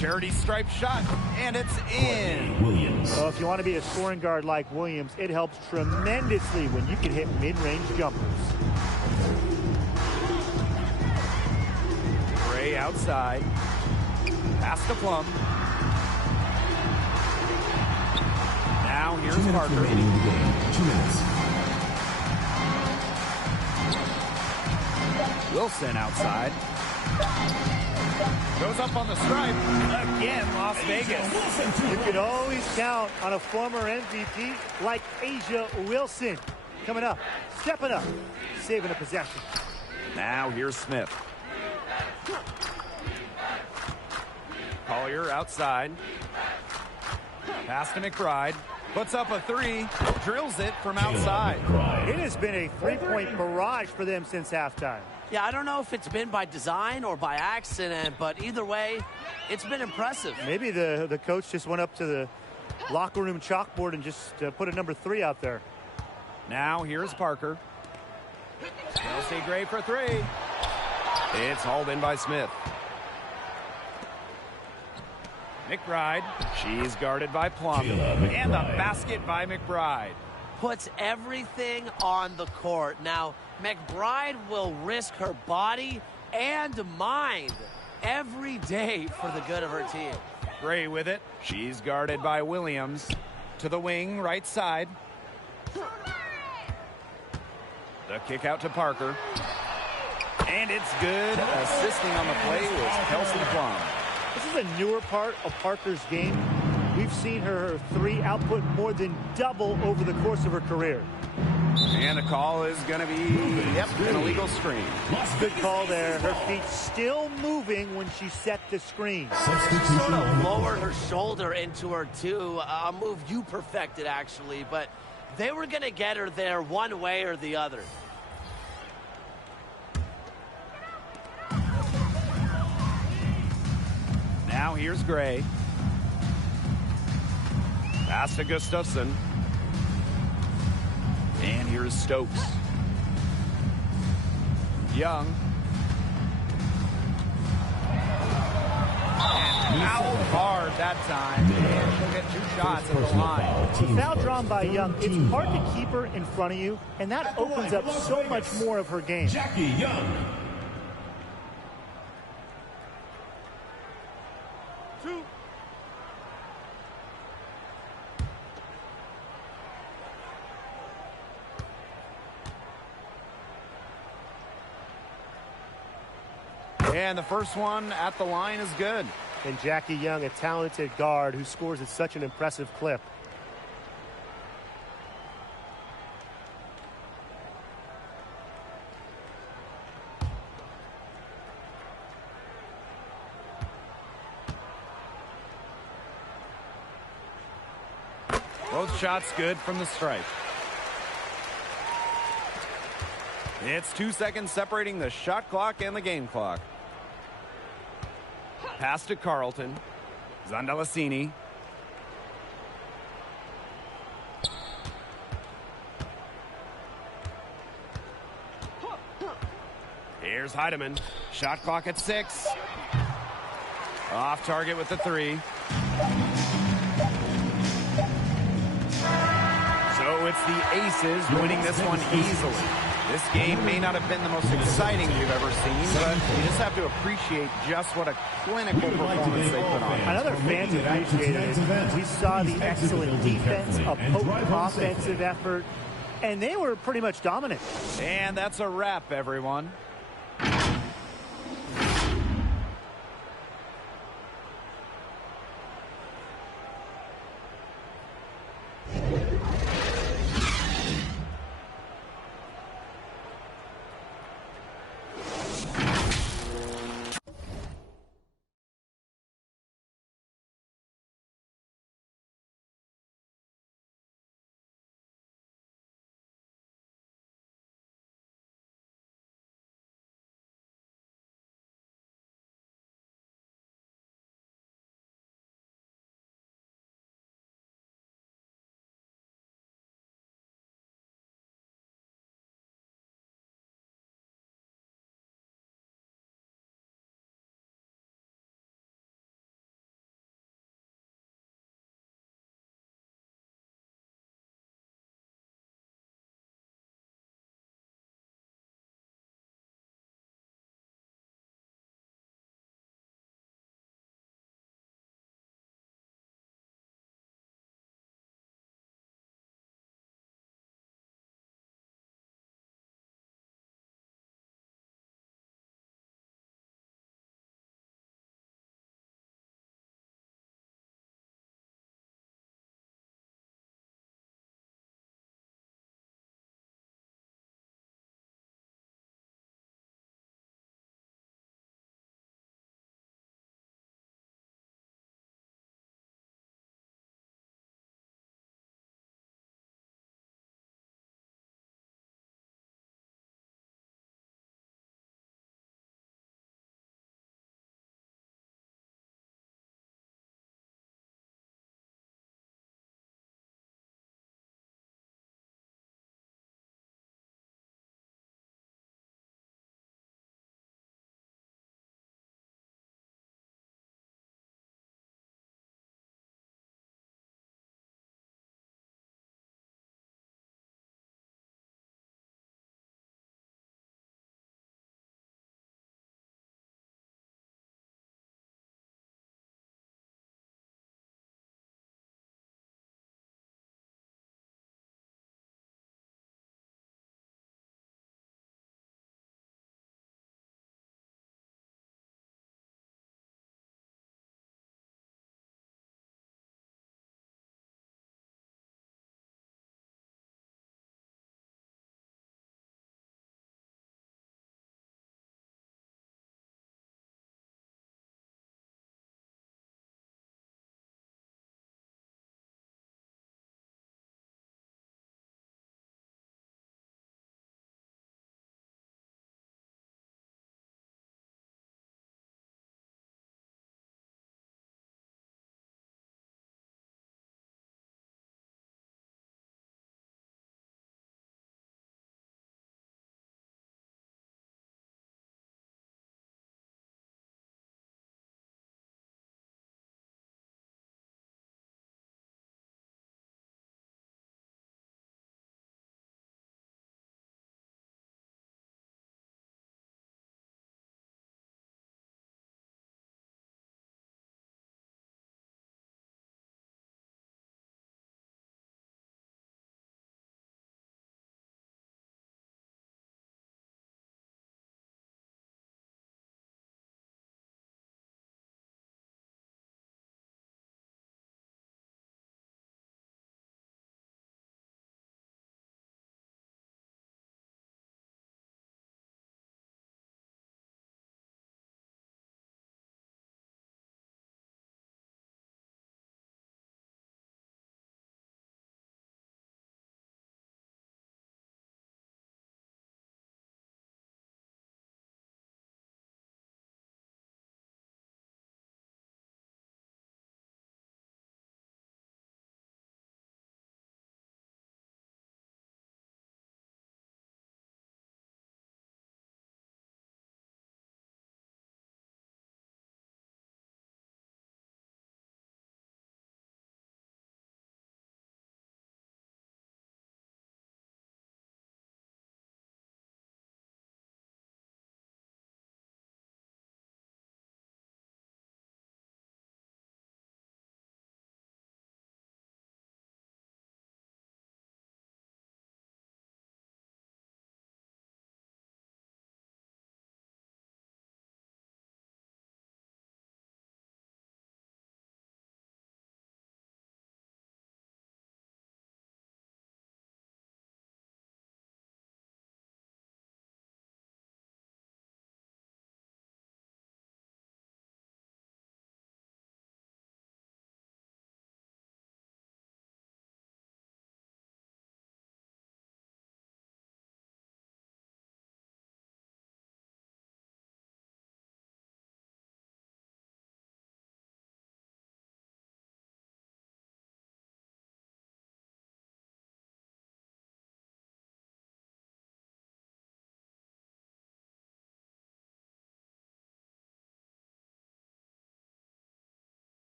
Charity stripe shot, and it's in. Williams. Well, if you want to be a scoring guard like Williams, it helps tremendously when you can hit mid-range jumpers. Gray outside. Pass to Plum. Now here's 2 minutes Parker. remaining in the game. 2 minutes. Wilson outside. Goes up on the stripe. Again, Las Vegas. You can always count on a former MVP like Asia Wilson. Coming up, stepping up, saving a possession. Now here's Smith. Collier outside. Pass to McBride. Puts up a three. Drills it from outside. It has been a three-point barrage for them since halftime. Yeah, I don't know if it's been by design or by accident, but either way, it's been impressive. Maybe the coach just went up to the locker room chalkboard and just put a number 3 out there. Now here's Parker. Kelsey Gray for three. It's hauled in by Smith. McBride. She's guarded by Plum. And the basket by McBride. Puts everything on the court. Now, McBride will risk her body and mind every day for the good of her team. Gray with it. She's guarded by Williams. To the wing, right side. The kick out to Parker. And it's good. Assisting on the play was Kelsey Plum. This is a newer part of Parker's game. We've seen her 3 output more than double over the course of her career. And the call is going to be, an illegal screen. Good call there. Her feet still moving when she set the screen. She sort of lowered her shoulder into her, too. A move you perfected, actually. But they were going to get her there one way or the other. Now here's Gray. Pass to Gustafson. And here's Stokes. Young. And fouled hard that time. And she'll get 2 shots at the line. Foul drawn by Young. It's hard to keep her in front of you, and that opens up so much more of her game. Jackie Young. And the first one at the line is good. And Jackie Young, a talented guard who scores at such an impressive clip. Both shots good from the stripe. It's 2 seconds separating the shot clock and the game clock. Pass to Carlton. Zandalasini. Here's Heidemann. Shot clock at 6. Off target with the 3. So it's the Aces winning this one easily. This game may not have been the most exciting we've ever seen, but you just have to appreciate just what a clinical performance they put on. Another fans appreciated it. We saw the excellent defense, a potent offensive effort, and they were pretty much dominant. And that's a wrap, everyone.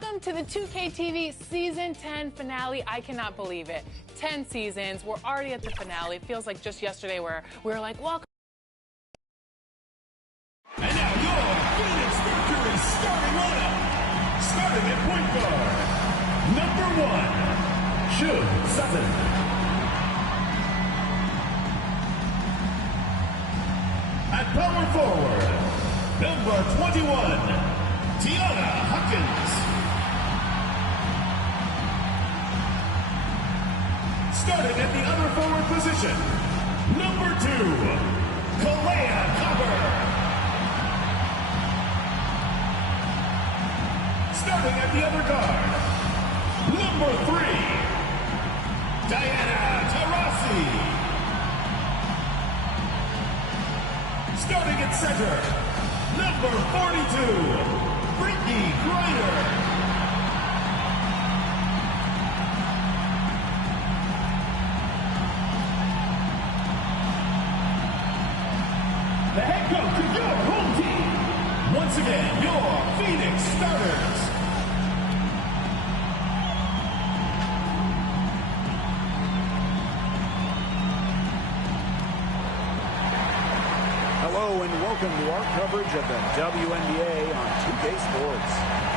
Welcome to the 2K TV Season 10 finale. I cannot believe it. 10 seasons. We're already at the finale. It feels like just yesterday where we were like, welcome. And now your Phoenix Mercury starting lineup. Starting at point guard, number 1, Shug Sutton. At power forward, number 21, Tiana Hawkins. Starting at the other forward position, number 2, Kalea Copper. Starting at the other guard, number 3, Diana Taurasi. Starting at center, number 42, Brittany Griner. The head coach of your home team. Once again, your Phoenix starters. Hello and welcome to our coverage of the WNBA on 2K Sports.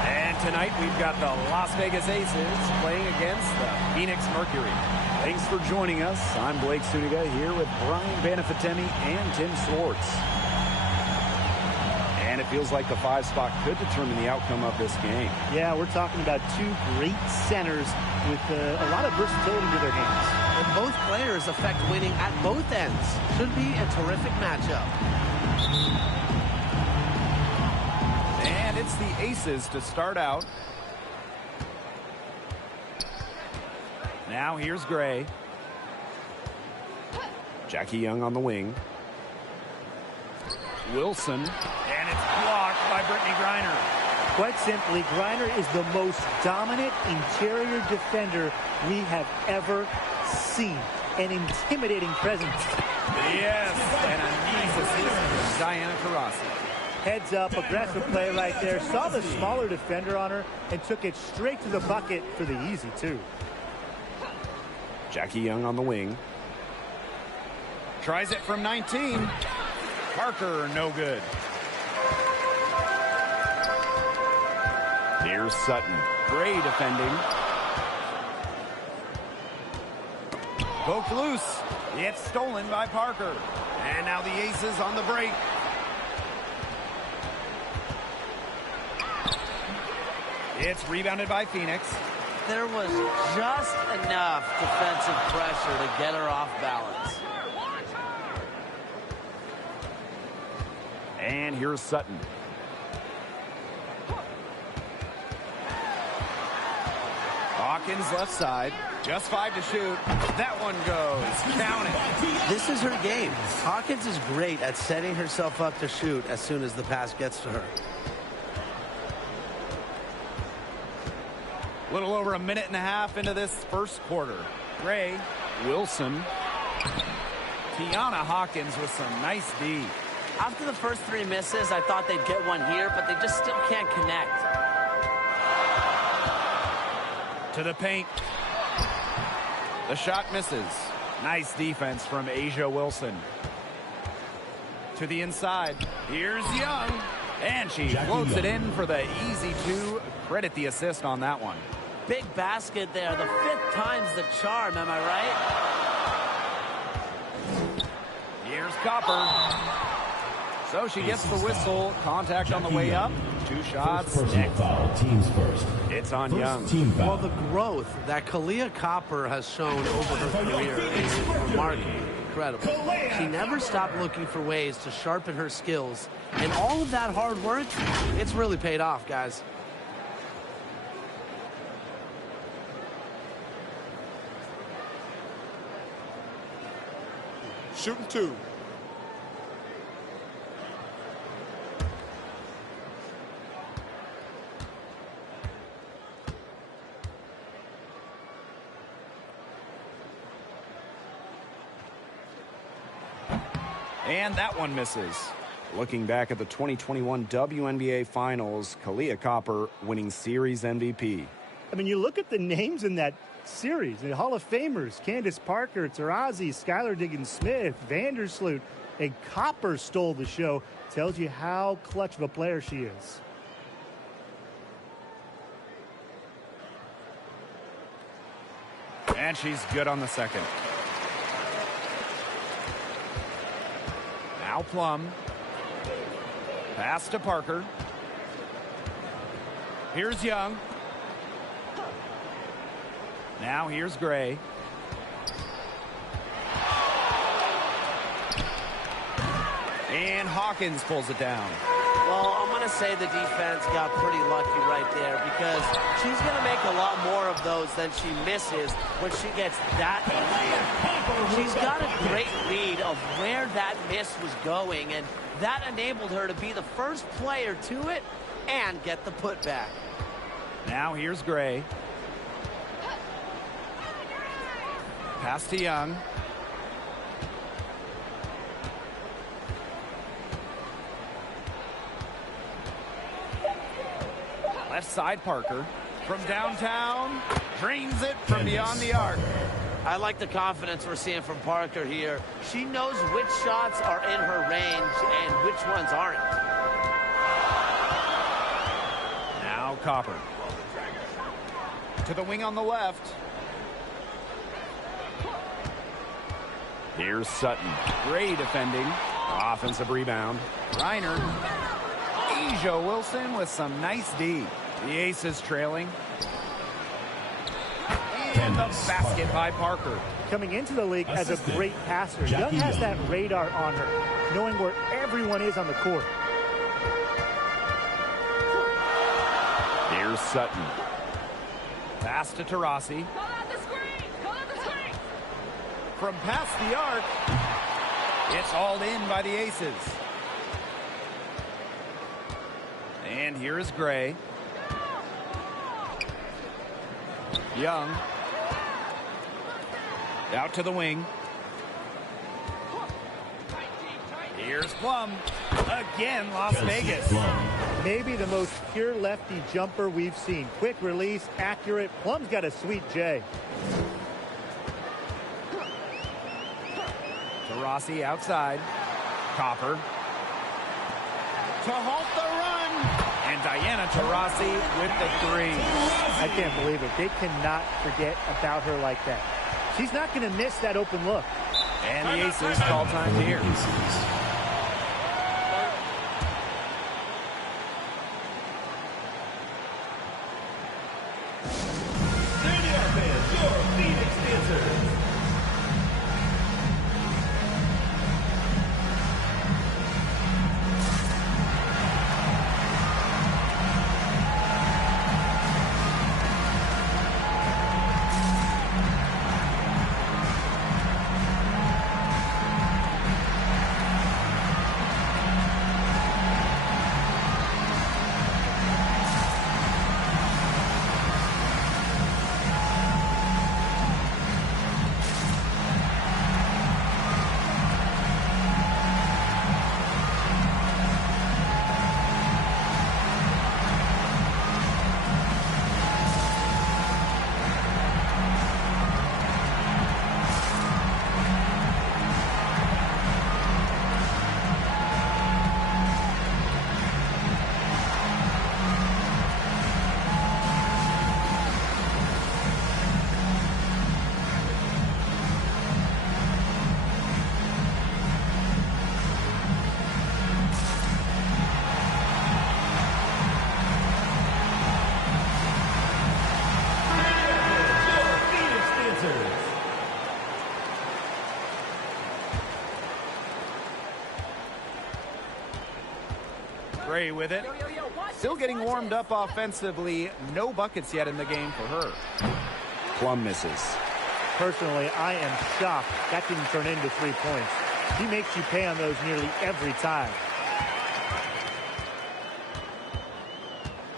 And tonight we've got the Las Vegas Aces playing against the Phoenix Mercury. Thanks for joining us. I'm Blake Suniga here with Brian Banafitemi and Tim Swartz. And it feels like the 5 spot could determine the outcome of this game. Yeah, we're talking about 2 great centers with a lot of versatility to their hands. And both players affect winning at both ends. Should be a terrific matchup. And it's the Aces to start out. Now here's Gray. Jackie Young on the wing. Wilson. And it's blocked by Brittany Griner. Quite simply, Griner is the most dominant interior defender we have ever seen. An intimidating presence. Yes, and a nice assist for Diana Taurasi. Heads up, aggressive play right there. Saw the smaller defender on her and took it straight to the bucket for the easy 2. Jackie Young on the wing. Tries it from 19. Parker, no good. Here's Sutton. Gray defending. Poked loose. It's stolen by Parker. And now the Aces on the break. It's rebounded by Phoenix. There was just enough defensive pressure to get her off balance. And here's Sutton. Hawkins left side. Just 5 to shoot. That one goes. Count it. This is her game. Hawkins is great at setting herself up to shoot as soon as the pass gets to her. A little over a minute and a half into this first quarter. Gray, Wilson, Tiana Hawkins with some nice D. After the first 3 misses, I thought they'd get one here, but they just still can't connect. To the paint. The shot misses. Nice defense from Asia Wilson. To the inside. Here's Young. And she floats it in for the easy 2. Credit the assist on that one. Big basket there. The 5th time's the charm, am I right? Here's Copper. So she gets the whistle. Contact on the way up. 2 shots. Foul, teams first. It's on Young. Well, the growth that Kalea Copper has shown over her career is remarkable, incredible. She never stopped looking for ways to sharpen her skills. And all of that hard work, it's really paid off, guys. Shooting 2. And that one misses. Looking back at the 2021 WNBA Finals, Kalia Copper winning Series MVP. I mean, you look at the names in that series, the Hall of Famers, Candace Parker, Taurasi, Skylar Diggins-Smith, Vandersloot, and Copper stole the show. Tells you how clutch of a player she is. And she's good on the second. Now Plum. Pass to Parker. Here's Young. Now here's Gray. And Hawkins pulls it down. Well, I'm going to say the defense got pretty lucky right there because she's going to make a lot more of those than she misses when she gets that. She's got a great read of where that miss was going, and that enabled her to be the first player to it and get the putback. Now here's Gray. Pass to Young. Left side Parker. From downtown, drains it from beyond the arc. I like the confidence we're seeing from Parker here. She knows which shots are in her range and which ones aren't. Now Copper. To the wing on the left. Here's Sutton. Gray defending. Offensive rebound. Reiner. Asia Wilson with some nice D. The Aces trailing. And the basket by Parker. Coming into the league as a great passer, Young has that radar on her, knowing where everyone is on the court. Here's Sutton. Pass to Taurasi. From past the arc, it's hauled in by the Aces. And here's Gray. Young. Out to the wing. Here's Plum. Again, Las Vegas. Maybe the most pure lefty jumper we've seen. Quick release, accurate. Plum's got a sweet J. Taurasi outside. Copper. To halt the run. And Diana Taurasi with the three. I can't believe it. They cannot forget about her like that. She's not going to miss that open look. And the Aces call time here. Gray with it. Still getting warmed up offensively. No buckets yet in the game for her. Plum misses. Personally, I am shocked that didn't turn into 3 points. He makes you pay on those nearly every time.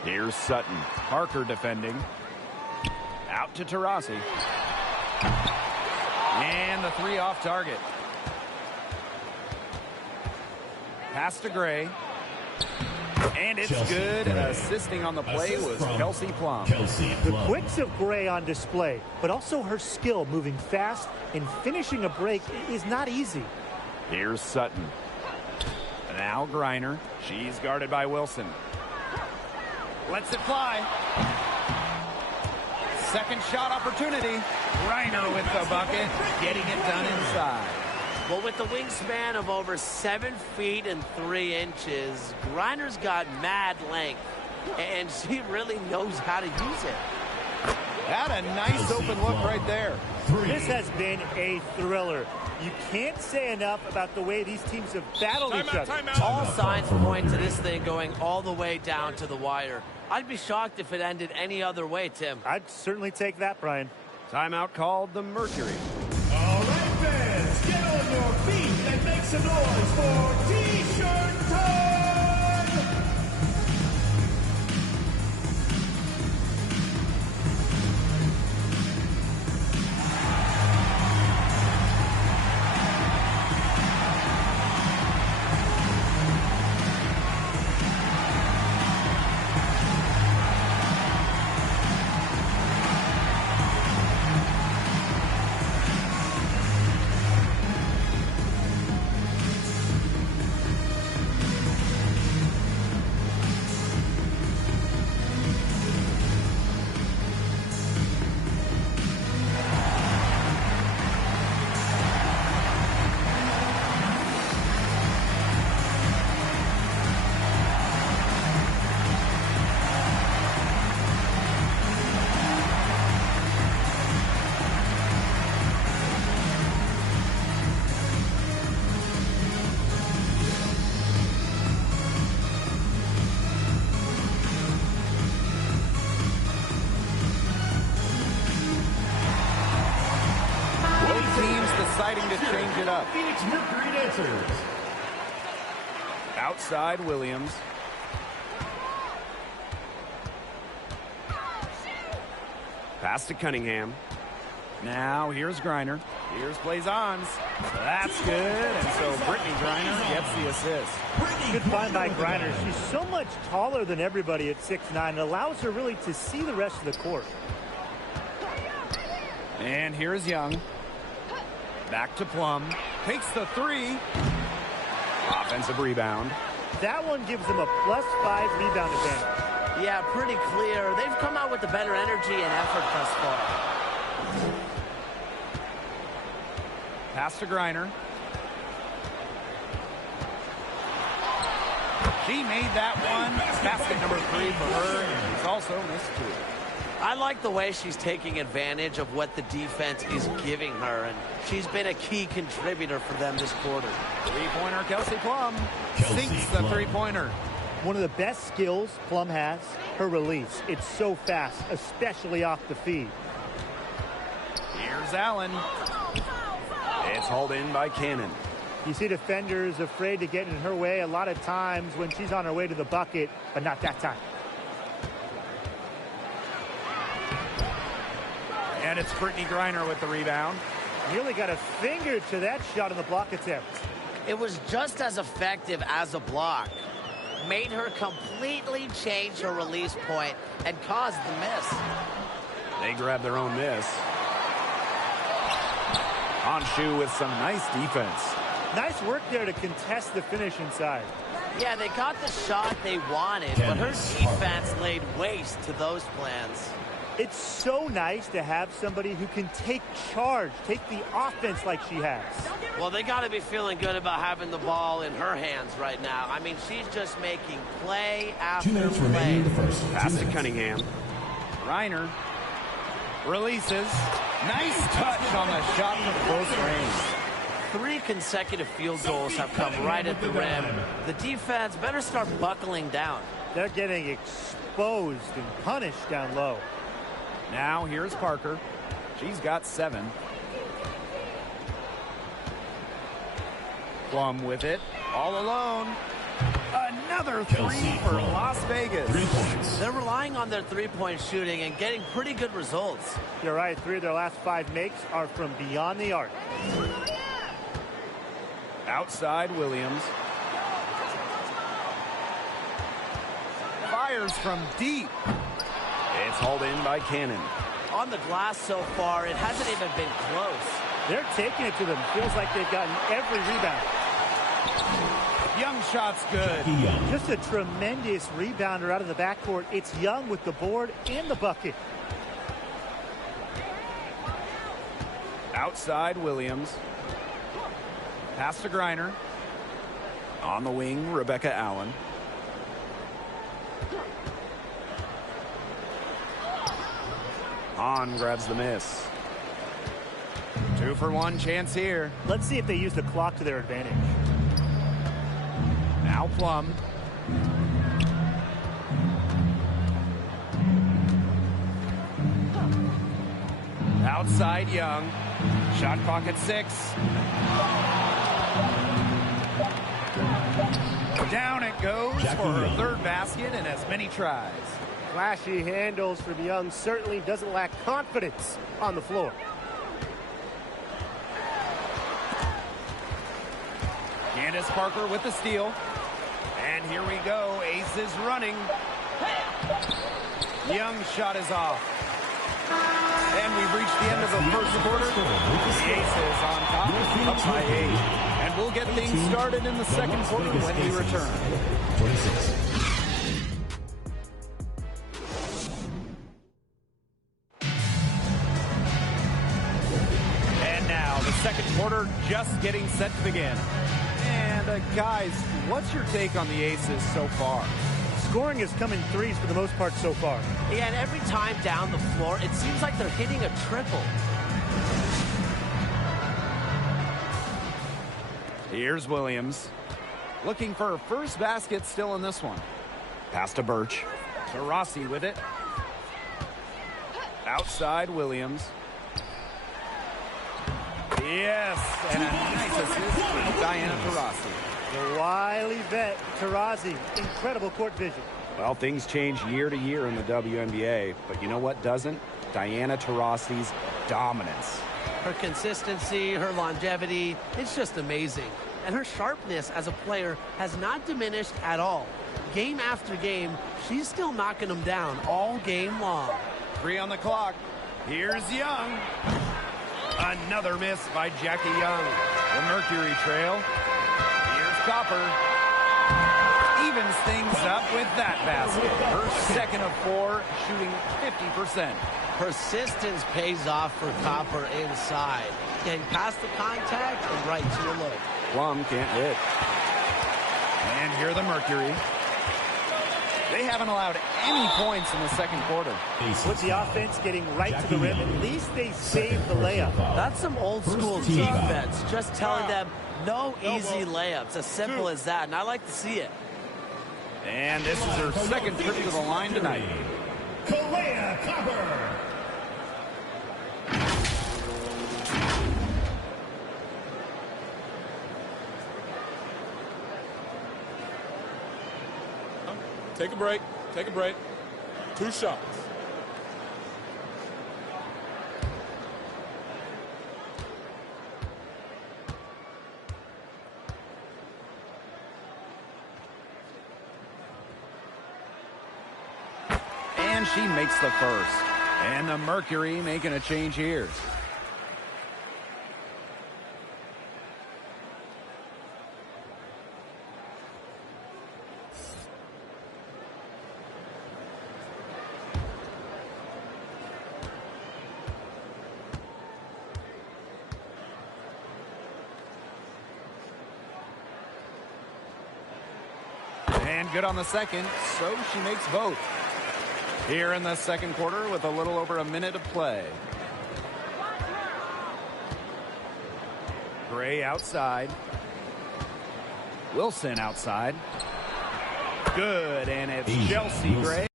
Here's Sutton. Parker defending. Out to Taurasi. And the three off target. Pass to Gray. And it's good. Assisting on the play was Kelsey Plum. The quicks of Gray on display, but also her skill moving fast and finishing a break is not easy. Here's Sutton. Now Griner. She's guarded by Wilson. Lets it fly. Second shot opportunity. Griner with the bucket, getting it done inside. Well, with the wingspan of over 7 feet and 3 inches, Griner's got mad length, and she really knows how to use it. Had a nice open look right there. This has been a thriller. You can't say enough about the way these teams have battled each other. All signs point to this thing going all the way down to the wire. I'd be shocked if it ended any other way, Tim. I'd certainly take that, Brian. Timeout called the Mercury. All right, fans, get on your feet and make some noise for T-shirt time! Deciding to change it up. Phoenix Mercury dancers. Outside Williams. Pass to Cunningham. Now here's Griner. Here's Blazons. That's good. And so Brittany Griner gets the assist. Good find by Griner. She's so much taller than everybody at 6'9". It allows her really to see the rest of the court. And here's Young. Back to Plum. Takes the three. Offensive rebound. That one gives them a +5 rebound advantage. Yeah, pretty clear. They've come out with the better energy and effort thus far. Pass to Griner. She made that one. Basket number 3 for her. And it's also missed 2. I like the way she's taking advantage of what the defense is giving her, and she's been a key contributor for them this quarter. Three-pointer, Kelsey Plum. Sinks the three-pointer. One of the best skills Plum has, her release. It's so fast, especially off the feed. Here's Allen. It's hauled in by Cannon. You see defenders afraid to get in her way a lot of times when she's on her way to the bucket, but not that time. And it's Brittany Griner with the rebound. Nearly got a finger to that shot on the block attempt. It was just as effective as a block. Made her completely change her release point and caused the miss. They grab their own miss. Honshu with some nice defense. Nice work there to contest the finish inside. Yeah, they got the shot they wanted, but her defense laid waste to those plans. It's so nice to have somebody who can take charge, take the offense like she has. Well, they got to be feeling good about having the ball in her hands right now. I mean, she's just making play after 2 minutes play. remaining in the first. Pass to Cunningham. Griner releases. Nice touch on the shot from close range. 3 consecutive field goals have come right at the rim. The defense better start buckling down. They're getting exposed and punished down low. Now here's Parker. She's got 7. Plum with it. All alone. Another 3 for Las Vegas. 3 points. They're relying on their three-point shooting and getting pretty good results. You're right. 3 of their last 5 makes are from beyond the arc. Outside Williams. fires from deep. It's hauled in by Cannon. On the glass so far, it hasn't even been close. They're taking it to them. Feels like they've gotten every rebound. Young shot's good. Just a tremendous rebounder out of the backcourt. It's Young with the board and the bucket. Outside Williams. Pass to Griner. On the wing, Rebecca Allen. Hahn grabs the miss. 2-for-1 chance here. Let's see if they use the clock to their advantage. Now Plum. Outside Young. Shot clock at 6. Down it goes for her third basket and as many tries. Flashy handles from Young, certainly doesn't lack confidence on the floor. Candace Parker with the steal. And here we go. Ace is running. Young shot is off. And we've reached the end of the first quarter. The Aces on top, up by 8. And we'll get things started in the second quarter when we return. 26. And now the second quarter just getting set to begin. And guys, what's your take on the Aces so far? Scoring has come in threes for the most part so far. Yeah, and every time down the floor, it seems like they're hitting a triple. Here's Williams. Looking for her first basket still in this one. Pass to Birch. To Rossi with it. Outside Williams. Yes, and a nice assist from Diana Taurasi. The wily vet, Taurasi, incredible court vision. Well, things change year to year in the WNBA, but you know what doesn't? Diana Taurasi's dominance. Her consistency, her longevity, it's just amazing. And her sharpness as a player has not diminished at all. Game after game, she's still knocking them down all game long. 3 on the clock. Here's Young. Another miss by Jackie Young. The Mercury trail. Here's Copper. Evens things up with that basket. Her second of 4, shooting 50%. Persistence pays off for Copper inside. Getting past the contact and right to a look. Plum can't hit. And here the Mercury. They haven't allowed any points in the second quarter. With the offense getting right to the rim, at least they saved the layup. That's some old school defense. Just telling them no easy layups. As simple as that. And I like to see it. And this is her second trip to the line tonight. Kalea Copper. Take a break. Take a break. 2 shots. And she makes the first. And the Mercury making a change here. And good on the second, so she makes both. Here in the second quarter with a little over a minute of play. Gray outside. Wilson outside. Good, and it's Chelsea Gray.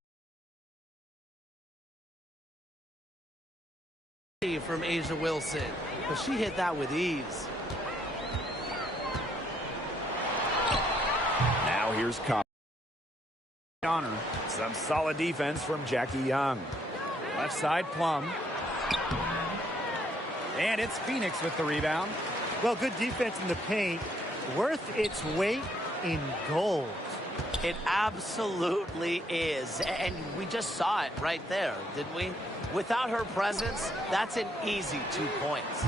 From Asia Wilson, but she hit that with ease. Now here's Copper. Honor. Some solid defense from Jackie Young. Left side, Plum. And it's Phoenix with the rebound. Well, good defense in the paint. Worth its weight in gold. It absolutely is. And we just saw it right there, didn't we? Without her presence, that's an easy 2 points.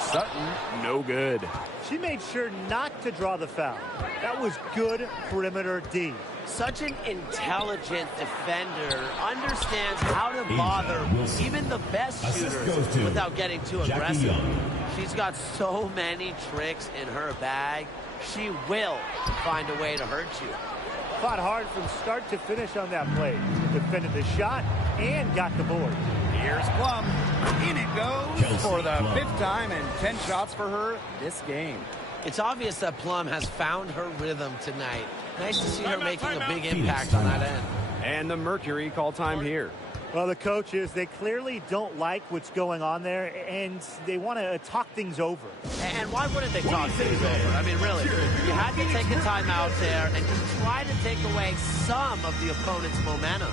Sutton, no good. She made sure not to draw the foul. That was good perimeter D. Such an intelligent defender, understands how to bother even the best shooters without getting too aggressive. She's got so many tricks in her bag. She will find a way to hurt you. Fought hard from start to finish on that play. Defended the shot and got the board. Here's Plum. In it goes for the 5th time and 10 shots for her this game. It's obvious that Plum has found her rhythm tonight. Nice to see her making a big impact on that end. And the Mercury call time here. Well, the coaches, they clearly don't like what's going on there, and they want to talk things over. And why wouldn't they talk things over? I mean, really, you had to take a time out there and try to take away some of the opponent's momentum.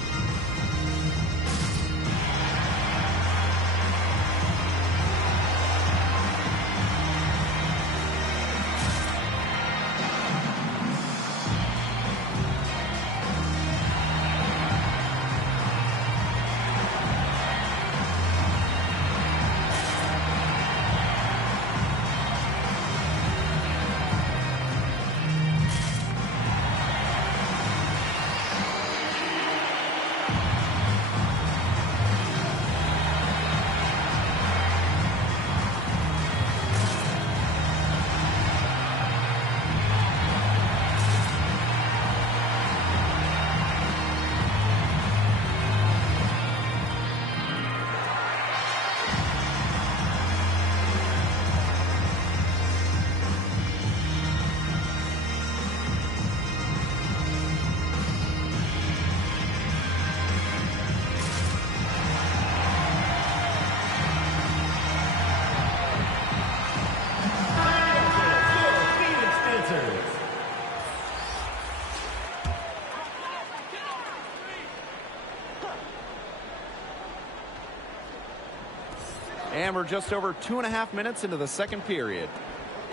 And we're just over 2.5 minutes into the second period.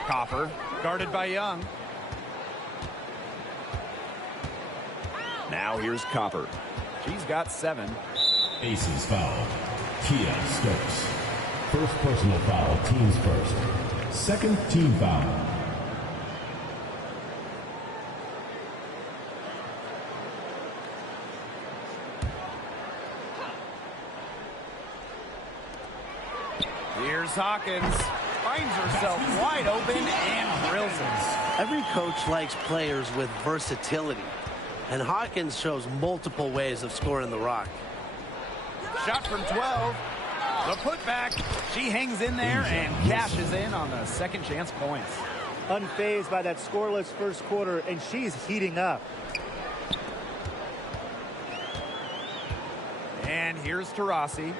Copper, guarded by Young. Now here's Copper. She's got 7. Aces foul. Kia Stokes. First personal foul, teams first. Second team foul. Here's Hawkins. Finds herself wide open and drills it. Every coach likes players with versatility, and Hawkins shows multiple ways of scoring the rock. Shot from 12. The putback. She hangs in there and cashes in on the second chance points. Unfazed by that scoreless first quarter, and she's heating up. And here's Taurasi.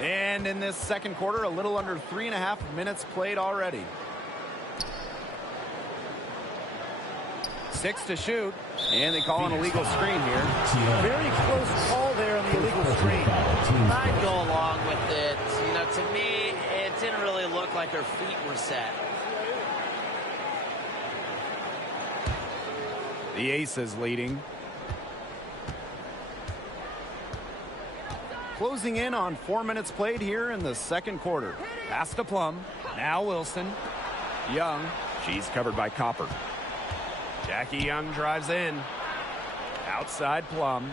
And in this second quarter, a little under 3.5 minutes played already. 6 to shoot. And they call an illegal screen here. Very close call there on the illegal screen. I'd go along with it. You know, to me, it didn't really look like her feet were set. The Aces leading. Closing in on 4 minutes played here in the second quarter. Pass to Plum. Now Wilson. Young. She's covered by Copper. Jackie Young drives in. Outside Plum.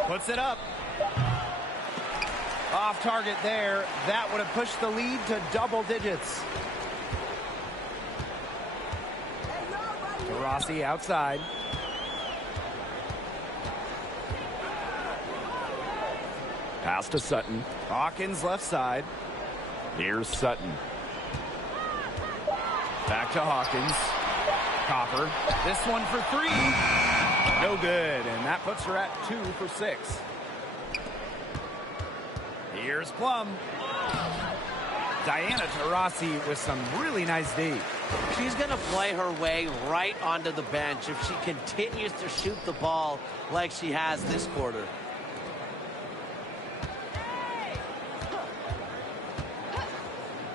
Puts it up. Off target there. That would have pushed the lead to double digits. Taurasi outside. Pass to Sutton. Hawkins left side. Here's Sutton. Back to Hawkins. Copper. This one for 3. No good. And that puts her at 2 for 6. Here's Plum. Diana Taurasi with some really nice D. She's going to play her way right onto the bench if she continues to shoot the ball like she has this quarter.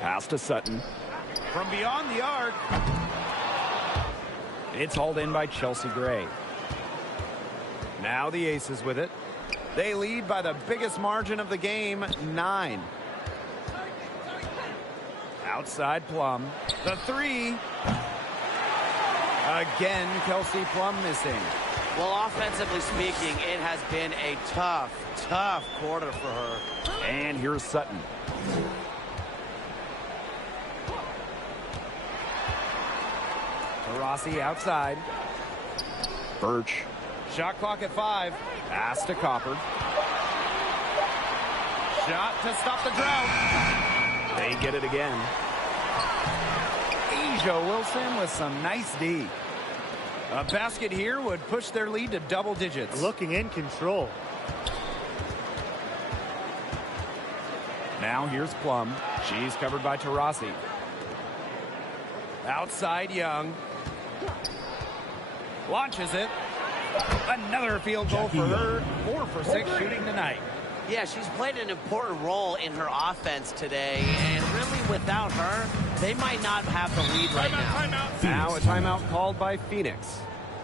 Pass to Sutton. From beyond the arc. It's hauled in by Chelsea Gray. Now the Aces with it. They lead by the biggest margin of the game, 9. Outside Plum. The 3. Again, Kelsey Plum missing. Well, offensively speaking, it has been a tough quarter for her. And here's Sutton. Rossi outside. Birch. Shot clock at 5. Pass to Copper. Shot to stop the drought. They get it again. Asia Wilson with some nice D. A basket here would push their lead to double digits. Looking in control. Now here's Plum. She's covered by Taurasi. Outside Young. Launches it. Another field goal for her. 4 for 6 shooting tonight. Yeah, she's played an important role in her offense today, and really without her, they might not have the lead right now. Now a timeout called by Phoenix.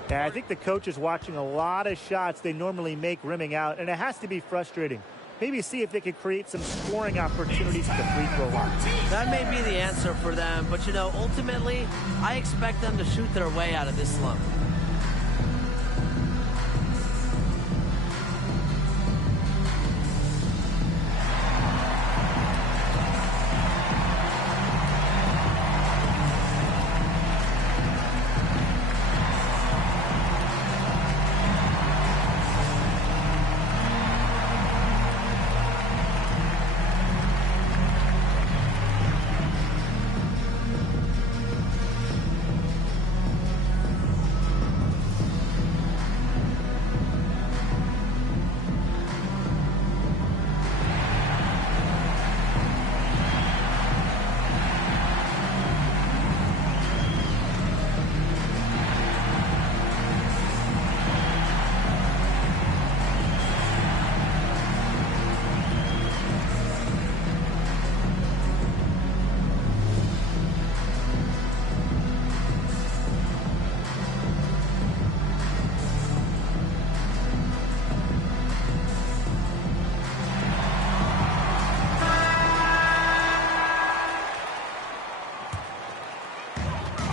Yeah, I think the coach is watching a lot of shots they normally make rimming out, and it has to be frustrating. Maybe see if they can create some scoring opportunities at the free throw line. That may be the answer for them, but you know, ultimately, I expect them to shoot their way out of this slump.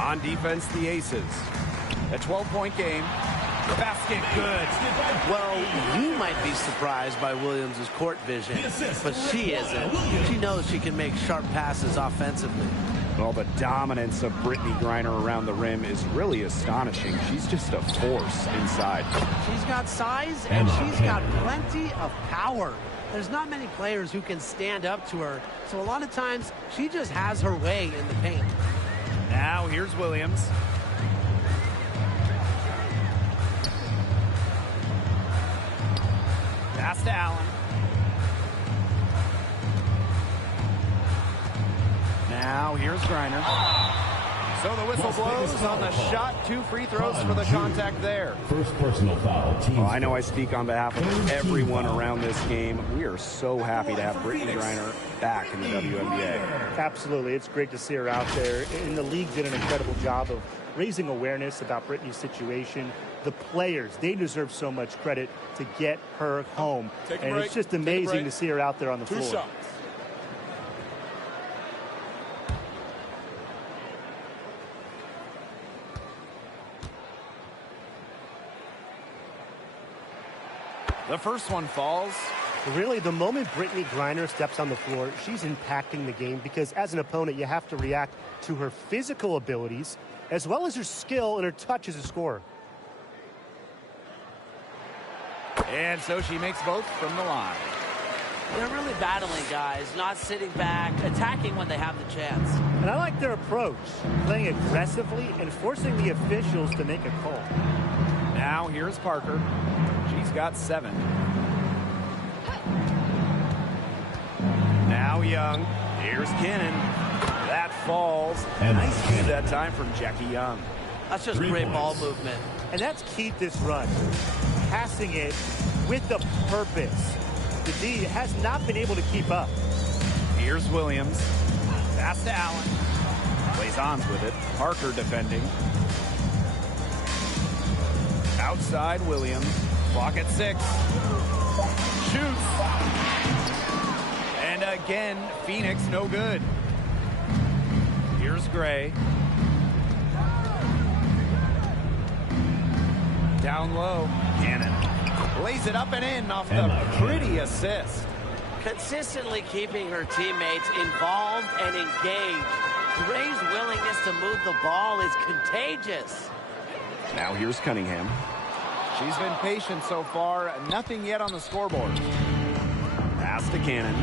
On defense, the Aces. A 12-point game. Basket good. Well, you might be surprised by Williams' court vision, but she isn't. She knows she can make sharp passes offensively. Well, the dominance of Brittany Griner around the rim is really astonishing. She's just a force inside. She's got size and she's got plenty of power. There's not many players who can stand up to her, so a lot of times she just has her way in the paint. Now here's Williams. Pass to Allen. Now here's Griner. So the whistle blows on the shot. 2 free throws for the contact there. First personal foul. Well, I know I speak on behalf of everyone around this game. We are so happy to have Brittany Griner back in the WNBA. Absolutely. It's great to see her out there. And the league did an incredible job of raising awareness about Brittany's situation. The players, they deserve so much credit to get her home. And it's just amazing to see her out there on the floor. 2 shots. The first one falls. Really, the moment Brittany Griner steps on the floor, she's impacting the game because as an opponent, you have to react to her physical abilities as well as her skill and her touch as a scorer. And so she makes both from the line. They're really battling, guys, not sitting back, attacking when they have the chance. And I like their approach, playing aggressively and forcing the officials to make a call. Now here's Parker. She's got 7. Now Young. Here's Cannon. That falls. Nice move that time from Jackie Young. That's just great ball movement. And that's key to this run. Passing it with a purpose. The D has not been able to keep up. Here's Williams. Pass to Allen. Plays on with it. Parker defending. Outside Williams. Clock at 6. Shoots. And again, Phoenix no good. Here's Gray. Down low. Cannon. Lays it up and in off the pretty assist. Consistently keeping her teammates involved and engaged. Gray's willingness to move the ball is contagious. Now here's Cunningham. She's been patient so far. Nothing yet on the scoreboard. Pass to Cannon.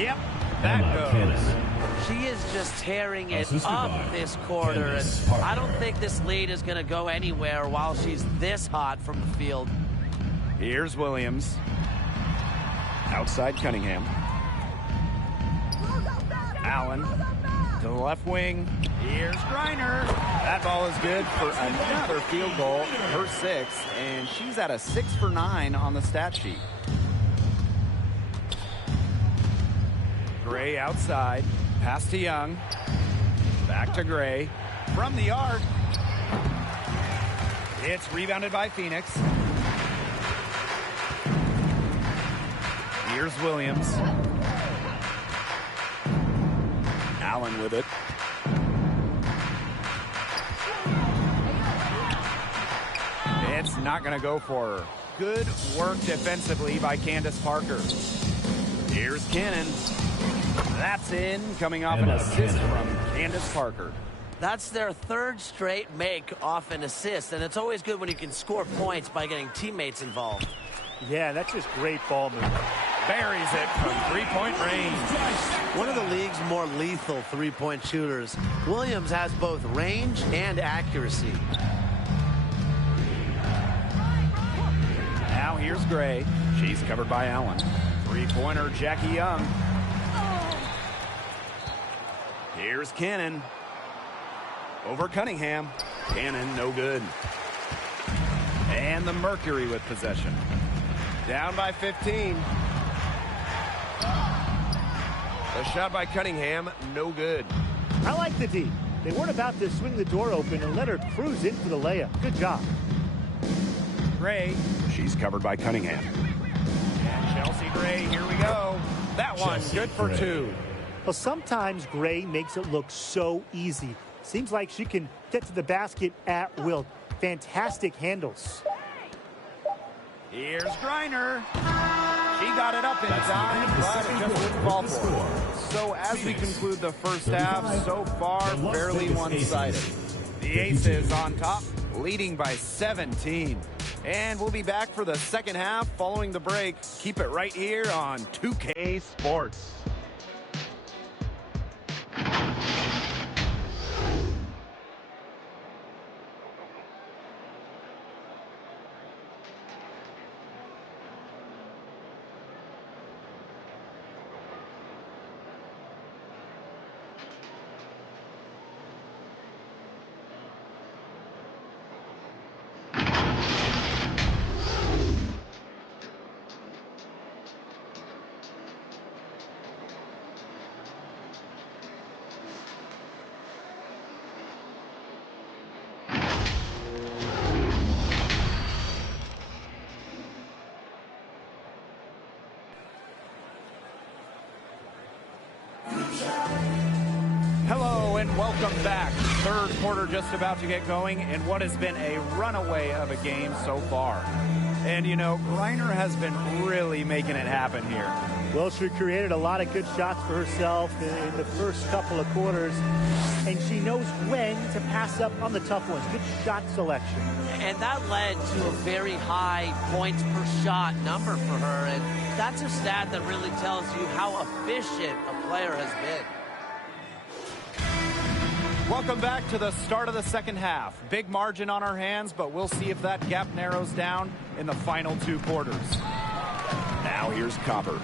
Yep, that goes. She is just tearing it up this quarter. And I don't think this lead is going to go anywhere while she's this hot from the field. Here's Williams. Outside Cunningham. Allen to the left wing. Here's Griner. That ball is good for another field goal, her 6th, and she's at a 6 for 9 on the stat sheet. Gray outside. Pass to Young. Back to Gray. From the arc. It's rebounded by Phoenix. Here's Williams. Allen with it. It's not going to go for her. Good work defensively by Candace Parker. Here's Cannon. That's in, coming off an assist from Candace Parker. That's their 3rd straight make off an assist, and it's always good when you can score points by getting teammates involved. Yeah, that's just great ball movement. Buries it from 3-point range. One of the league's more lethal three-point shooters. Williams has both range and accuracy. Now here's Gray. She's covered by Allen. 3-pointer Jackie Young. Here's Cannon. Over Cunningham. Cannon no good. And the Mercury with possession. Down by 15. A shot by Cunningham, no good. I like the D. They weren't about to swing the door open and let her cruise in for the layup. Good job. Gray. She's covered by Cunningham. And Chelsea Gray, here we go. That one, good for 2. Well, sometimes Gray makes it look so easy. Seems like she can get to the basket at will. Fantastic handles. Here's Griner. She got it up in time, but it just wouldn't fall for her. So as we conclude the first half, so far fairly one-sided. The Aces on top, leading by 17. And we'll be back for the second half following the break. Keep it right here on 2K Sports. Hello and welcome back. Third quarter just about to get going in what has been a runaway of a game so far. And you know, Griner has been really making it happen here. Well, she created a lot of good shots for herself in the first couple of quarters, and she knows when to pass up on the tough ones. Good shot selection. And that led to a very high points per shot number for her, and that's a stat that really tells you how efficient a player has been. Welcome back to the start of the second half. Big margin on our hands, but we'll see if that gap narrows down in the final 2 quarters. Now here's Copper.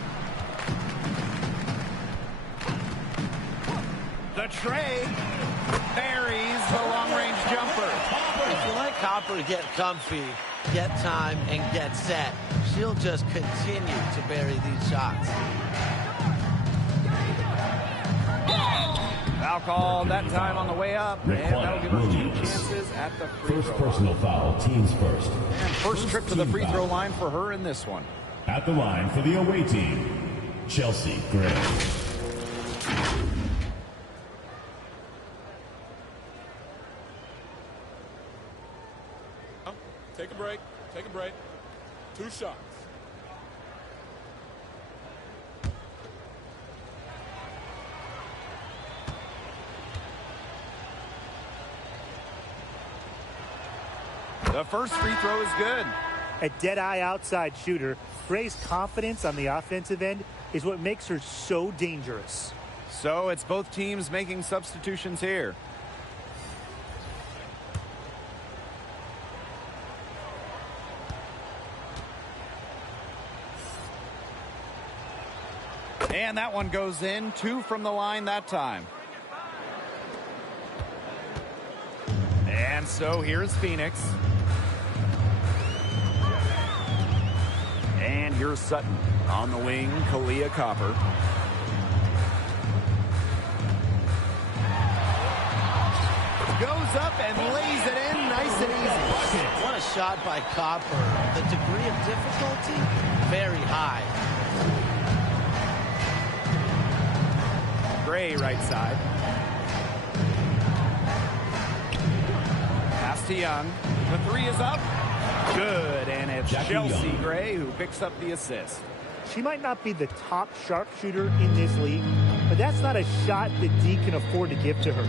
The tray buries the long-range jumper. If you let Copper get comfy, get time, and get set, she'll just continue to bury these shots. Foul call that time on the way up, and that'll give us 2 chances at the free throw line. First personal foul, teams first. And first trip to the free throw line for her in this one. At the line for the away team, Chelsea Gray. Take a break. Take a break. 2 shots. The first free throw is good. A dead-eye outside shooter. Gray's confidence on the offensive end is what makes her so dangerous. So it's both teams making substitutions here. And that one goes in. 2 from the line that time. And so here's Phoenix. And here's Sutton. On the wing, Kalia Copper. Goes up and lays it in nice and easy. What a shot by Copper. The degree of difficulty, very high. Gray right side. Pass to Young. The 3 is up. Good, and it's Chelsea Gray who picks up the assist. She might not be the top sharpshooter in this league, but that's not a shot that D can afford to give to her.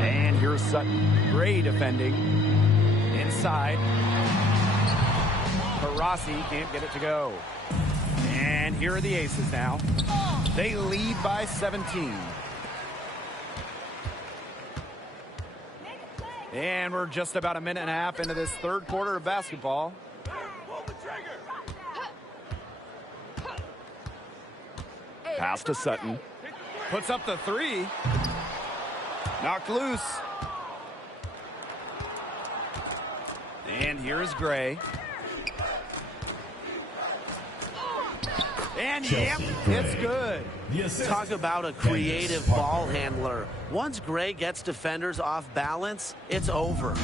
And here's Sutton. Gray defending. Inside. Parasi can't get it to go. And here are the Aces now. They lead by 17. And we're just about a minute and a half into this third quarter of basketball. Pass to Sutton. Puts up the 3. Knocked loose. And here's Gray. And yep, it's good. Talk about a creative ball handler. Once Gray gets defenders off balance, it's over.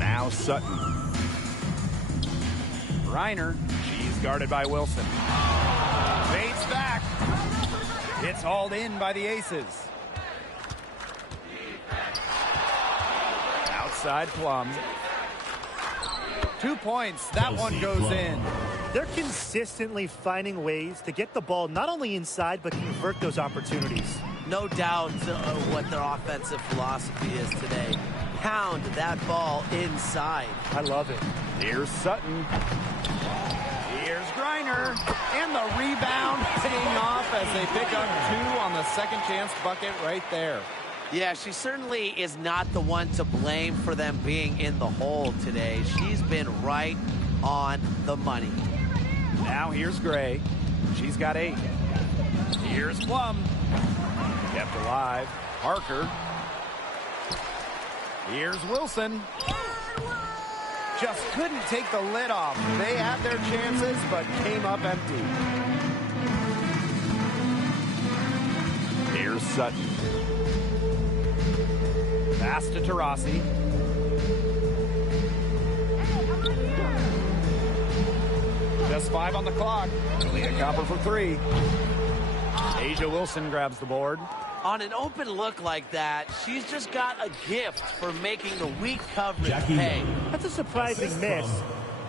Now Sutton. Reiner. She's guarded by Wilson. Fades back. It's hauled in by the Aces. Outside Plum. 2 points. That one goes in. They're consistently finding ways to get the ball not only inside, but convert those opportunities. No doubt what their offensive philosophy is today. Pound that ball inside. I love it. Here's Sutton. Here's Griner. And the rebound paying off as they pick up 2 on the second chance bucket right there. Yeah, she certainly is not the one to blame for them being in the hole today. She's been right on the money. Now here's Gray. She's got 8. Here's Plum. Kept alive. Parker. Here's Wilson. Just couldn't take the lid off. They had their chances, but came up empty. Here's Sutton. Pass to Taurasi. Just 5 on the clock. Kalia Copper for 3. Asia Wilson grabs the board. On an open look like that, she's just got a gift for making the weak coverage pay. That's a surprising miss.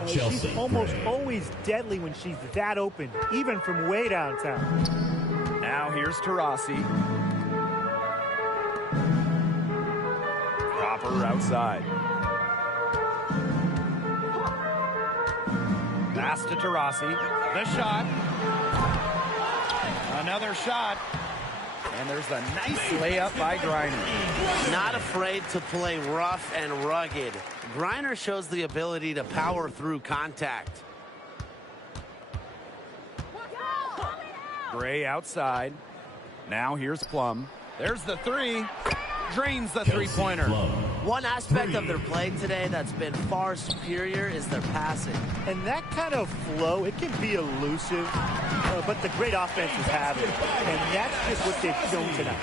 She's almost always deadly when she's that open, even from way downtown. Now here's Taurasi. Copper outside. Pass to Taurasi. The shot. Another shot. And there's a nice layup by Griner. Not afraid to play rough and rugged. Griner shows the ability to power through contact. Gray outside. Now here's Plum. There's the 3. Drains the three-pointer. One aspect of their play today that's been far superior is their passing. And that kind of flow, it can be elusive, but the great offenses have it. And that's just what they've shown tonight.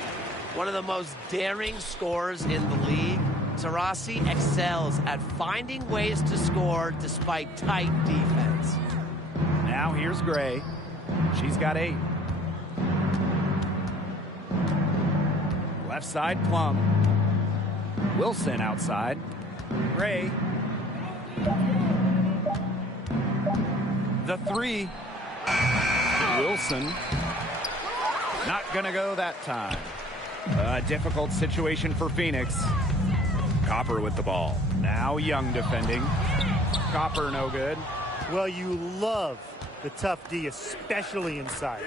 One of the most daring scorers in the league, Taurasi excels at finding ways to score despite tight defense. Now here's Gray. She's got 8. Left side, Plum. Wilson outside. Gray. The 3. Wilson. Not gonna go that time. A difficult situation for Phoenix. Copper with the ball. Now Young defending. Copper no good. Well, you love the tough D, especially inside.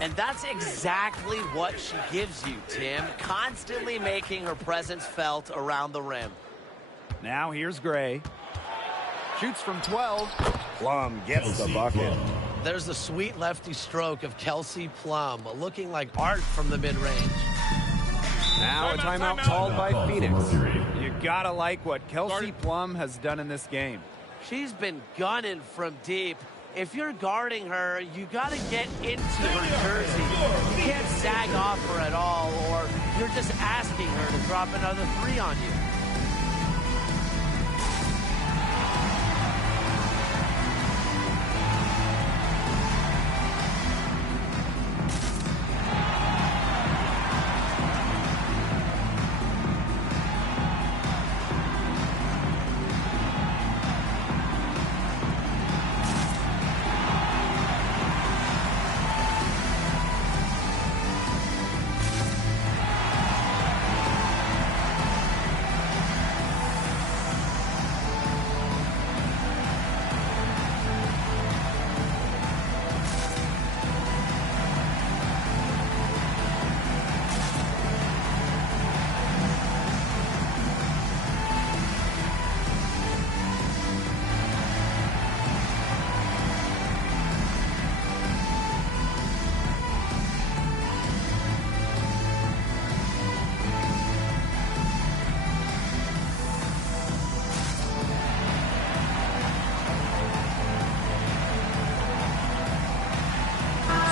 And that's exactly what she gives you, Tim. Constantly making her presence felt around the rim. Now here's Gray. Shoots from 12. Plum gets the bucket. There's the sweet lefty stroke of Kelsey Plum, looking like art from the mid-range. Now a timeout called by Phoenix. You gotta like what Kelsey Plum has done in this game. She's been gunning from deep. If you're guarding her, you got to get into her jersey. You can't sag off her at all, or you're just asking her to drop another 3 on you.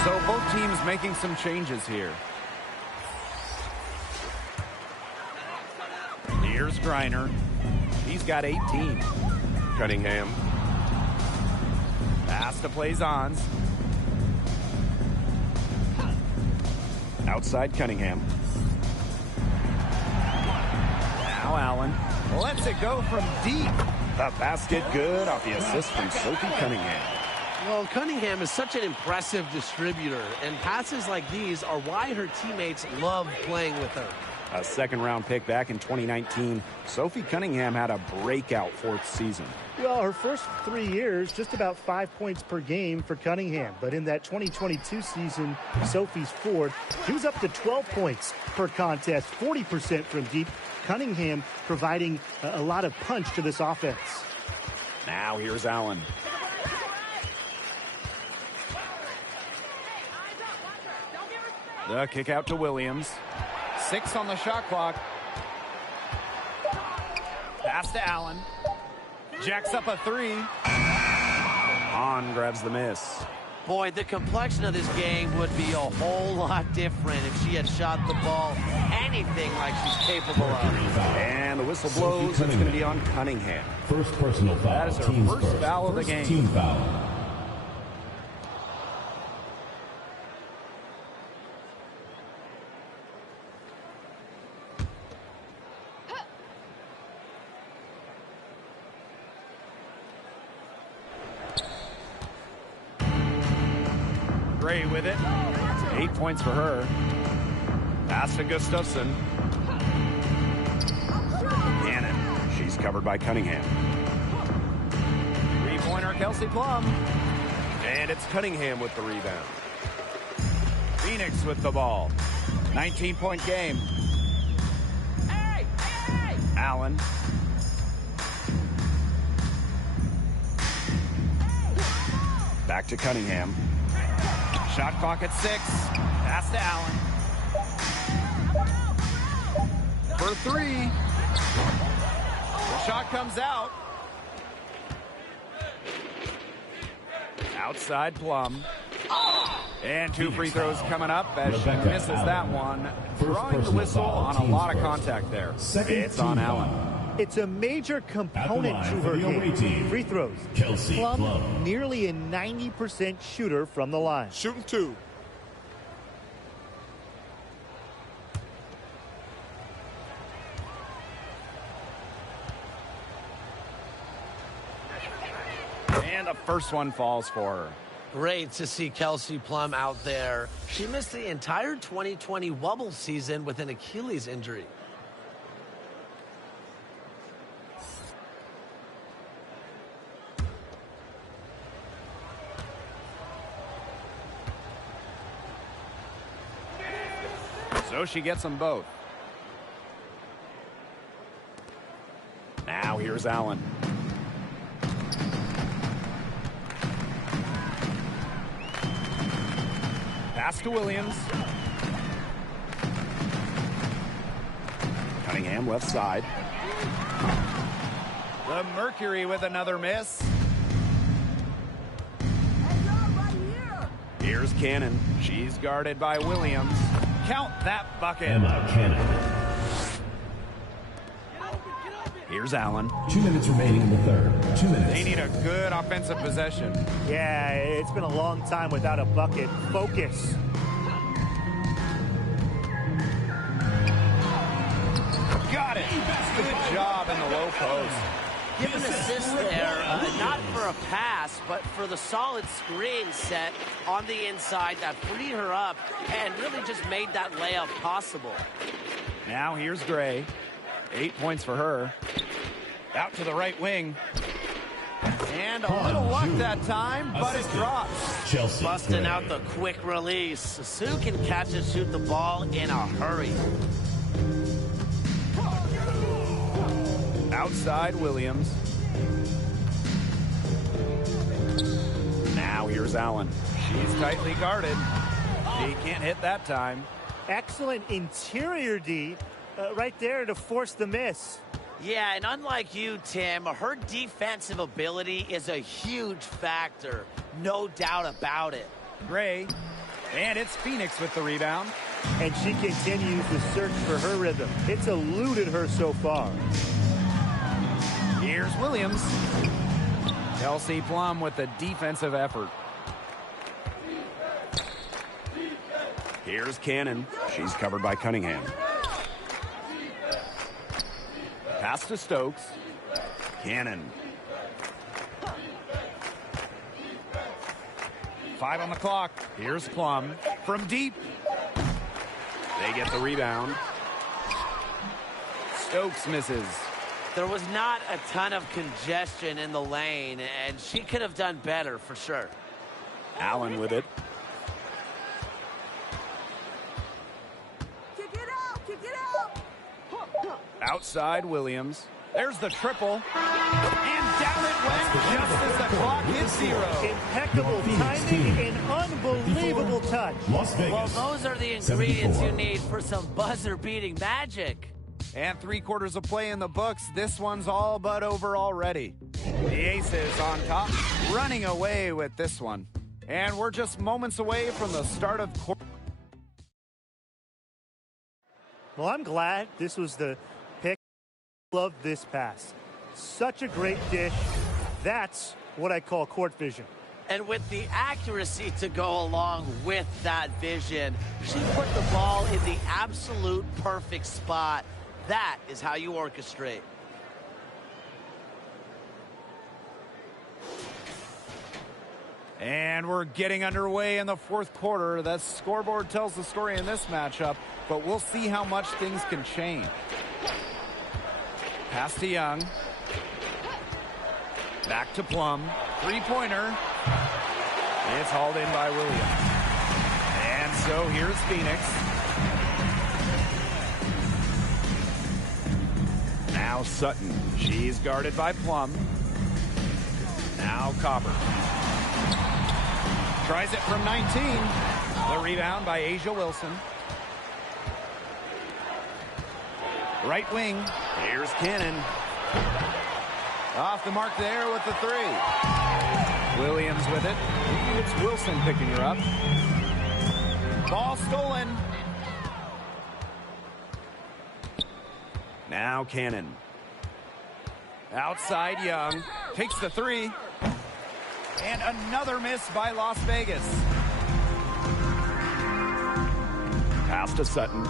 So both teams making some changes here. Here's Griner. He's got 18. Cunningham. Pass to play Zons. Outside Cunningham. Now Allen lets it go from deep. The basket good off the assist from Sophie Cunningham. Well, Cunningham is such an impressive distributor, and passes like these are why her teammates love playing with her. A second-round pick back in 2019, Sophie Cunningham had a breakout 4th season. Well, her first 3 years, just about 5 points per game for Cunningham. But in that 2022 season, Sophie's 4th, she was up to 12 points per contest, 40% from deep. Cunningham providing a lot of punch to this offense. Now here's Allen. The kick out to Williams. 6 on the shot clock. Pass to Allen. Jacks up a 3. On grabs the miss. Boy, the complexion of this game would be a whole lot different if she had shot the ball anything like she's capable of. And the whistle blows. It's going to be on Cunningham. First personal foul. That is her first foul of the game. Team foul. Gray with it. 8 points for her. Pass to Gustafson. Cannon. She's covered by Cunningham. 3-pointer Kelsey Plum. And it's Cunningham with the rebound. Phoenix with the ball. 19-point game. Allen. Back to Cunningham. Shot clock at 6. Pass to Allen. for three. The shot comes out. Outside Plum. And two free throws coming up as she misses that one. Drawing the whistle on a lot of contact there. It's on Allen. It's a major component to her game. Free throws. Plum, nearly a 90% shooter from the line. Shooting two. And the first one falls for her. Great to see Kelsey Plum out there. She missed the entire 2020 Wubble season with an Achilles injury. So she gets them both. Now here's Allen. Pass to Williams. Cunningham left side. The Mercury with another miss. Here's Cannon. She's guarded by Williams. Count that bucket. Emma Cannon. Here's Allen. 2 minutes remaining in the third. 2 minutes. They need a good offensive possession. Yeah, it's been a long time without a bucket. Focus. Got it. Good job in the low post. Give an assist there, not for a pass, but for the solid screen set on the inside that freed her up and really just made that layup possible. Now here's Gray. 8 points for her. Out to the right wing. And a little luck that time, but it drops. Chelsea. Busting out the quick release. Sue can catch and shoot the ball in a hurry. Outside Williams. Now here's Allen. She's tightly guarded. She can't hit that time. Excellent interior D right there to force the miss. Yeah, and unlike you, Tim, her defensive ability is a huge factor. No doubt about it. Gray. And it's Phoenix with the rebound. And she continues the search for her rhythm. It's eluded her so far. Here's Williams. Kelsey Plum with the defensive effort. Here's Cannon. She's covered by Cunningham. Pass to Stokes. Cannon. 5 on the clock. Here's Plum from deep. They get the rebound. Stokes misses. There was not a ton of congestion in the lane, and she could have done better for sure. Allen with it. Kick it out! Kick it out! Outside Williams. There's the triple. And down it went just as the clock hit 0. Impeccable timing and unbelievable touch. Las Vegas. Well, those are the ingredients you need for some buzzer-beating magic. And 3/4 of play in the books. This one's all but over already. The Aces on top, running away with this one. And we're just moments away from the start of court. Well, I'm glad this was the pick. Love this pass. Such a great dish. That's what I call court vision. And with the accuracy to go along with that vision, she put the ball in the absolute perfect spot. That is how you orchestrate. And we're getting underway in the 4th quarter. The scoreboard tells the story in this matchup, but we'll see how much things can change. Pass to Young. Back to Plum. 3-pointer. It's hauled in by Williams. And so here's Phoenix. Now Sutton. She's guarded by Plum. Now Copper. Tries it from 19. The rebound by Asia Wilson. Right wing. Here's Cannon. Off the mark there with the three. Williams with it. It's Wilson picking her up. Ball stolen. Now Cannon. Outside Young. Takes the three. And another miss by Las Vegas. Pass to Sutton.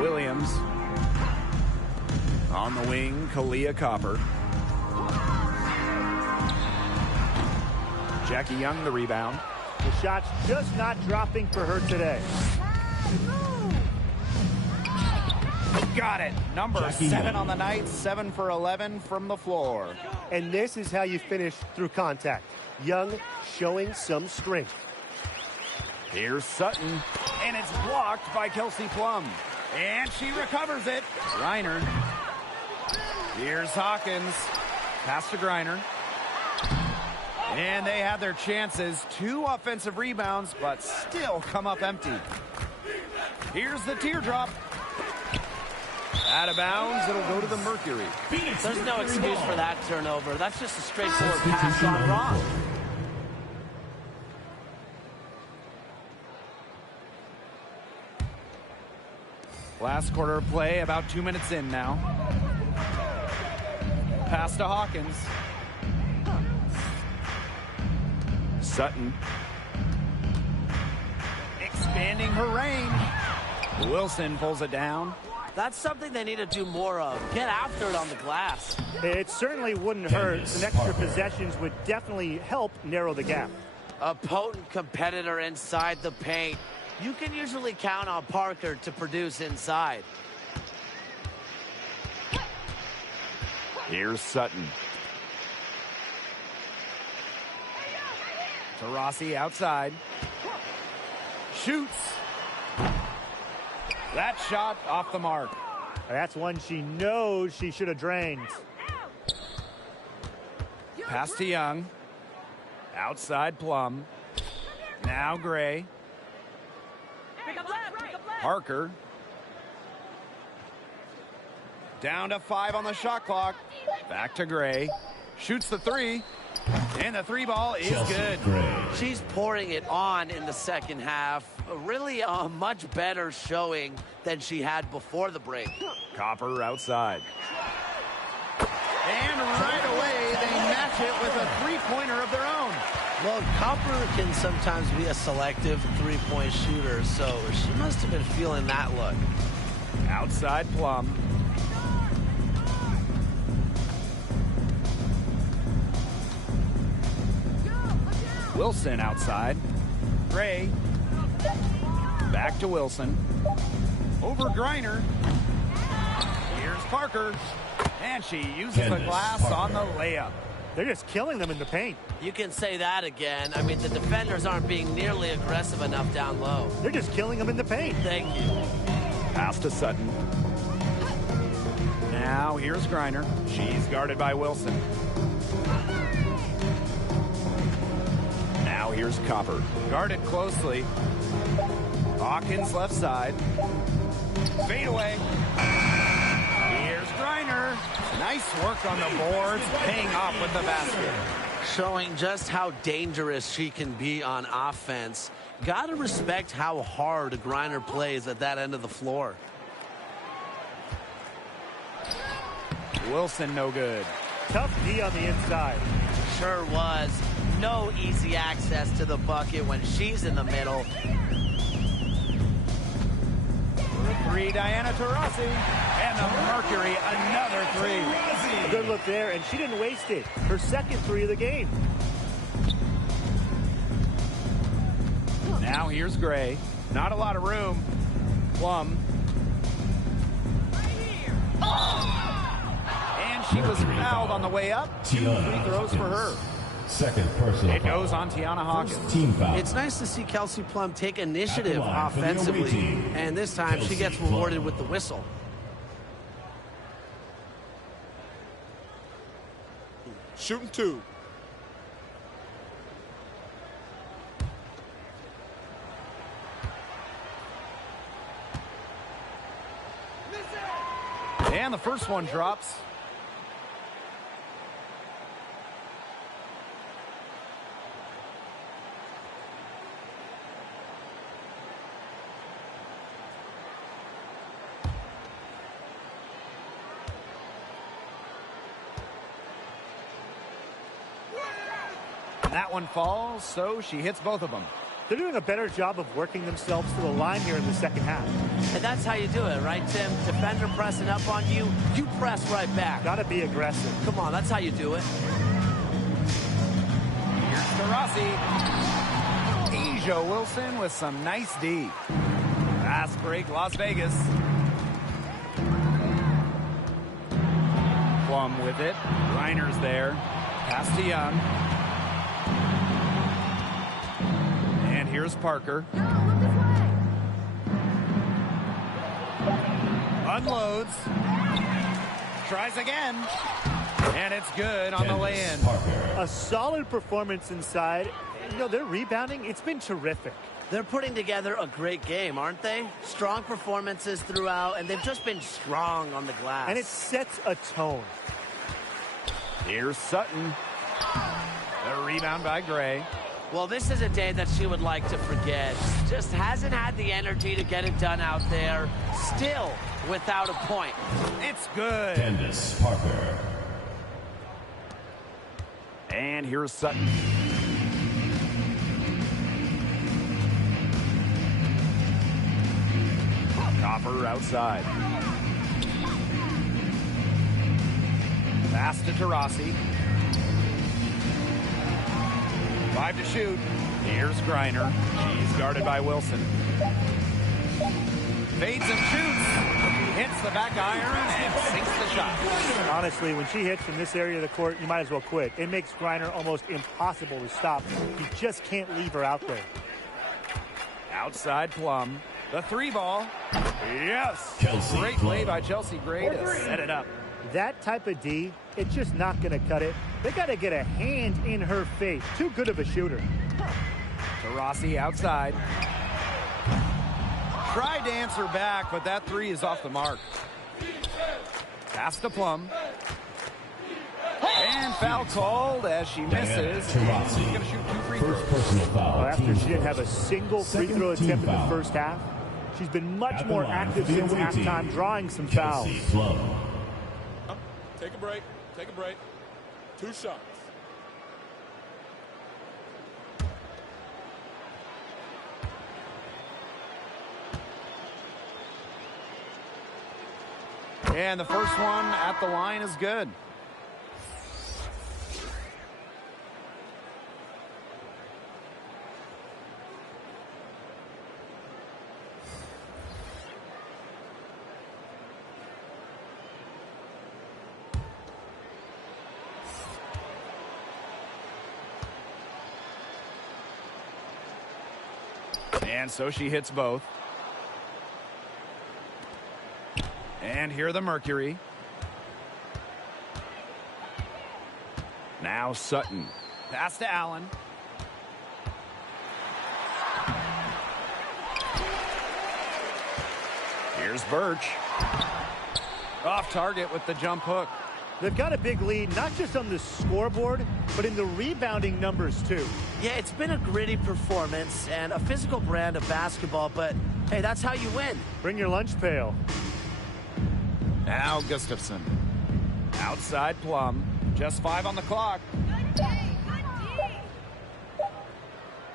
Williams. On the wing, Kalia Copper. Jackie Young the rebound. The shot's just not dropping for her today. Got it. Number Jackie 7 Young. on the night, 7 for 11 from the floor. And this is how you finish through contact. Young showing some strength. Here's Sutton, and it's blocked by Kelsey Plum. And she recovers it. Griner. Here's Hawkins. Pass to Griner. And they have their chances. 2 offensive rebounds, but still come up empty. Here's the teardrop. Out of bounds, it'll go to the Mercury. There's no excuse for that turnover. That's just a straightforward pass gone wrong. Last quarter of play, about 2 minutes in now. Pass to Hawkins. Sutton. Expanding her range. Wilson pulls it down. That's something they need to do more of. Get after it on the glass. It certainly wouldn't hurt. Some extra possessions would definitely help narrow the gap. A potent competitor inside the paint. You can usually count on Parker to produce inside. Here's Sutton. Taurasi outside. Shoots. That shot off the mark. That's one she knows she should have drained. Pass to Young. Outside Plum. Now Gray. Parker. Down to 5 on the shot clock. Back to Gray. Shoots the three. And the three ball is good. She's pouring it on in the second half. Really a much better showing than she had before the break. Copper outside. And right away, they match it with a three-pointer of their own. Well, Copper can sometimes be a selective three-point shooter, so she must have been feeling that look. Outside Plum. Wilson outside. Gray. Back to Wilson. Over Griner. Here's Parker. And she uses the glass on the layup. They're just killing them in the paint. You can say that again. I mean, the defenders aren't being nearly aggressive enough down low. They're just killing them in the paint. Thank you. Pass to Sutton. Now here's Griner. She's guarded by Wilson. Now here's Copper. Guarded closely. Hawkins left side. Fade away. Here's Griner. Nice work on the boards, paying off with the basket. Showing just how dangerous she can be on offense. Gotta respect how hard Griner plays at that end of the floor. Wilson no good. Tough D on the inside. Sure was. No easy access to the bucket when she's in the middle. Three, Diana Taurasi. And the Mercury, another three. A good look there, and she didn't waste it. Her second three of the game. Now here's Gray. Not a lot of room. Plum. And she was fouled on the way up. 2 free throws for her. Second personal It goes on Tiana Hawkins. Team foul. It's nice to see Kelsey Plum take initiative At the line for the away offensively, team, and this time she Kelsey gets Plum. rewarded with the whistle. Shooting 2. And the first one drops. That one falls, so she hits both of them. They're doing a better job of working themselves to the line here in the second half. And that's how you do it, right, Tim? Defender pressing up on you, you press right back. Got to be aggressive. Come on, that's how you do it. Here's to Rossi. Asia Wilson with some nice D. Fast break, Las Vegas. Plum with it. Reiner's there. Pass to Young. And here's Parker. Unloads. Tries again. And it's good on the lay-in. A solid performance inside. You know, their rebounding, it's been terrific. They're putting together a great game, aren't they? Strong performances throughout, and they've just been strong on the glass. And it sets a tone. Here's Sutton. The rebound by Gray. Well, this is a day that she would like to forget. Just hasn't had the energy to get it done out there. Still without a point. It's good. Candace Parker. And here's Sutton. Copper outside. Pass to Taurasi. 5 to shoot. Here's Griner. She's guarded by Wilson. Fades and shoots. She hits the back iron and sinks the shot. Honestly, when she hits from this area of the court, you might as well quit. It makes Griner almost impossible to stop. You just can't leave her out there. Outside Plum. The 3-ball. Yes. Chelsea Great play by Chelsea Gray to set it up. That type of D, it's just not going to cut it. They got to get a hand in her face. Too good of a shooter. Taurasi outside. Tried to answer back, but that 3 is off the mark. Pass to Plum. And foul called as she misses. She's going to shoot 2 free throws. Personal foul. Well, after she didn't have a single free throw attempt in the first half, she's been much more active since halftime, drawing some fouls. Take a break. Take a break. 2 shots. And the first one at the line is good. And so she hits both. And here the Mercury. Now Sutton. Pass to Allen. Here's Birch. Off target with the jump hook. They've got a big lead, not just on the scoreboard, but in the rebounding numbers, too. Yeah, it's been a gritty performance and a physical brand of basketball, but hey, that's how you win. Bring your lunch pail. Now Gustafson. Outside Plum. Just 5 on the clock.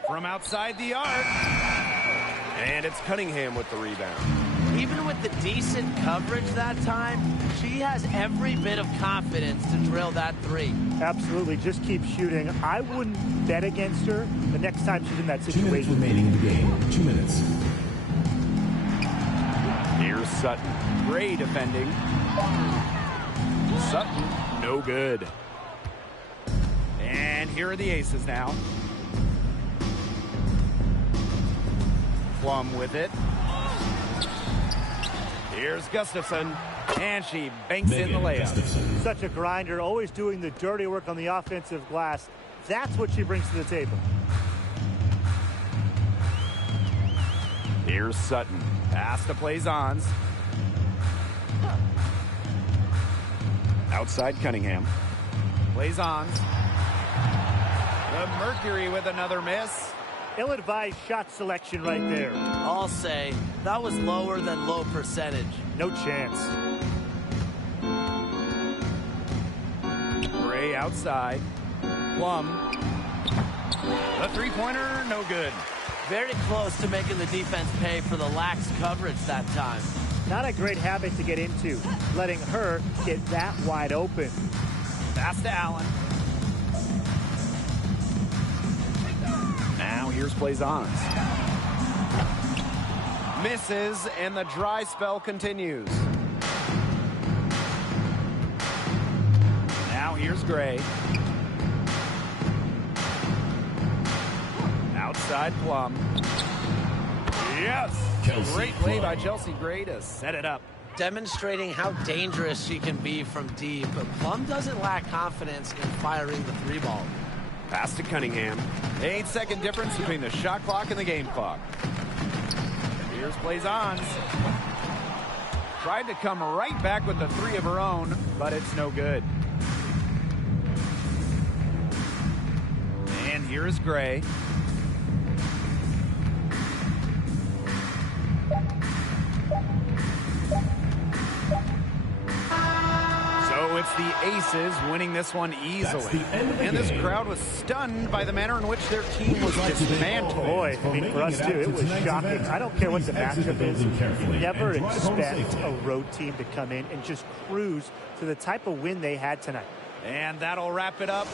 From outside the arc. And it's Cunningham with the rebound. Even with the decent coverage that time, she has every bit of confidence to drill that 3. Absolutely. Just keep shooting. I wouldn't bet against her the next time she's in that 2 minutes situation. remaining in the game. 2 minutes. Here's Sutton. Gray defending. Sutton, no good. And here are the aces now. Plum with it. Here's Gustafson. And she banks in the layup. Such a grinder, always doing the dirty work on the offensive glass. That's what she brings to the table. Here's Sutton. Pass to Plaisance. Outside Cunningham. Plays on. The Mercury with another miss. Ill-advised shot selection right there. I'll say that was lower than low percentage. No chance. Gray outside. Plum. The three-pointer, no good. Very close to making the defense pay for the lax coverage that time. Not a great habit to get into, letting her get that wide open. Pass to Allen. Now here's Blazons. Misses, and the dry spell continues. Now here's Gray. Outside Plum. Yes! Great play by Chelsea Gray to set it up. Demonstrating how dangerous she can be from deep, but Plum doesn't lack confidence in firing the three ball. Pass to Cunningham. 8-second difference between the shot clock and the game clock. Here's Blazons. Tried to come right back with the three of her own, but it's no good. And here is Gray. So it's the Aces winning this one easily. And this crowd was stunned by the manner in which their team was dismantled. Boy, I mean, for us too, it was shocking. I don't care what the matchup is. You never expect a road team to come in and just cruise to the type of win they had tonight. And that'll wrap it up.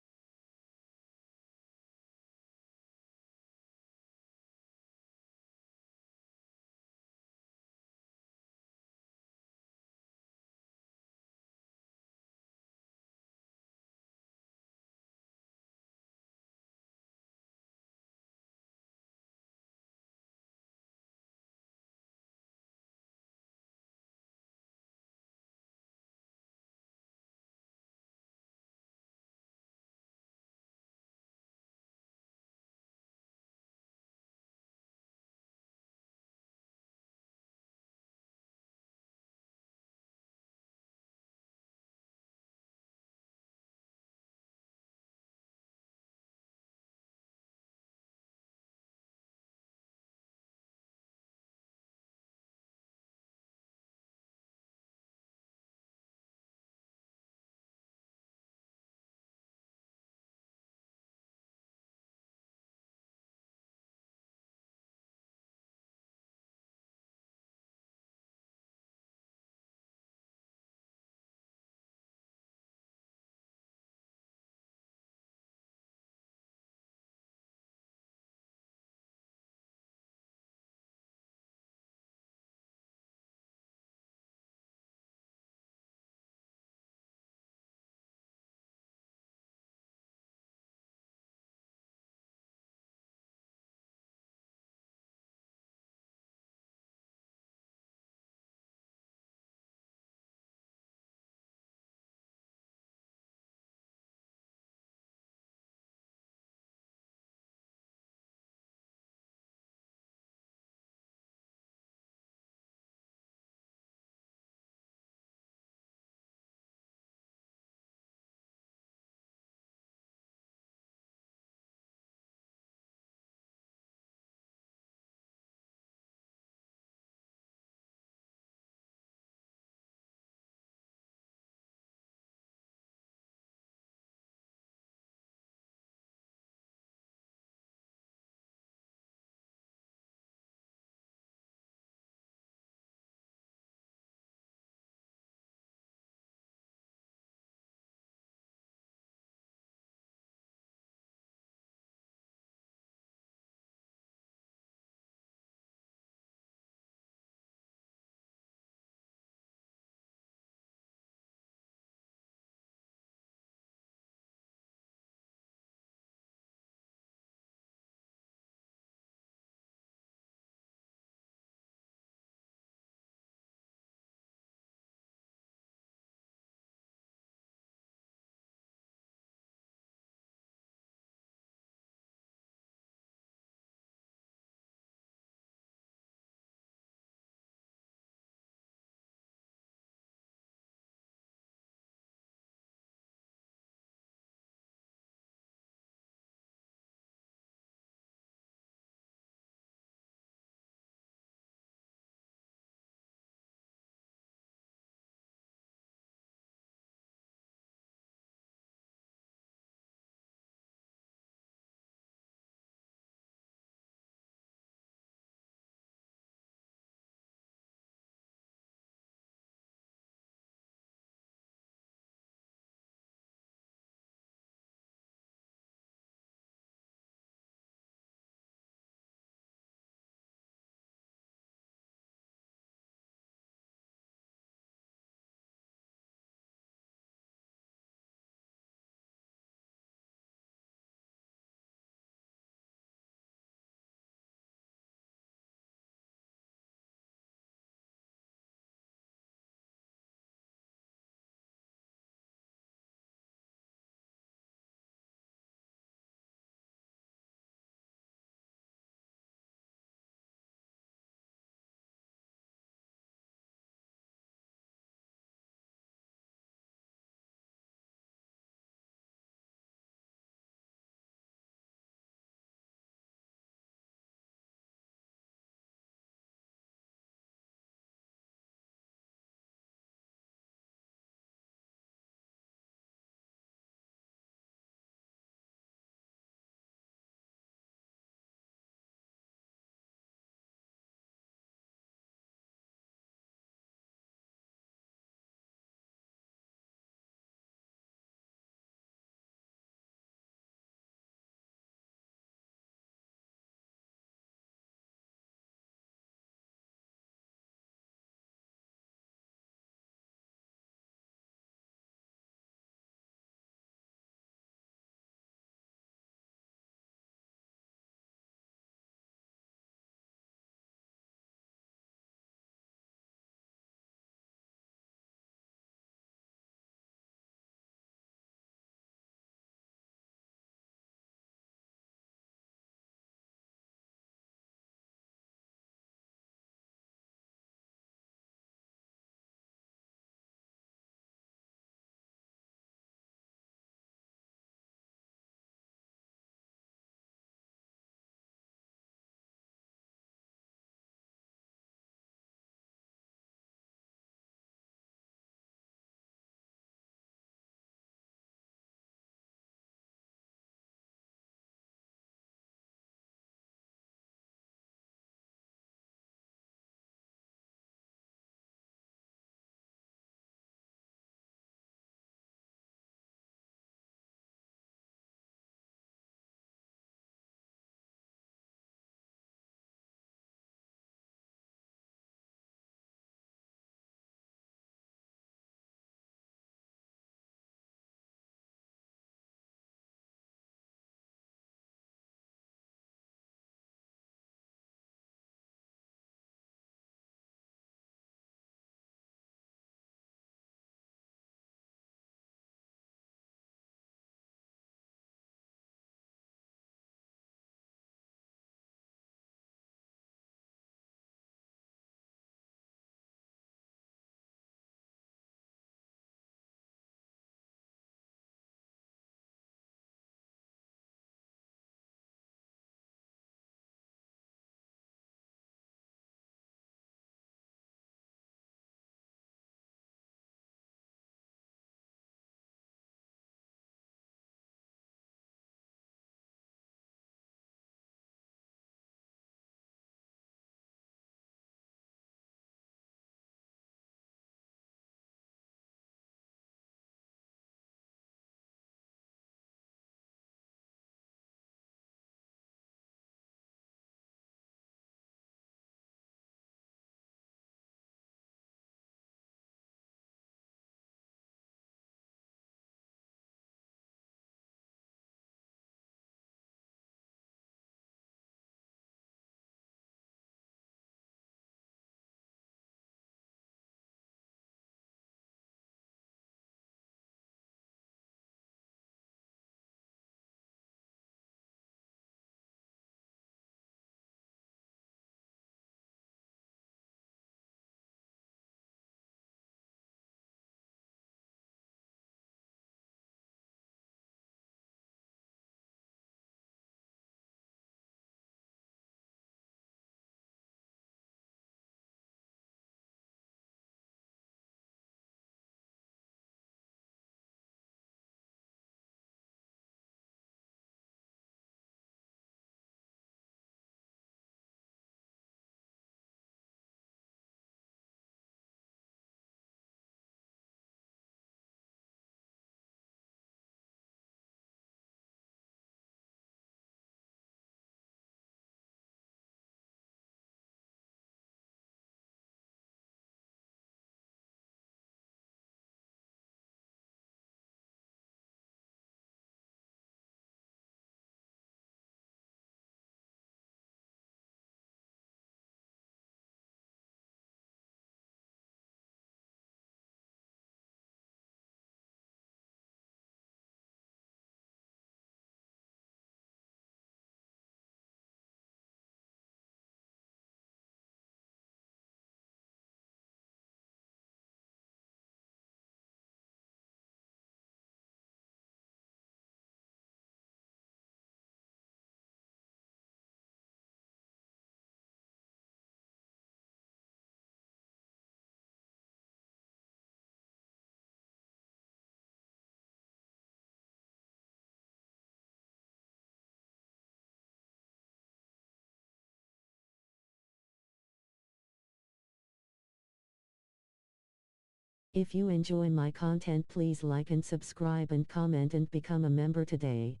If you enjoy my content, please like and subscribe and comment and become a member today.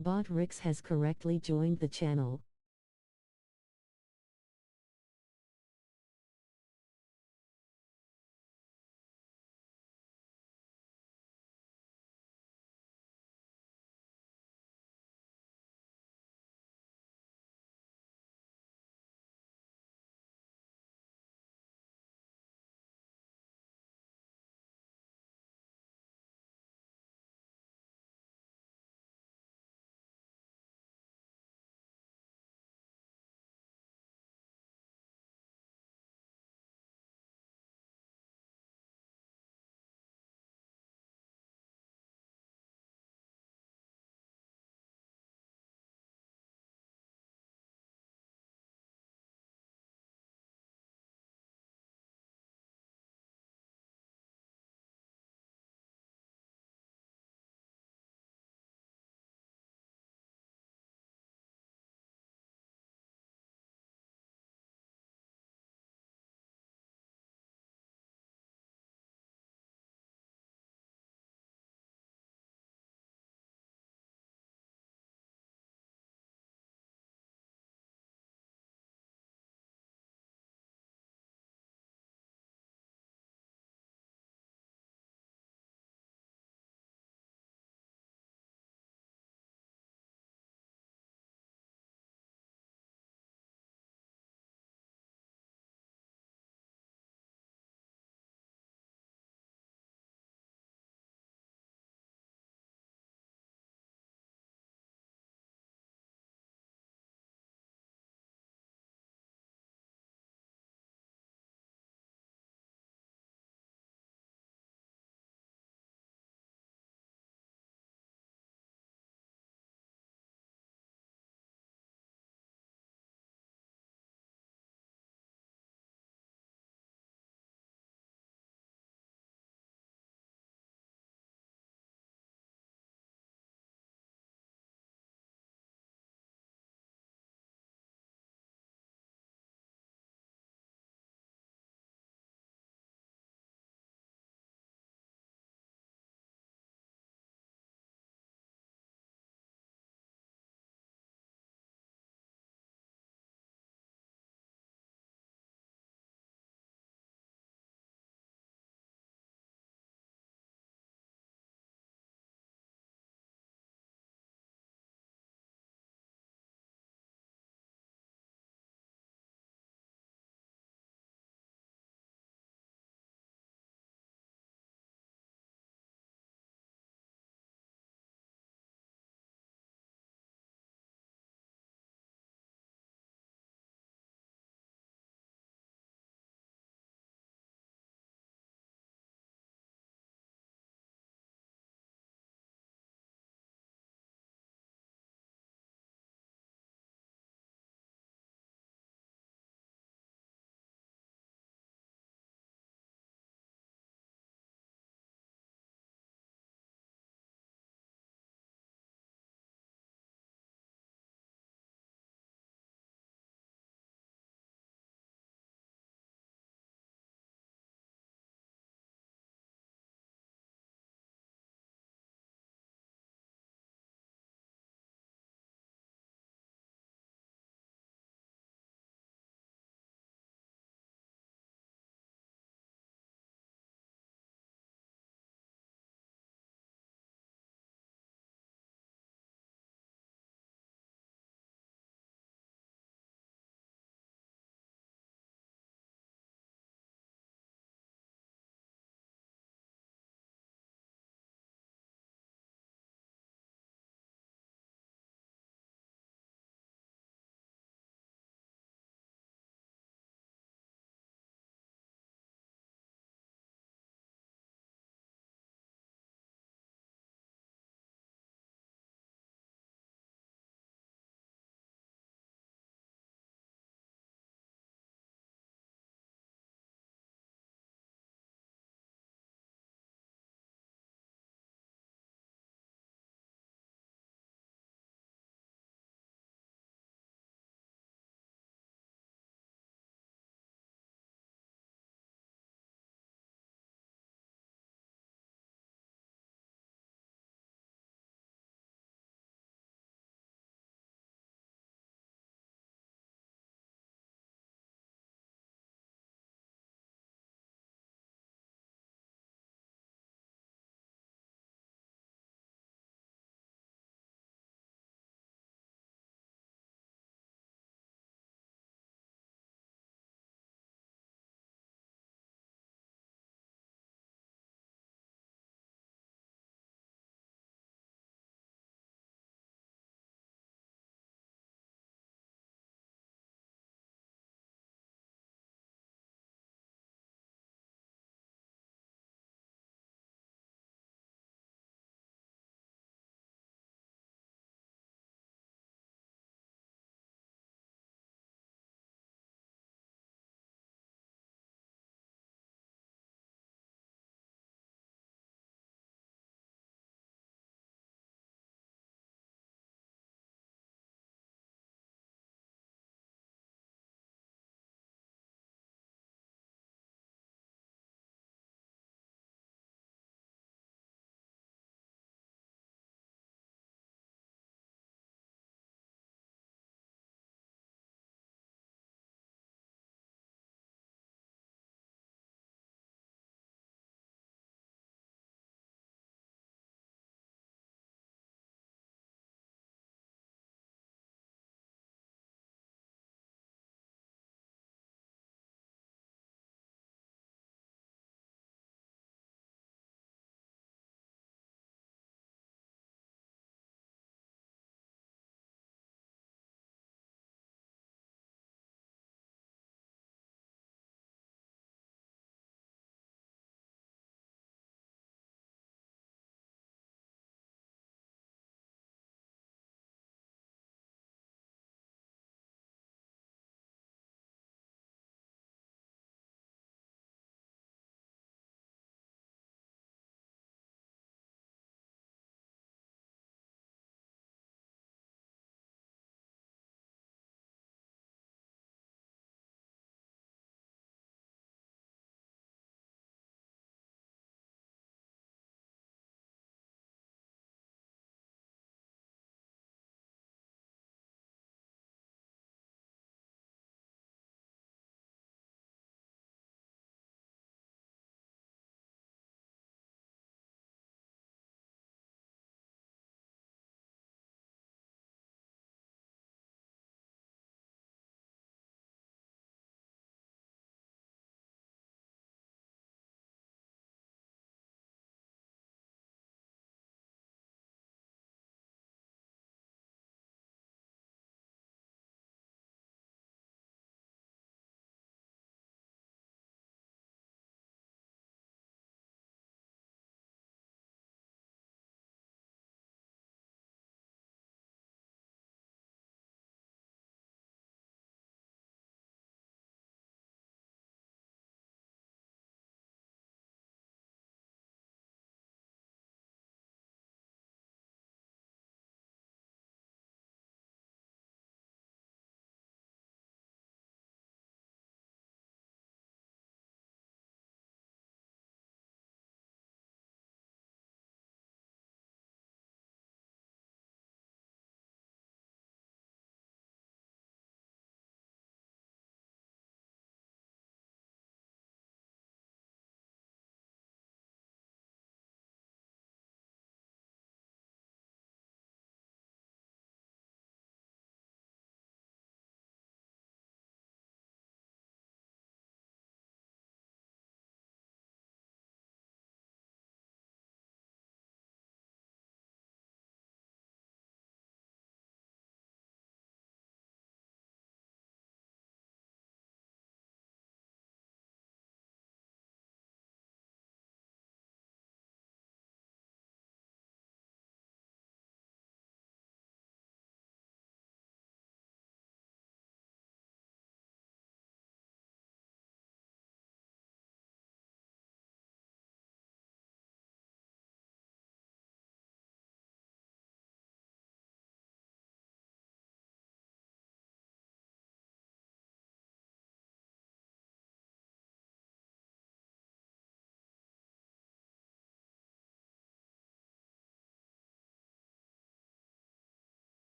Bot Rix has correctly joined the channel.